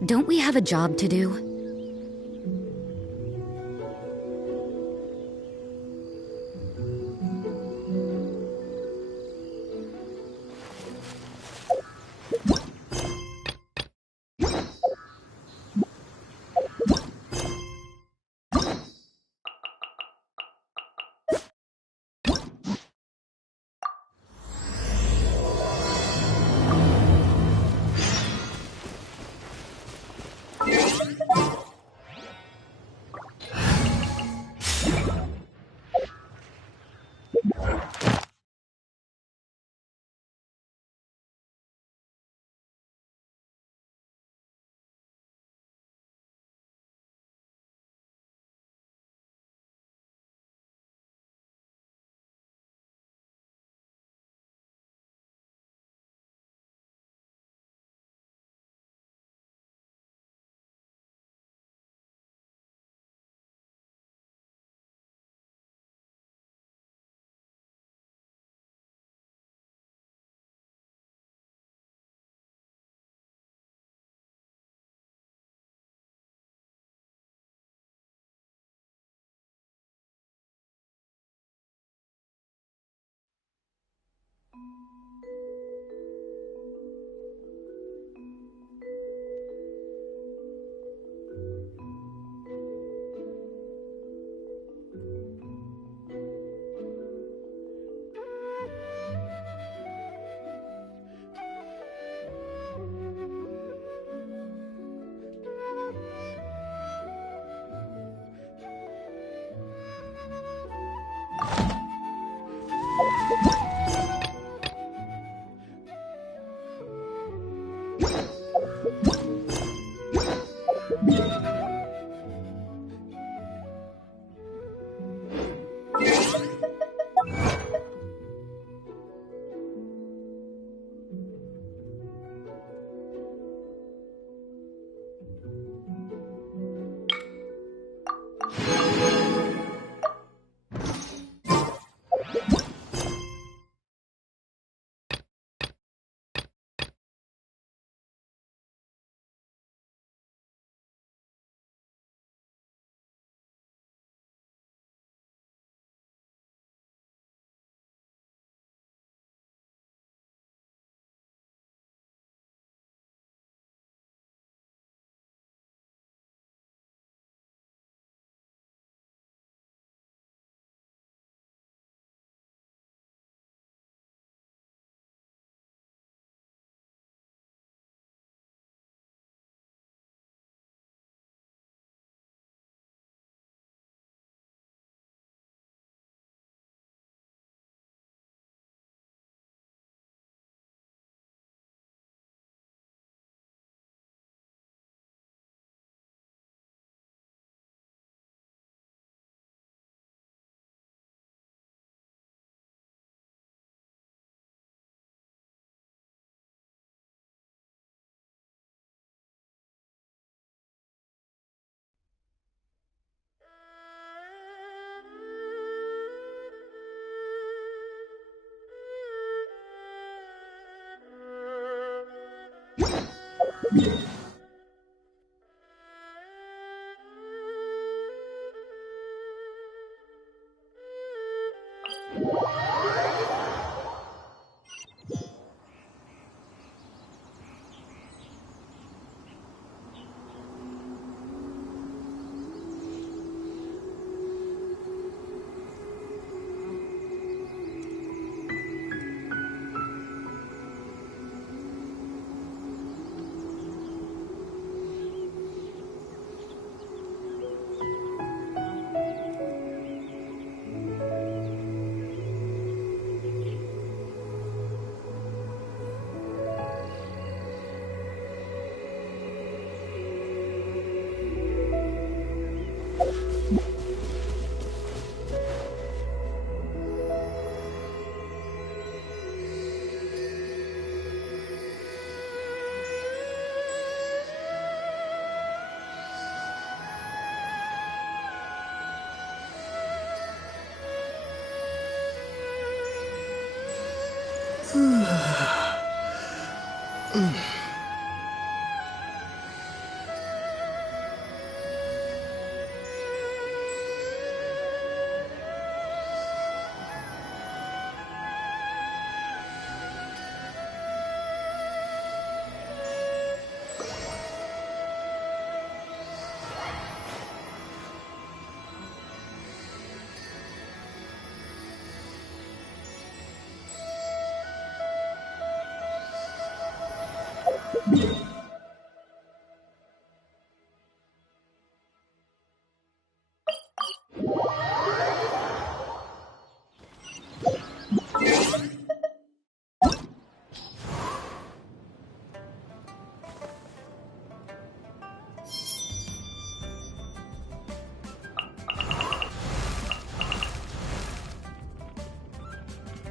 Don't we have a job to do?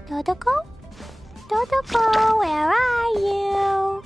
Dodoko? Dodoko, where are you?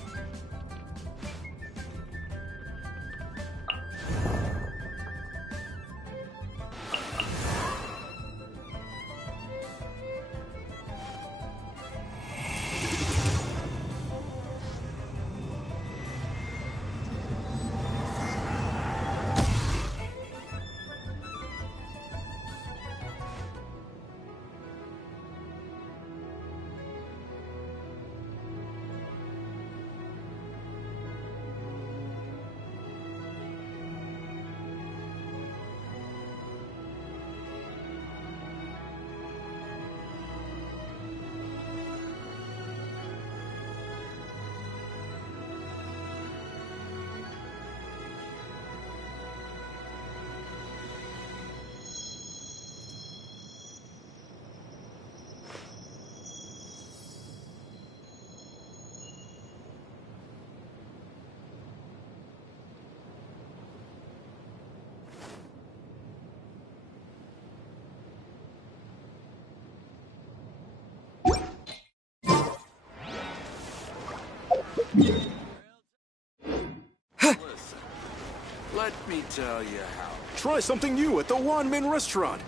Let me tell you how. Try something new at the Wanmin restaurant.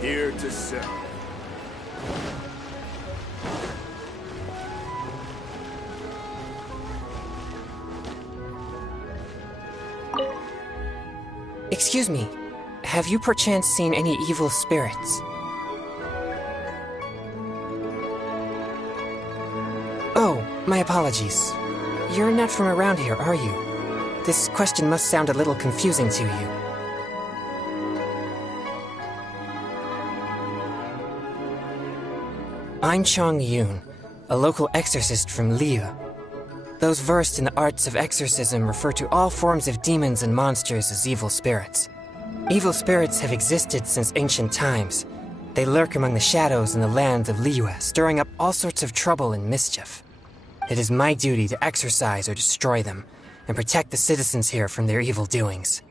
Here to serve. Excuse me, have you perchance seen any evil spirits? Oh, my apologies. You're not from around here, are you? This question must sound a little confusing to you. I'm Chong Yun, a local exorcist from Liyue. Those versed in the arts of exorcism refer to all forms of demons and monsters as evil spirits. Evil spirits have existed since ancient times. They lurk among the shadows in the lands of Liyue, stirring up all sorts of trouble and mischief. It is my duty to exorcise or destroy them, and protect the citizens here from their evil doings.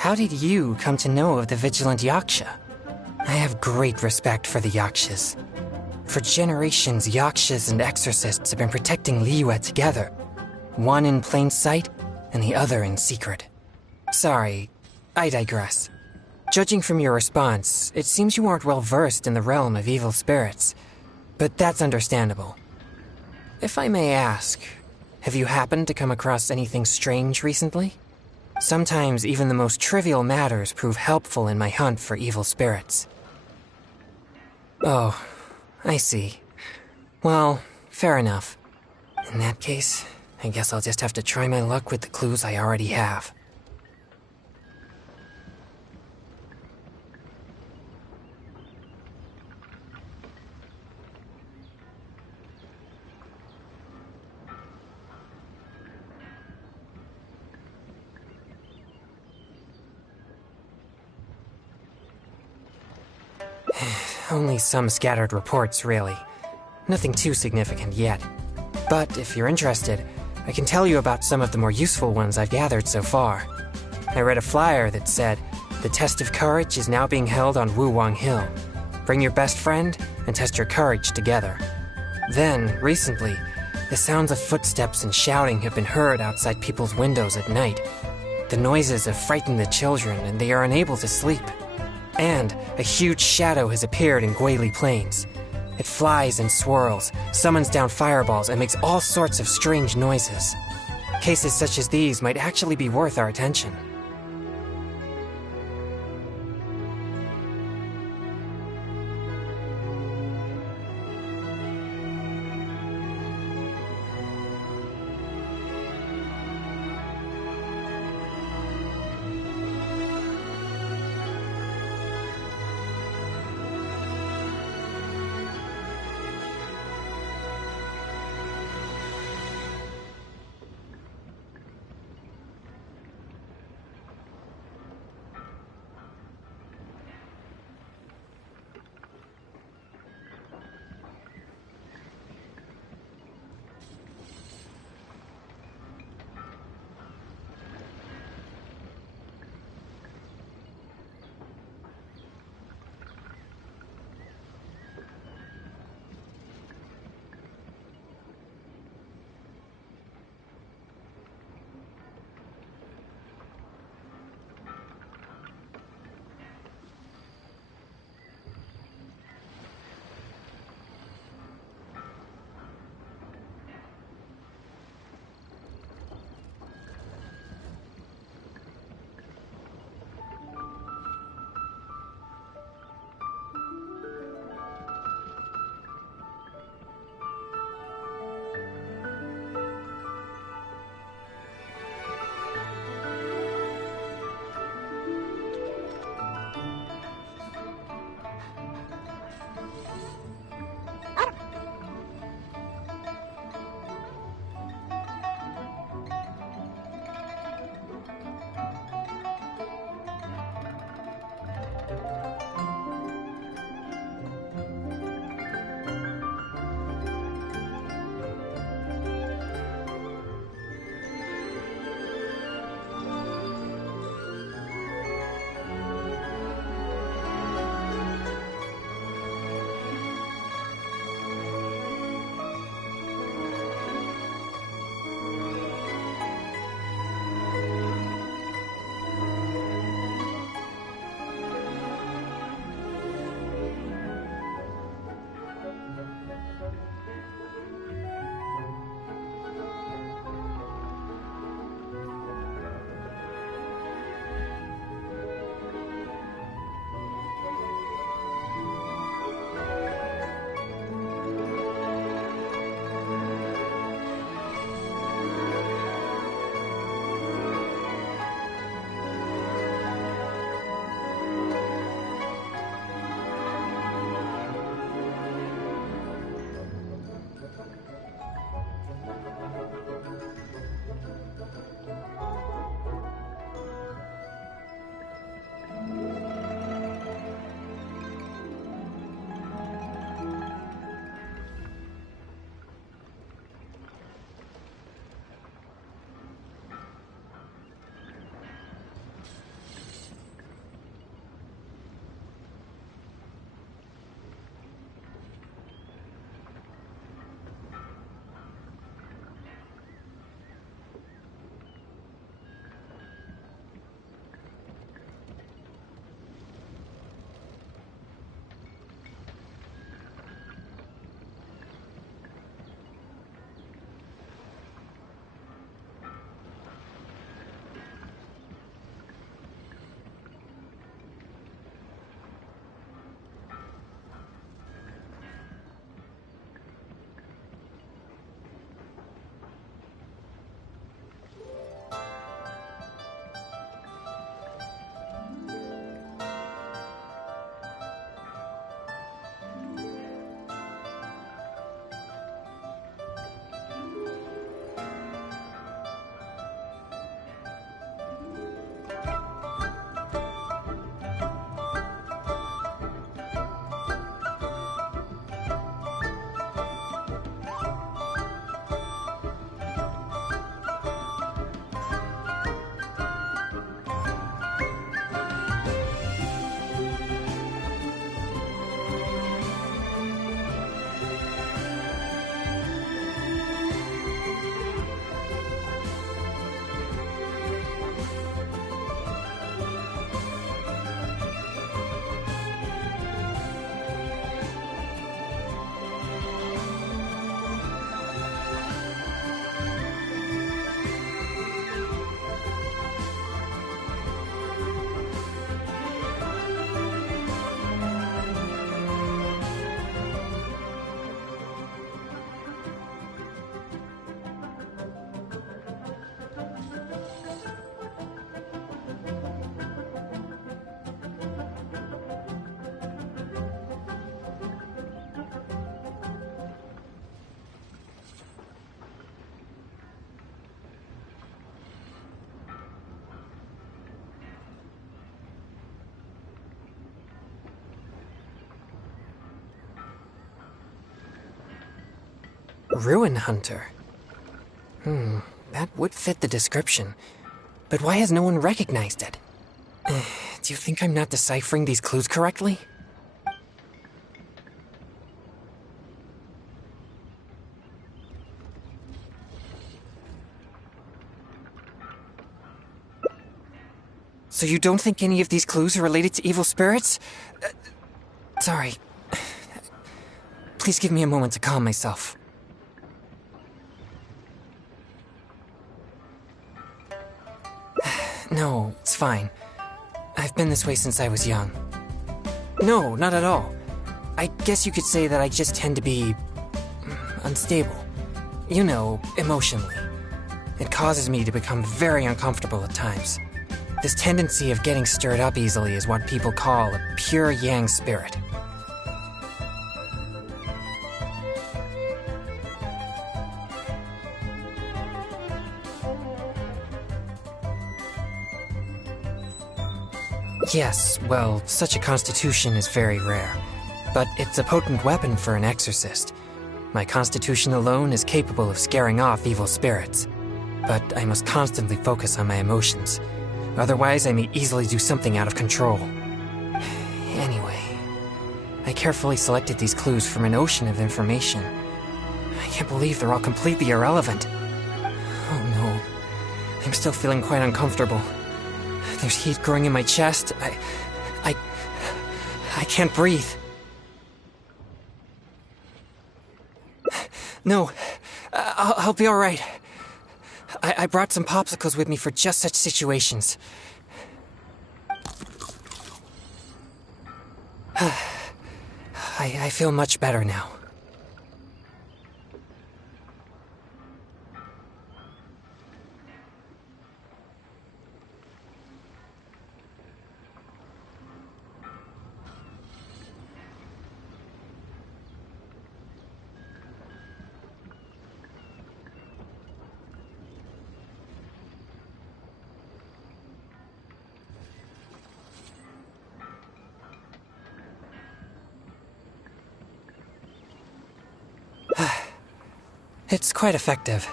How did you come to know of the Vigilant Yaksha? I have great respect for the Yakshas. For generations, Yakshas and exorcists have been protecting Liyue together. One in plain sight, and the other in secret. Sorry, I digress. Judging from your response, it seems you aren't well versed in the realm of evil spirits. But that's understandable. If I may ask, have you happened to come across anything strange recently? Sometimes even the most trivial matters prove helpful in my hunt for evil spirits. Oh, I see. Well, fair enough. In that case, I guess I'll just have to try my luck with the clues I already have. Only some scattered reports, really. Nothing too significant yet. But if you're interested, I can tell you about some of the more useful ones I've gathered so far. I read a flyer that said, "The test of courage is now being held on Wuwang Hill. Bring your best friend and test your courage together." Then, recently, the sounds of footsteps and shouting have been heard outside people's windows at night. The noises have frightened the children and they are unable to sleep. And a huge shadow has appeared in Guili Plains. It flies and swirls, summons down fireballs, and makes all sorts of strange noises. Cases such as these might actually be worth our attention. Ruin Hunter. That would fit the description. But why has no one recognized it? Do you think I'm not deciphering these clues correctly? So you don't think any of these clues are related to evil spirits? Sorry. Please give me a moment to calm myself. No, it's fine. I've been this way since I was young. No, not at all. I guess you could say that I just tend to be unstable. You know, emotionally. It causes me to become very uncomfortable at times. This tendency of getting stirred up easily is what people call a pure yang spirit. Yes, well, such a constitution is very rare. But it's a potent weapon for an exorcist. My constitution alone is capable of scaring off evil spirits. But I must constantly focus on my emotions. Otherwise, I may easily do something out of control. Anyway, I carefully selected these clues from an ocean of information. I can't believe they're all completely irrelevant. Oh no, I'm still feeling quite uncomfortable. There's heat growing in my chest. I can't breathe. No, I'll be all right. I brought some popsicles with me for just such situations. I feel much better now. It's quite effective.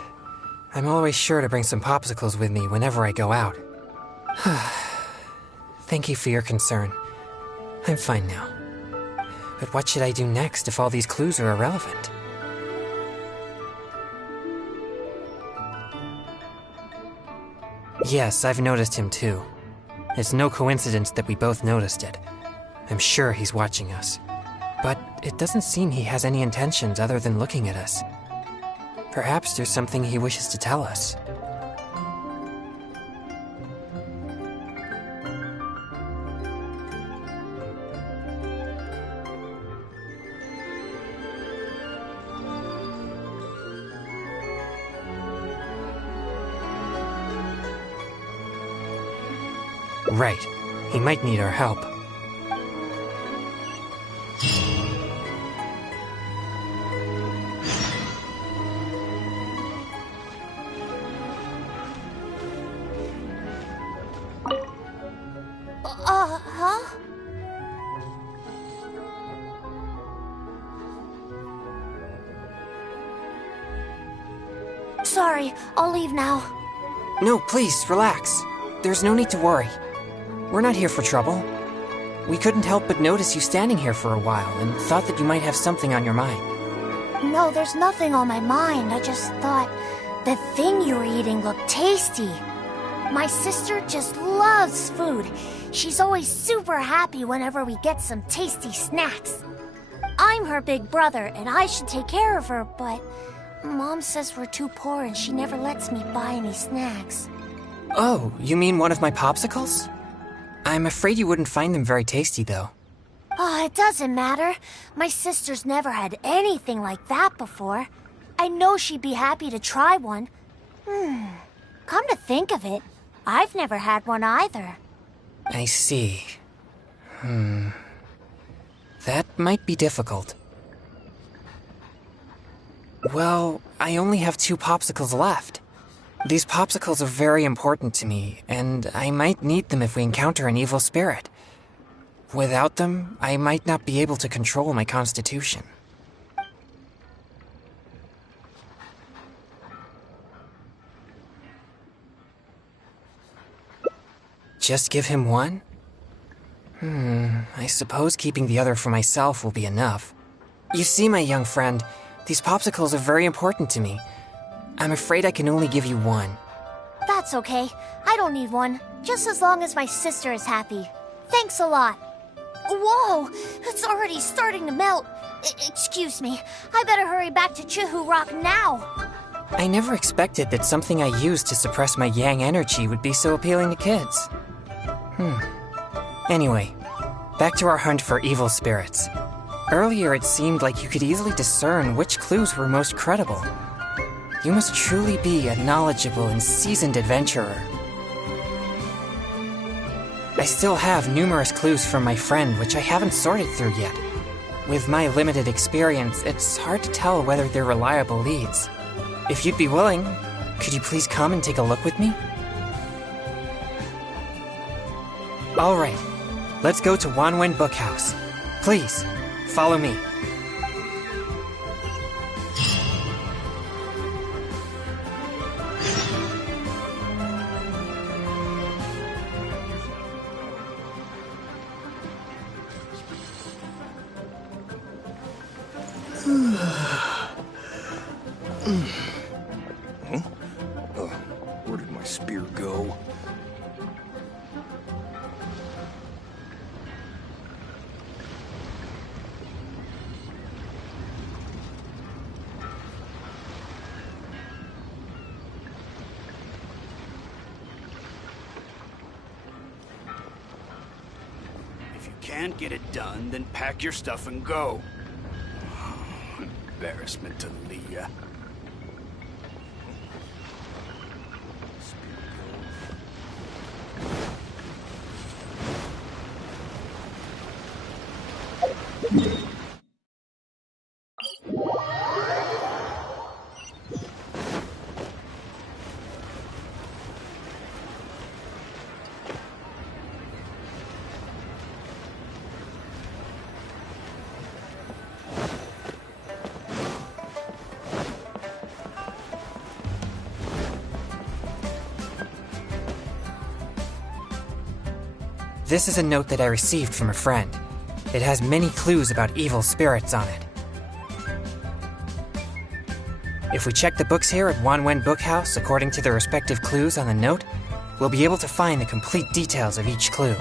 I'm always sure to bring some popsicles with me whenever I go out. Thank you for your concern. I'm fine now. But what should I do next if all these clues are irrelevant? Yes, I've noticed him too. It's no coincidence that we both noticed it. I'm sure he's watching us. But it doesn't seem he has any intentions other than looking at us. Perhaps there's something he wishes to tell us. Right. He might need our help. Huh? Sorry, I'll leave now. No, please, relax. There's no need to worry. We're not here for trouble. We couldn't help but notice you standing here for a while and thought that you might have something on your mind. No, there's nothing on my mind. I just thought the thing you were eating looked tasty. My sister just loves food. She's always super happy whenever we get some tasty snacks. I'm her big brother, and I should take care of her, but Mom says we're too poor and she never lets me buy any snacks. Oh, you mean one of my popsicles? I'm afraid you wouldn't find them very tasty, though. Oh, it doesn't matter. My sister's never had anything like that before. I know she'd be happy to try one. Come to think of it, I've never had one either. I see. That might be difficult. Well, I only have 2 popsicles left. These popsicles are very important to me, and I might need them if we encounter an evil spirit. Without them, I might not be able to control my constitution. just give him one? I suppose keeping the other for myself will be enough. You see, my young friend, these popsicles are very important to me. I'm afraid I can only give you one. That's okay. I don't need one. Just as long as my sister is happy. Thanks a lot. Whoa! It's already starting to melt. Excuse me. I better hurry back to Chihu Rock now. I never expected that something I used to suppress my yang energy would be so appealing to kids. Anyway, back to our hunt for evil spirits. Earlier it seemed like you could easily discern which clues were most credible. You must truly be a knowledgeable and seasoned adventurer. I still have numerous clues from my friend which I haven't sorted through yet. With my limited experience, it's hard to tell whether they're reliable leads. If you'd be willing, could you please come and take a look with me? Alright, let's go to Wanwen Bookhouse. Please, follow me. Where did my spear go? If you can't get it done, then pack your stuff and go. Embarrassment to Leah. This is a note that I received from a friend. It has many clues about evil spirits on it. If we check the books here at Wanwen Bookhouse according to the respective clues on the note, we'll be able to find the complete details of each clue.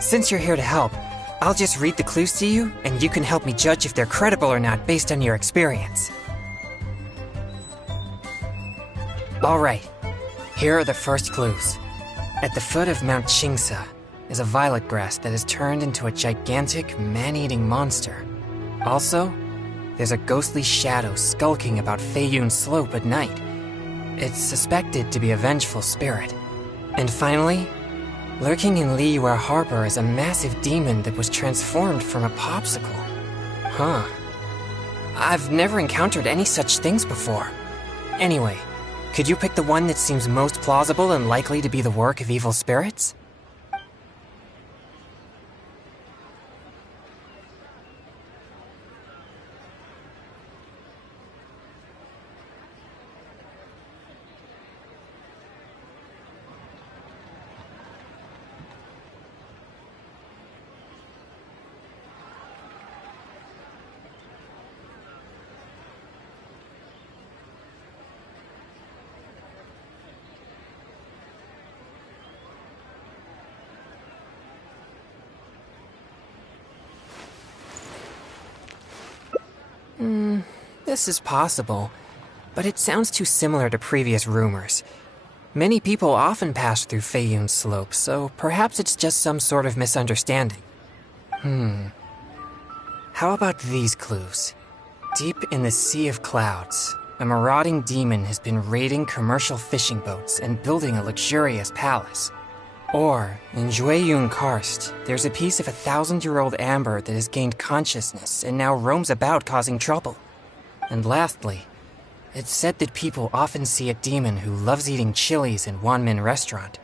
Since you're here to help, I'll just read the clues to you, and you can help me judge if they're credible or not based on your experience. Alright, here are the first clues. At the foot of Mount Chingsa is a violet grass that has turned into a gigantic, man-eating monster. Also, there's a ghostly shadow skulking about Feiyun Slope at night. It's suspected to be a vengeful spirit. And finally, lurking in Liyue Harbor is a massive demon that was transformed from a popsicle. Huh. I've never encountered any such things before. Anyway, could you pick the one that seems most plausible and likely to be the work of evil spirits? This is possible, but it sounds too similar to previous rumors. Many people often pass through Feiyun Slope, so perhaps it's just some sort of misunderstanding. How about these clues? Deep in the Sea of Clouds, a marauding demon has been raiding commercial fishing boats and building a luxurious palace. Or, in Jueyun Karst, there's a piece of 1,000-year-old amber that has gained consciousness and now roams about causing trouble. And lastly, it's said that people often see a demon who loves eating chilies in Wanmin Restaurant.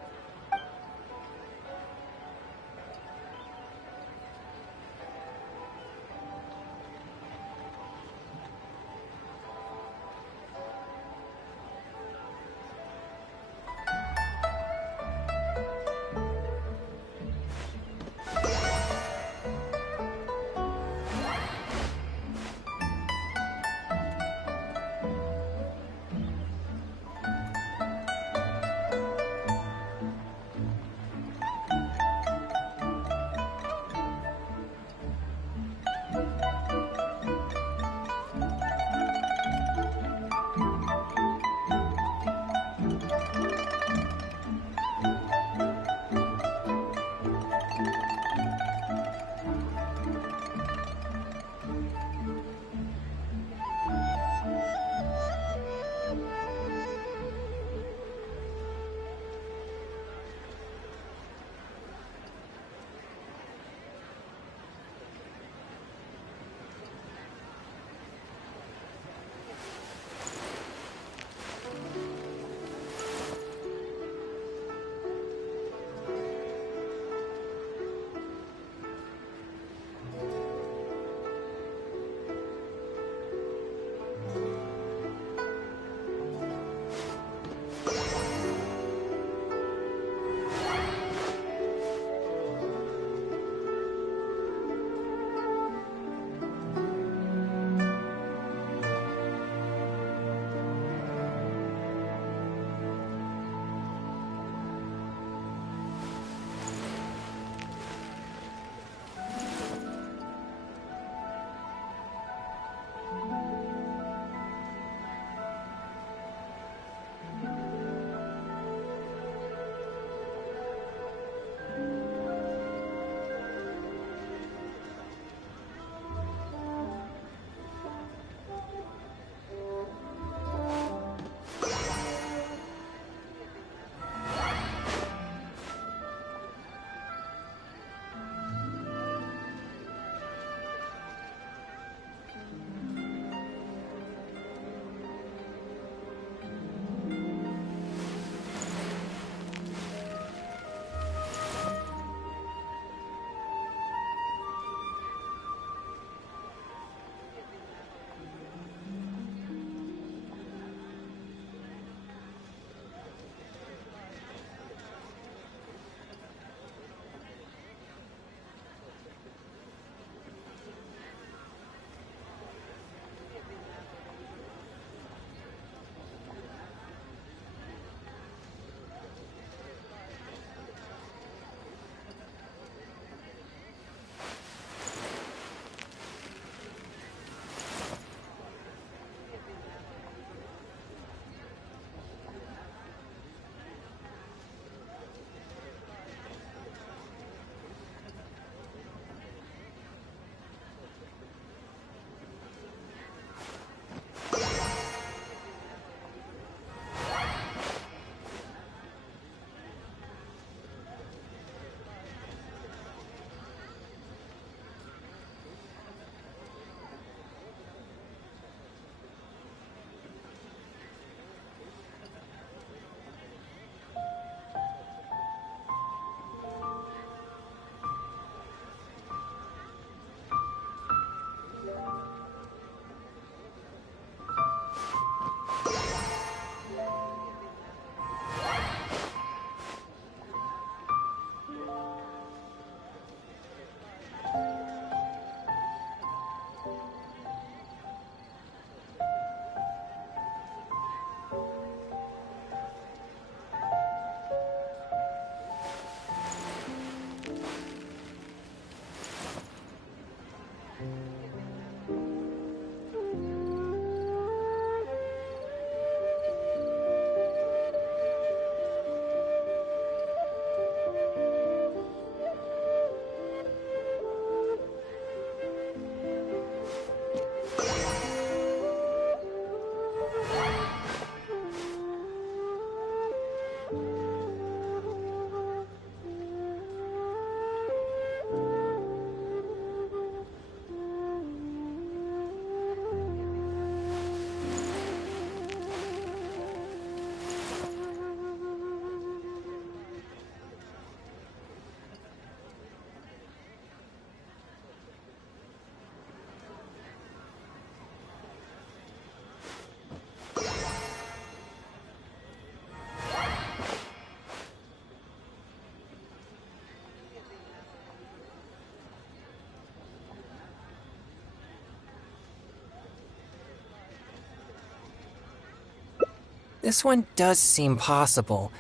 This one does seem possible,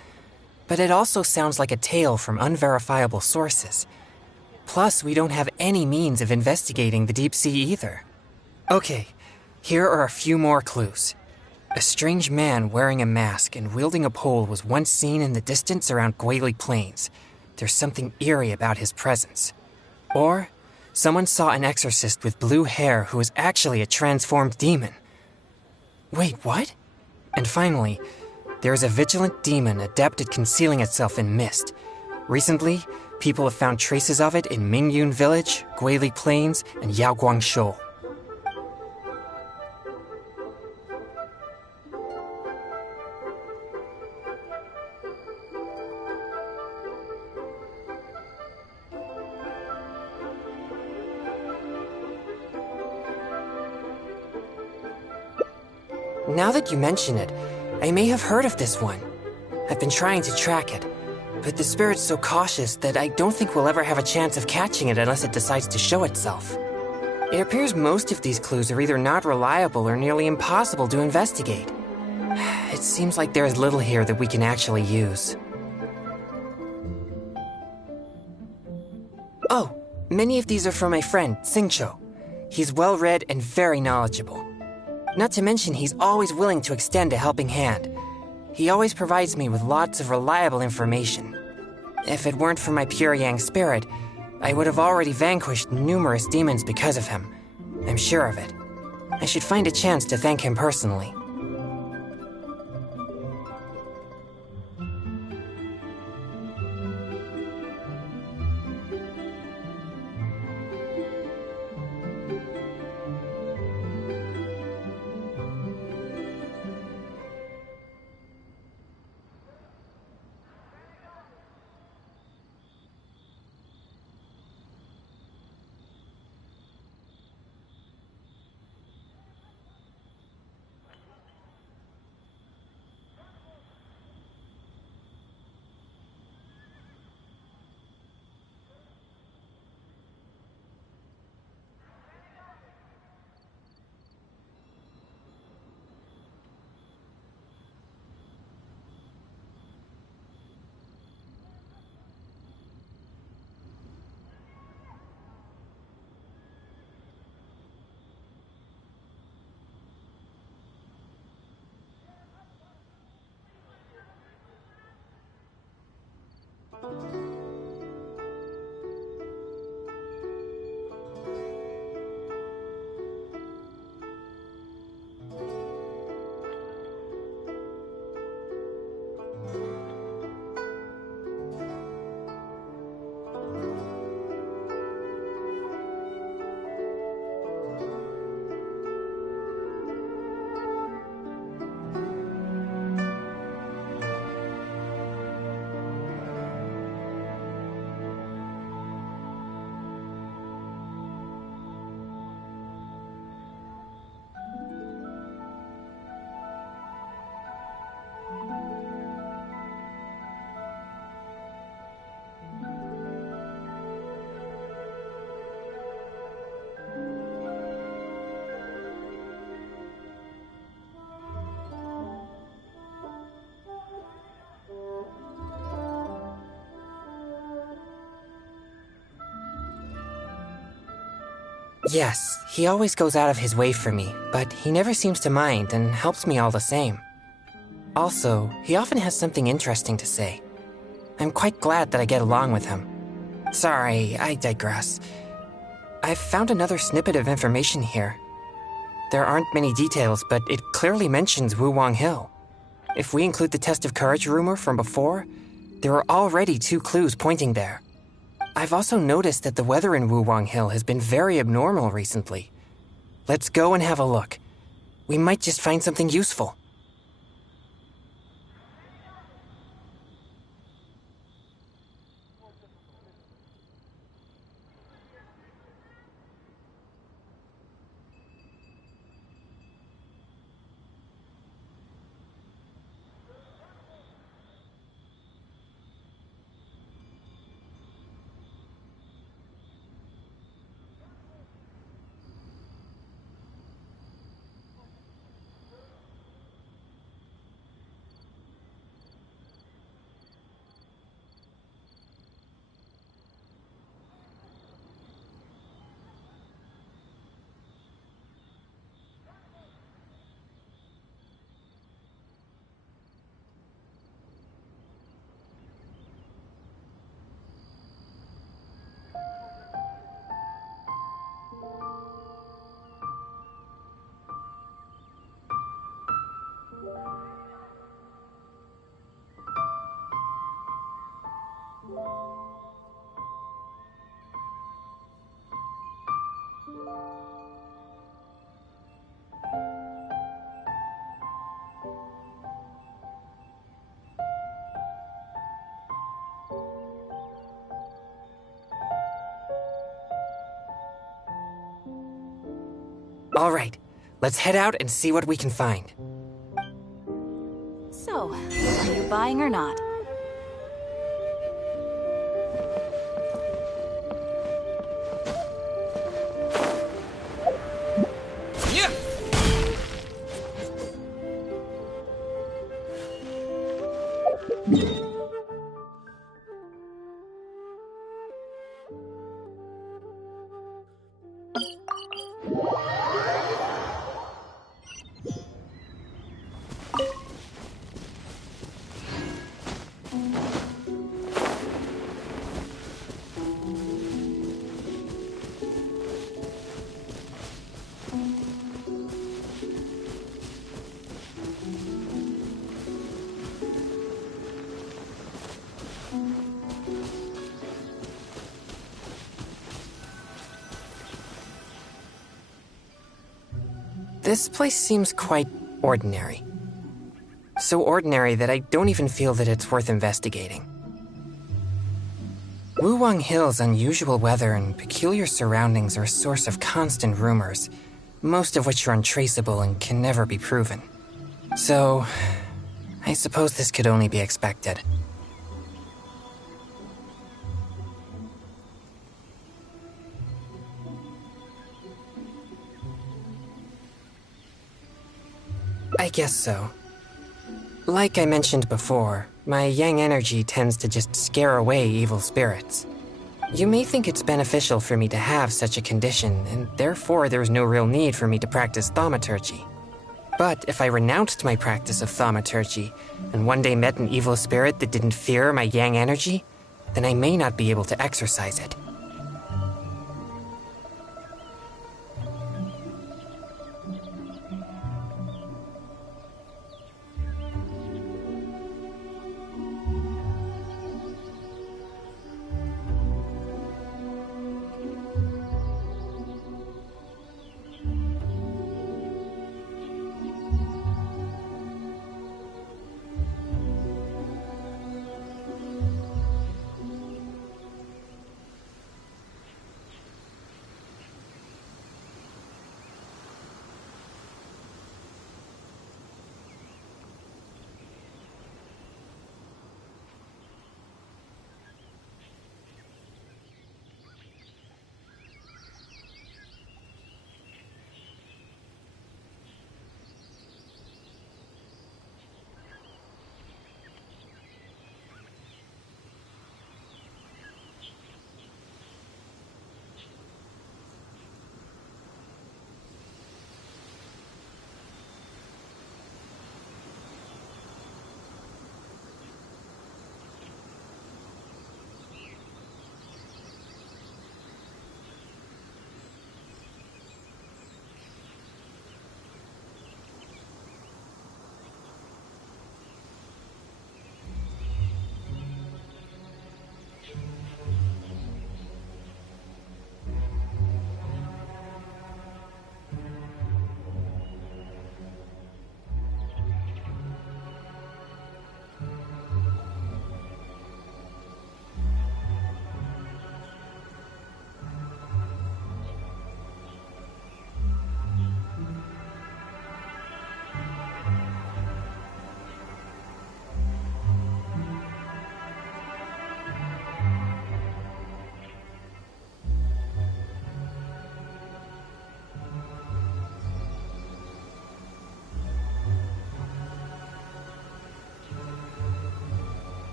but it also sounds like a tale from unverifiable sources. Plus, we don't have any means of investigating the deep sea either. Okay, here are a few more clues. A strange man wearing a mask and wielding a pole was once seen in the distance around Guili Plains. There's something eerie about his presence. Or, someone saw an exorcist with blue hair who was actually a transformed demon. Wait, what? And finally, there is a vigilant demon adept at concealing itself in mist. Recently, people have found traces of it in Mingyun Village, Guili Plains, and Yaoguang Shoal. Now that you mention it, I may have heard of this one. I've been trying to track it, but the spirit's so cautious that I don't think we'll ever have a chance of catching it unless it decides to show itself. It appears most of these clues are either not reliable or nearly impossible to investigate. It seems like there is little here that we can actually use. Oh, many of these are from my friend, Xingqiu. He's well-read and very knowledgeable. Not to mention, he's always willing to extend a helping hand. He always provides me with lots of reliable information. If it weren't for my pure Yang spirit, I would have already vanquished numerous demons because of him. I'm sure of it. I should find a chance to thank him personally. Yes, he always goes out of his way for me, but he never seems to mind and helps me all the same. Also, he often has something interesting to say. I'm quite glad that I get along with him. Sorry, I digress. I've found another snippet of information here. There aren't many details, but it clearly mentions Wuwang Hill. If we include the test of courage rumor from before, there are already 2 clues pointing there. I've also noticed that the weather in Wuwang Hill has been very abnormal recently. Let's go and have a look. We might just find something useful. All right, let's head out and see what we can find. So, are you buying or not? Yeah. This place seems quite ordinary. So ordinary that I don't even feel that it's worth investigating. Wuwang Hill's unusual weather and peculiar surroundings are a source of constant rumors, most of which are untraceable and can never be proven. So, I suppose this could only be expected. I guess so. Like I mentioned before, my yang energy tends to just scare away evil spirits. You may think it's beneficial for me to have such a condition, and therefore there's no real need for me to practice thaumaturgy. But if I renounced my practice of thaumaturgy, and one day met an evil spirit that didn't fear my yang energy, then I may not be able to exercise it.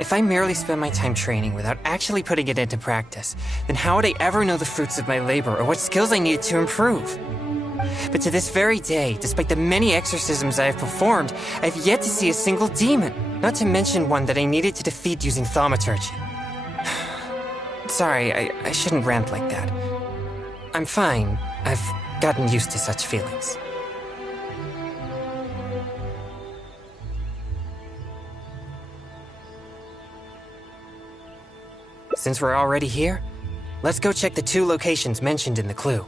If I merely spend my time training without actually putting it into practice, then how would I ever know the fruits of my labor or what skills I needed to improve? But to this very day, despite the many exorcisms I have performed, I have yet to see a single demon, not to mention one that I needed to defeat using thaumaturgy. Sorry, I shouldn't rant like that. I'm fine. I've gotten used to such feelings. Since we're already here, let's go check the 2 locations mentioned in the clue.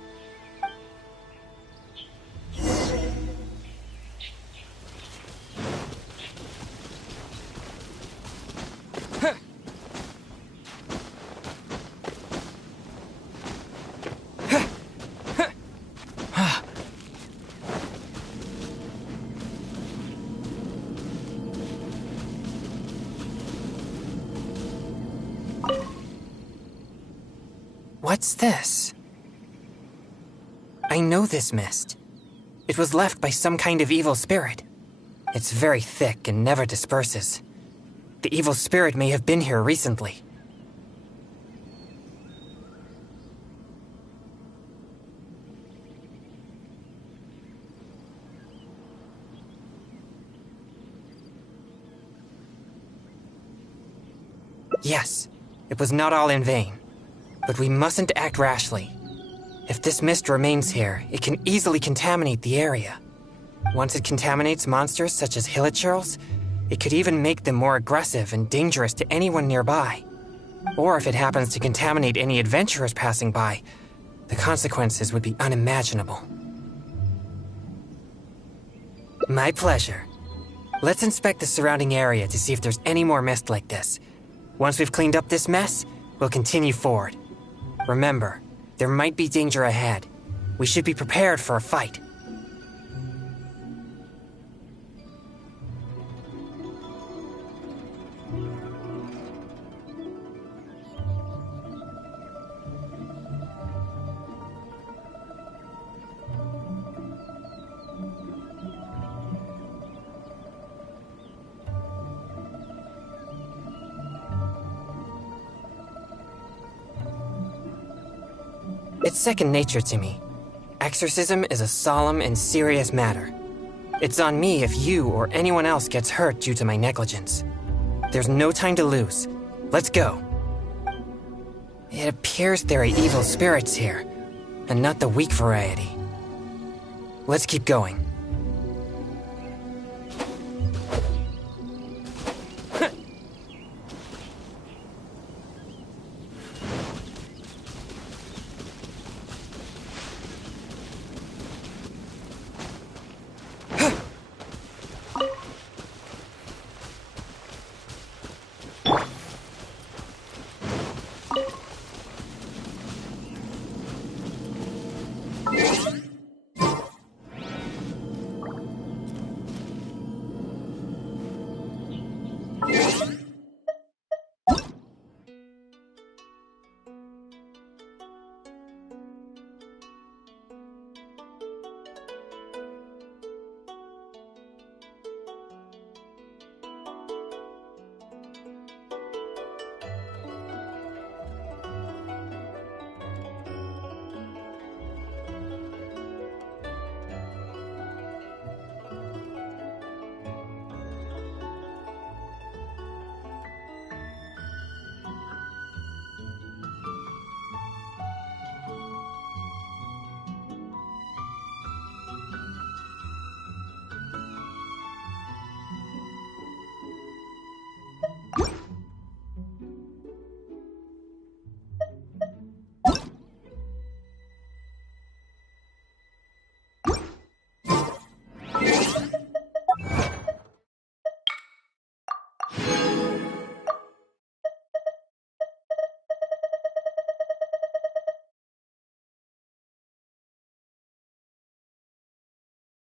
What's this? I know this mist. It was left by some kind of evil spirit. It's very thick and never disperses. The evil spirit may have been here recently. Yes, it was not all in vain. But we mustn't act rashly. If this mist remains here, it can easily contaminate the area. Once it contaminates monsters such as hilichurls, it could even make them more aggressive and dangerous to anyone nearby. Or if it happens to contaminate any adventurers passing by, the consequences would be unimaginable. My pleasure. Let's inspect the surrounding area to see if there's any more mist like this. Once we've cleaned up this mess, we'll continue forward. Remember, there might be danger ahead. We should be prepared for a fight. It's second nature to me. Exorcism is a solemn and serious matter. It's on me if you or anyone else gets hurt due to my negligence. There's no time to lose. Let's go. It appears there are evil spirits here, and not the weak variety. Let's keep going.